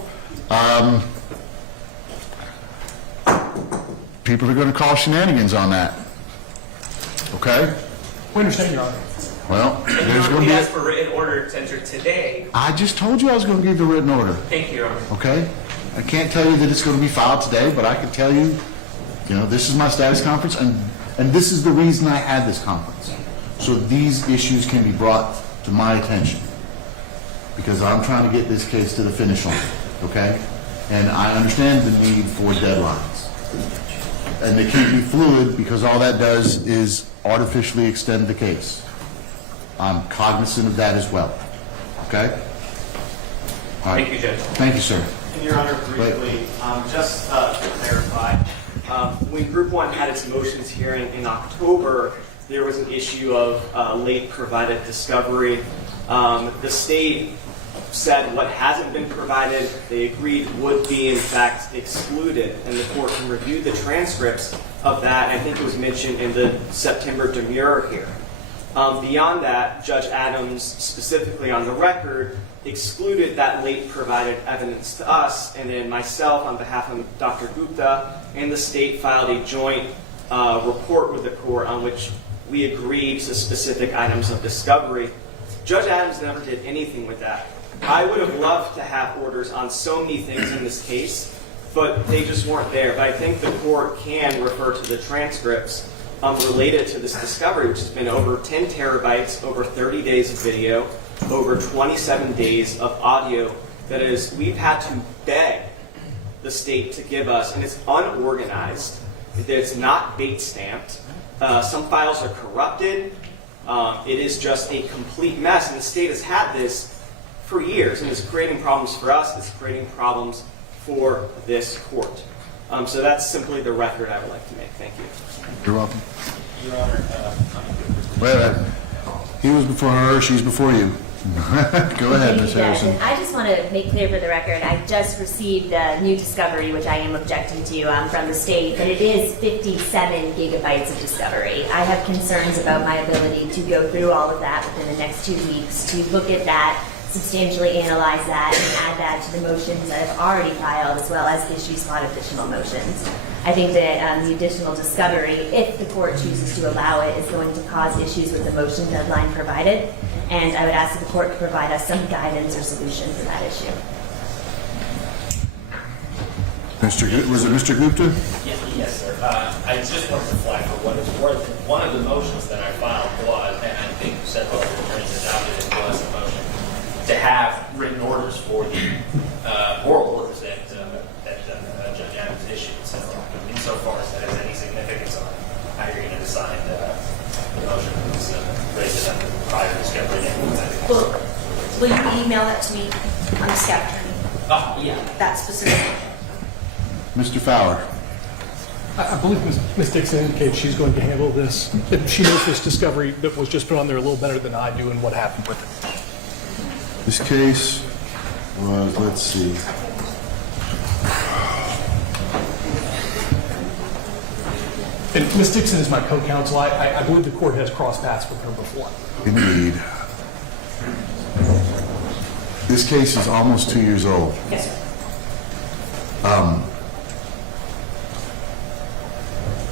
People are going to call shenanigans on that. Okay? We understand, Your Honor. Well, And there's Your Honor, going we to be. asked for written order to enter today. I just told you I was going to give the written order. Thank you, Your Honor. Okay? I can't tell you that it's going to be filed today, but I can tell you, this is my status conference, and this is the reason I had this conference. So these issues can be brought to my attention. Because I'm trying to get this case to the finish line, okay? And I understand the need for deadlines. And they can't be fluid because all that does is artificially extend the case. I'm cognizant of that as well, okay? All right. Thank you, Judge. Thank you, sir. And Your Honor, briefly, just to clarify, when Group 1 had its motions hearing in October, there was an issue of late provided discovery. The state said what hasn't been provided, they agreed would be in fact excluded, and the court can review the transcripts of that. I think it was mentioned in the September demurrer hearing. Beyond that, Judge Adams, specifically on the record, excluded that late provided evidence to us, and then myself, on behalf of Dr. Gupta, and the state filed a joint report with the court on which we agreed to specific items of discovery. Judge Adams never did anything with that. I would have loved to have orders on so many things in this case, but they just weren't there. But I think the court can refer to the transcripts related to this discovery, which has been over 10 terabytes, over 30 days of video, over 27 days of audio. That is, we've had to beg the state to give us, and it's unorganized. It's not date stamped. Some files are corrupted. It is just a complete mess, and the state has had this for years, and it's creating problems for us. It's creating problems for this court. So that's simply the record I would like to make. Thank you. You're welcome. Your Honor, Wait. He was before her, she's before you. Go ahead, Ms. Harrison. I just want to make clear for the record, I just received a new discovery, which I am objecting to from the state, but it is 57 gigabytes of discovery. I have concerns about my ability to go through all of that within the next 2 weeks, to look at that, substantially analyze that, and add that to the motions that I've already filed, as well as issue slot additional motions. I think that the additional discovery, if the court chooses to allow it, is going to cause issues with the motion deadline provided, and I would ask that the court provide us some guidance or solution for that issue. Was it Mr. Gupta? Yes, sir. I just wanted to flag for what it's worth. One of the motions that I filed was, and I think several other attorneys adopted it, was a motion to have written orders for the oral orders that Judge Adams issued. So, insofar as that has any significance on how you're going to decide the motion that was raised at the prior discovery. Will you email that to me on the staff attorney? Yeah. That specific. Mr. Fowler. I believe Ms. Dixon indicated she's going to handle this. She knows this discovery that was just put on there a little better than I do and what happened with it. This case was, let's see. And Ms. Dixon is my co-counsel. I believe the court has crossed paths with her before. Indeed. This case is almost 2 years old. Yes, sir.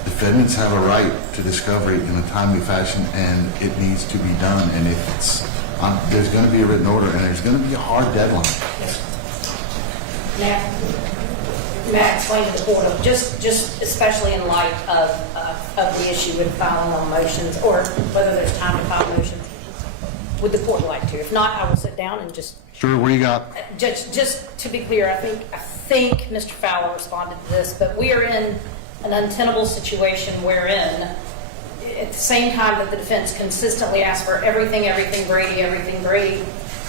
Defendants have a right to discovery in a timely fashion, and it needs to be done. And if it's, there's going to be a written order, and there's going to be a hard deadline. May I explain to the court, just especially in light of the issue with filing on motions, or whether there's time to file motions, would the court like to? If not, I will sit down and just. Sure, what do you got? Just to be clear, I think Mr. Fowler responded to this, but we are in an untenable situation wherein, at the same time that the defense consistently asks for everything Brady,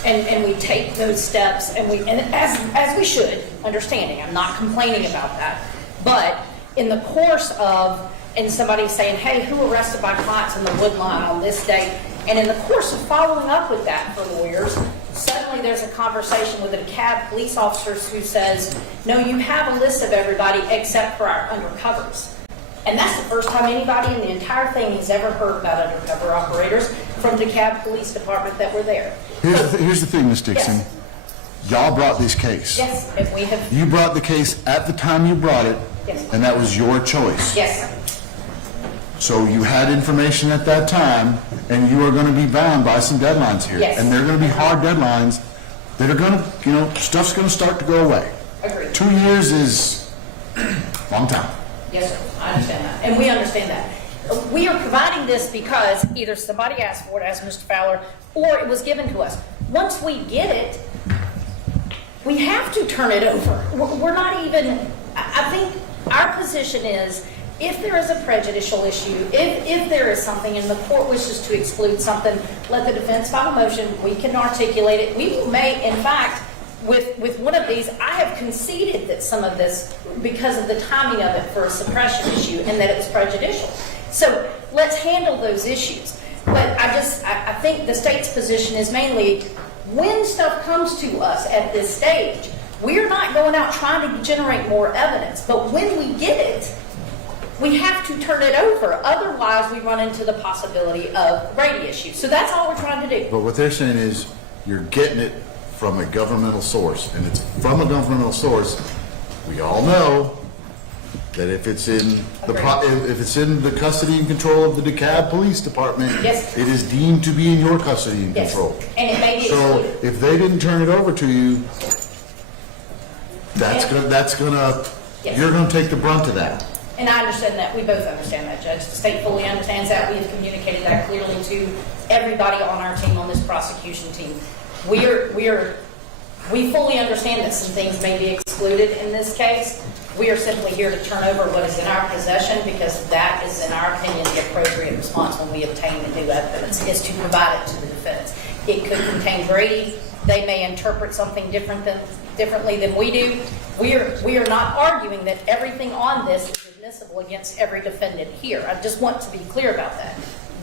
and we take those steps, and as we should, understanding, I'm not complaining about that, but in the course of, and somebody saying, hey, who arrested my clients in the Woodline on this date, and in the course of following up with that for lawyers, suddenly there's a conversation with a DeKalb police officer who says, no, you have a list of everybody except for our undercovers. And that's the first time anybody in the entire thing has ever heard about undercover operators from DeKalb Police Department that were there. Here's the thing, Ms. Dixon. Yes. Y'all brought this case. Yes, and we have. You brought the case at the time you brought it, Yes. and that was your choice. Yes. So you had information at that time, and you are going to be bound by some deadlines here. Yes. And they're going to be hard deadlines that are going to, stuff's going to start to go away. Agreed. 2 years is a long time. Yes, sir. I understand that. And we understand that. We are providing this because either somebody asked for it, as Mr. Fowler, or it was given to us. Once we get it, we have to turn it over. We're not even, I think our position is, if there is a prejudicial issue, if there is something and the court wishes to exclude something, let the defense file a motion, we can articulate it. We may, in fact, with one of these, I have conceded that some of this, because of the timing of it for a suppression issue, and that it was prejudicial. So let's handle those issues. But I think the state's position is mainly, when stuff comes to us at this stage, we're not going out trying to generate more evidence. But when we get it, we have to turn it over. Otherwise, we run into the possibility of Brady issues. So that's all we're trying to do. But what they're saying is, you're getting it from a governmental source, and it's from a governmental source. We all know that if it's in the custody and control of the DeKalb Police Department, Yes. it is deemed to be in your custody and Yes. control. And it may be So excluded. if they didn't turn it over to you, Yes. you're gonna take the brunt of that. And I understand that. We both understand that, Judge. The state fully understands that. We have communicated that clearly to everybody on our team, on this prosecution team. We fully understand that some things may be excluded in this case. We are simply here to turn over what is in our possession, because that is, in our opinion, the appropriate response when we obtain the new evidence, is to provide it to the defense. It could contain Brady. They may interpret something differently than we do. We are not arguing that everything on this is admissible against every defendant here. I just want to be clear about that.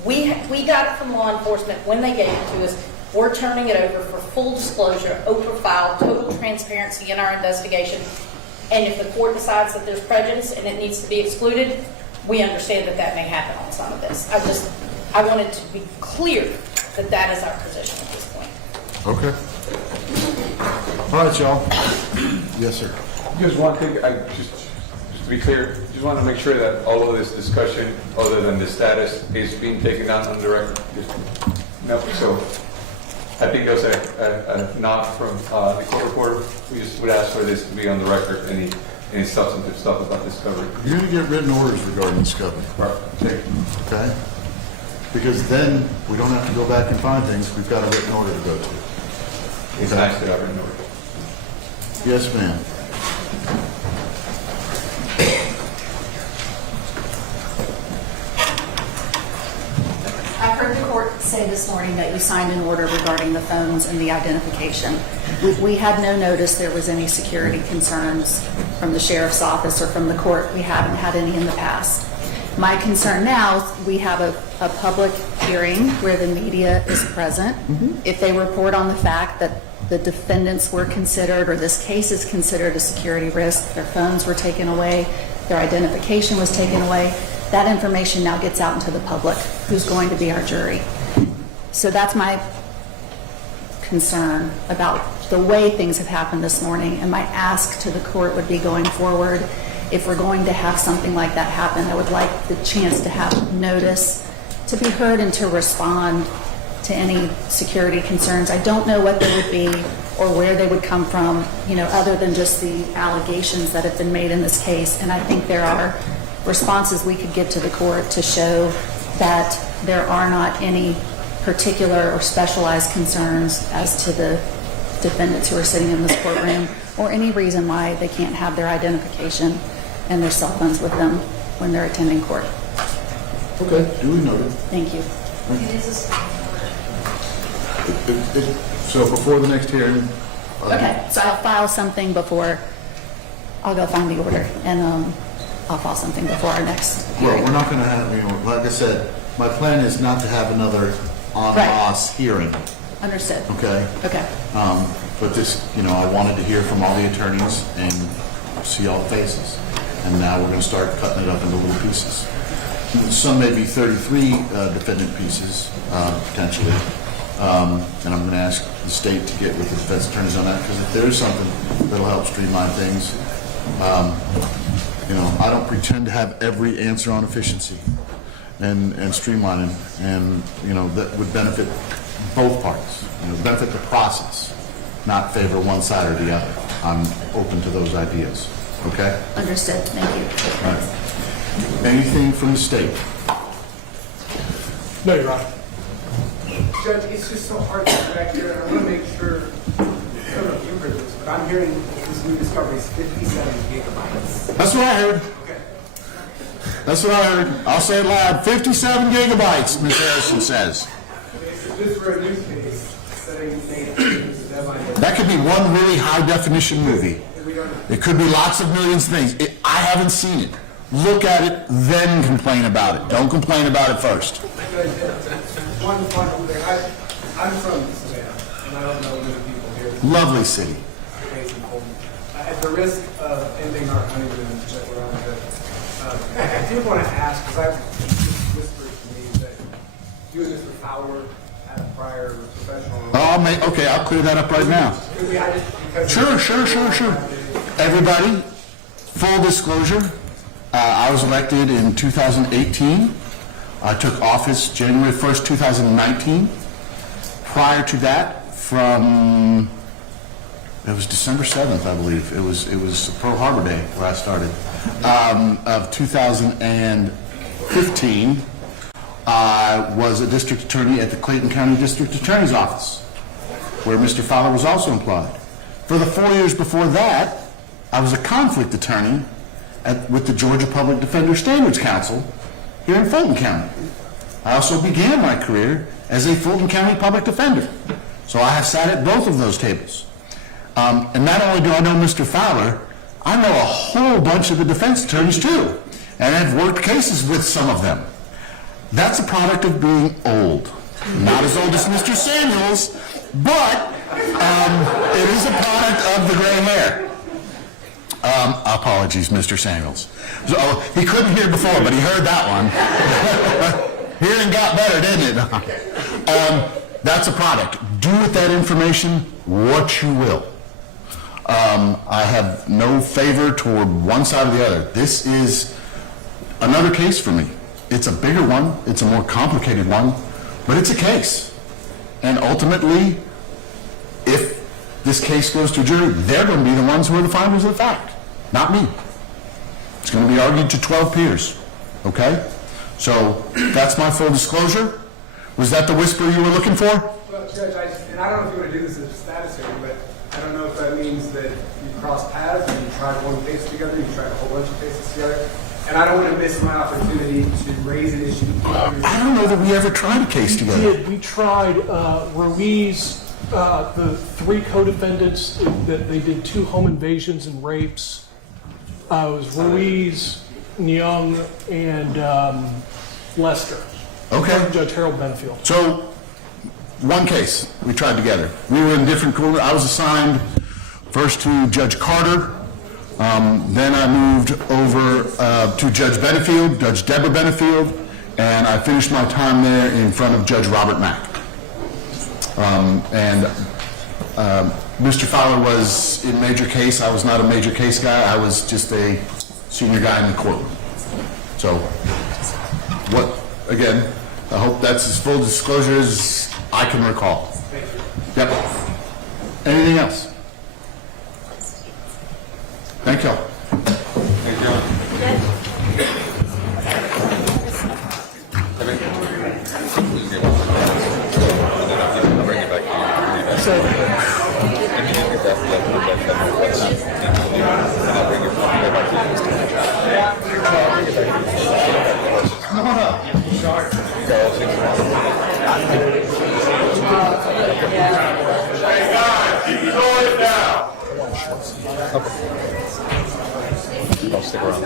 We got it from law enforcement when they gave it to us. We're turning it over for full disclosure, open file, total transparency in our investigation. And if the court decides that there's prejudice and it needs to be excluded, we understand that may happen on some of this. I wanted to be clear that that is our position at this point. Okay. All right, y'all. Yes, sir. Just one thing, just to be clear, just want to make sure that all of this discussion, other than the status, is being taken down on the record. No, so I think there was a nod from the court reporter. We just would ask for this to be on the record, any substantive stuff about discovery. You're going to get written orders regarding discovery. Right. Okay? Because then we don't have to go back and find things. We've got a written order to go to. It's nice to have written order. Yes, ma'am. I've heard the court say this morning that you signed an order regarding the phones and the identification. We had no notice there was any security concerns from the sheriff's office or from the court. We haven't had any in the past. My concern now is we have a public hearing where the media is present. If they report on the fact that the defendants were considered, or this case is considered a security risk, their phones were taken away, their identification was taken away, that information now gets out into the public, who's going to be our jury. So that's my concern about the way things have happened this morning. And my ask to the court would be going forward, if we're going to have something like that happen, I would like the chance to have notice to be heard and to respond to any security concerns. I don't know what they would be or where they would come from, other than just the allegations that have been made in this case. And I think there are responses we could give to the court to show that there are not any particular or specialized concerns as to the defendants who are sitting in this courtroom, or any reason why they can't have their identification and their cell phones with them when they're attending court. Okay, duly noted. Thank you. So before the next hearing. Okay, so I'll file something before, I'll go find the order, and I'll file something before our next Well, hearing. we're not going to have, like I said, my plan is not to have another en-masse hearing, Understood. okay? Okay. But this, I wanted to hear from all the attorneys and see all the faces. And now we're going to start cutting it up into little pieces. Some may be 33 defendant pieces, potentially. And I'm going to ask the state to get with the defense attorneys on that, because if there is something that'll help streamline things, I don't pretend to have every answer on efficiency and streamlining, and, that would benefit both parties, benefit the process, not favor one side or the other. I'm open to those ideas, okay? Understood. Thank you. All right. Anything from the state? No, Your Honor. Judge, it's just so hard to get back here, and I want to make sure, I don't know if you heard this, but I'm hearing this new discovery is 57 gigabytes. That's what I heard. Okay. That's what I heard. I'll say it loud. 57 gigabytes, Ms. Harrison says. Just for a news case, setting the deadline. That could be one really high-definition movie. It could be lots of millions of things. I haven't seen it. Look at it, then complain about it. Don't complain about it first. One final thing. I'm from Savannah, and I don't know many people here. Lovely city. At the risk of ending our honeymoon and check around a bit, I did want to ask, because I've whispered to me that you and Mr. Fowler had a prior professional. Okay, I'll clear that up right now. Sure. Everybody, full disclosure, I was elected in 2018. I took office January 1st, 2019. Prior to that, it was December 7th, I believe. It was Pearl Harbor Day where I started. Of 2015, I was a district attorney at the Clayton County District Attorney's Office, where Mr. Fowler was also employed. For the 4 years before that, I was a conflict attorney with the Georgia Public Defender Standards Council here in Fulton County. I also began my career as a Fulton County public defender. So I have sat at both of those tables. And not only do I know Mr. Fowler, I know a whole bunch of the defense attorneys too, and I've worked cases with some of them. That's a product of being old. Not as old as Mr. Samuels, but it is a product of the gray hair. Apologies, Mr. Samuels. So, he couldn't hear before, but he heard that one. Hearing got better, didn't it? That's a product. Do with that information what you will. I have no favor toward one side or the other. This is another case for me. It's a bigger one. It's a more complicated one, but it's a case. And ultimately, if this case goes to a jury, they're going to be the ones who are the finders of the fact, not me. It's going to be argued to 12 peers, okay? So that's my full disclosure. Was that the whisper you were looking for? Well, Judge, and I don't know if you want to do this as a status hearing, but I don't know if that means that you cross paths and you tried one case together, you tried a whole bunch of cases together, and I don't want to miss my opportunity to raise an issue. I don't know that we ever tried a case together. We tried Ruiz, the 3 co-defendants, that they did 2 home invasions and rapes. It was Ruiz, Nyung, and Lester. Okay. Judge Harold Benefield. So, one case we tried together. We were in different court. I was assigned first to Judge Carter Then I moved over to Judge Benefield, Judge Deborah Benefield, and I finished my time there in front of Judge Robert Mack. Mr. Fowler was in major case. I was not a major case guy. I was just a senior guy in the courtroom. So, again, I hope that's as full disclosure as I can recall. Yep. Anything else? Thank you. Thank you. Come on up. Hey guys, keep your noise down. I'll stick around.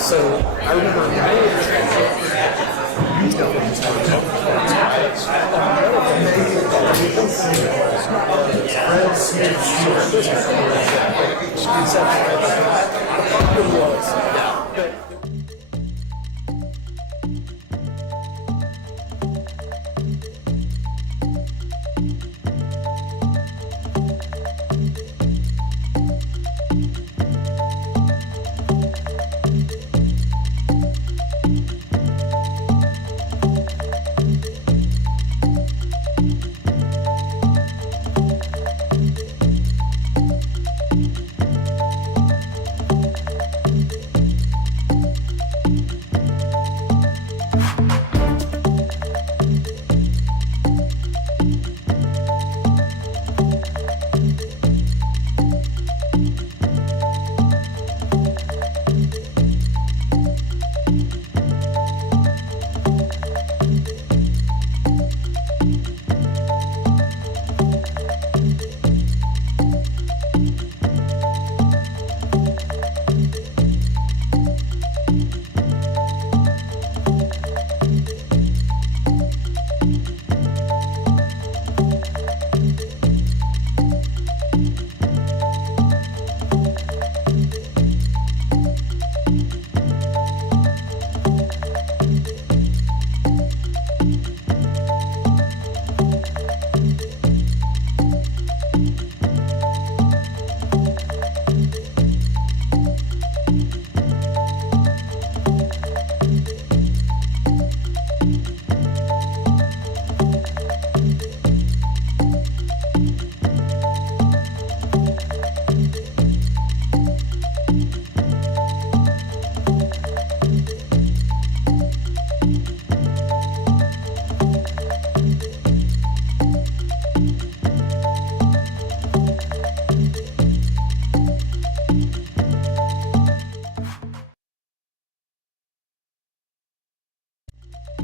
So I remember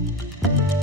Thank you.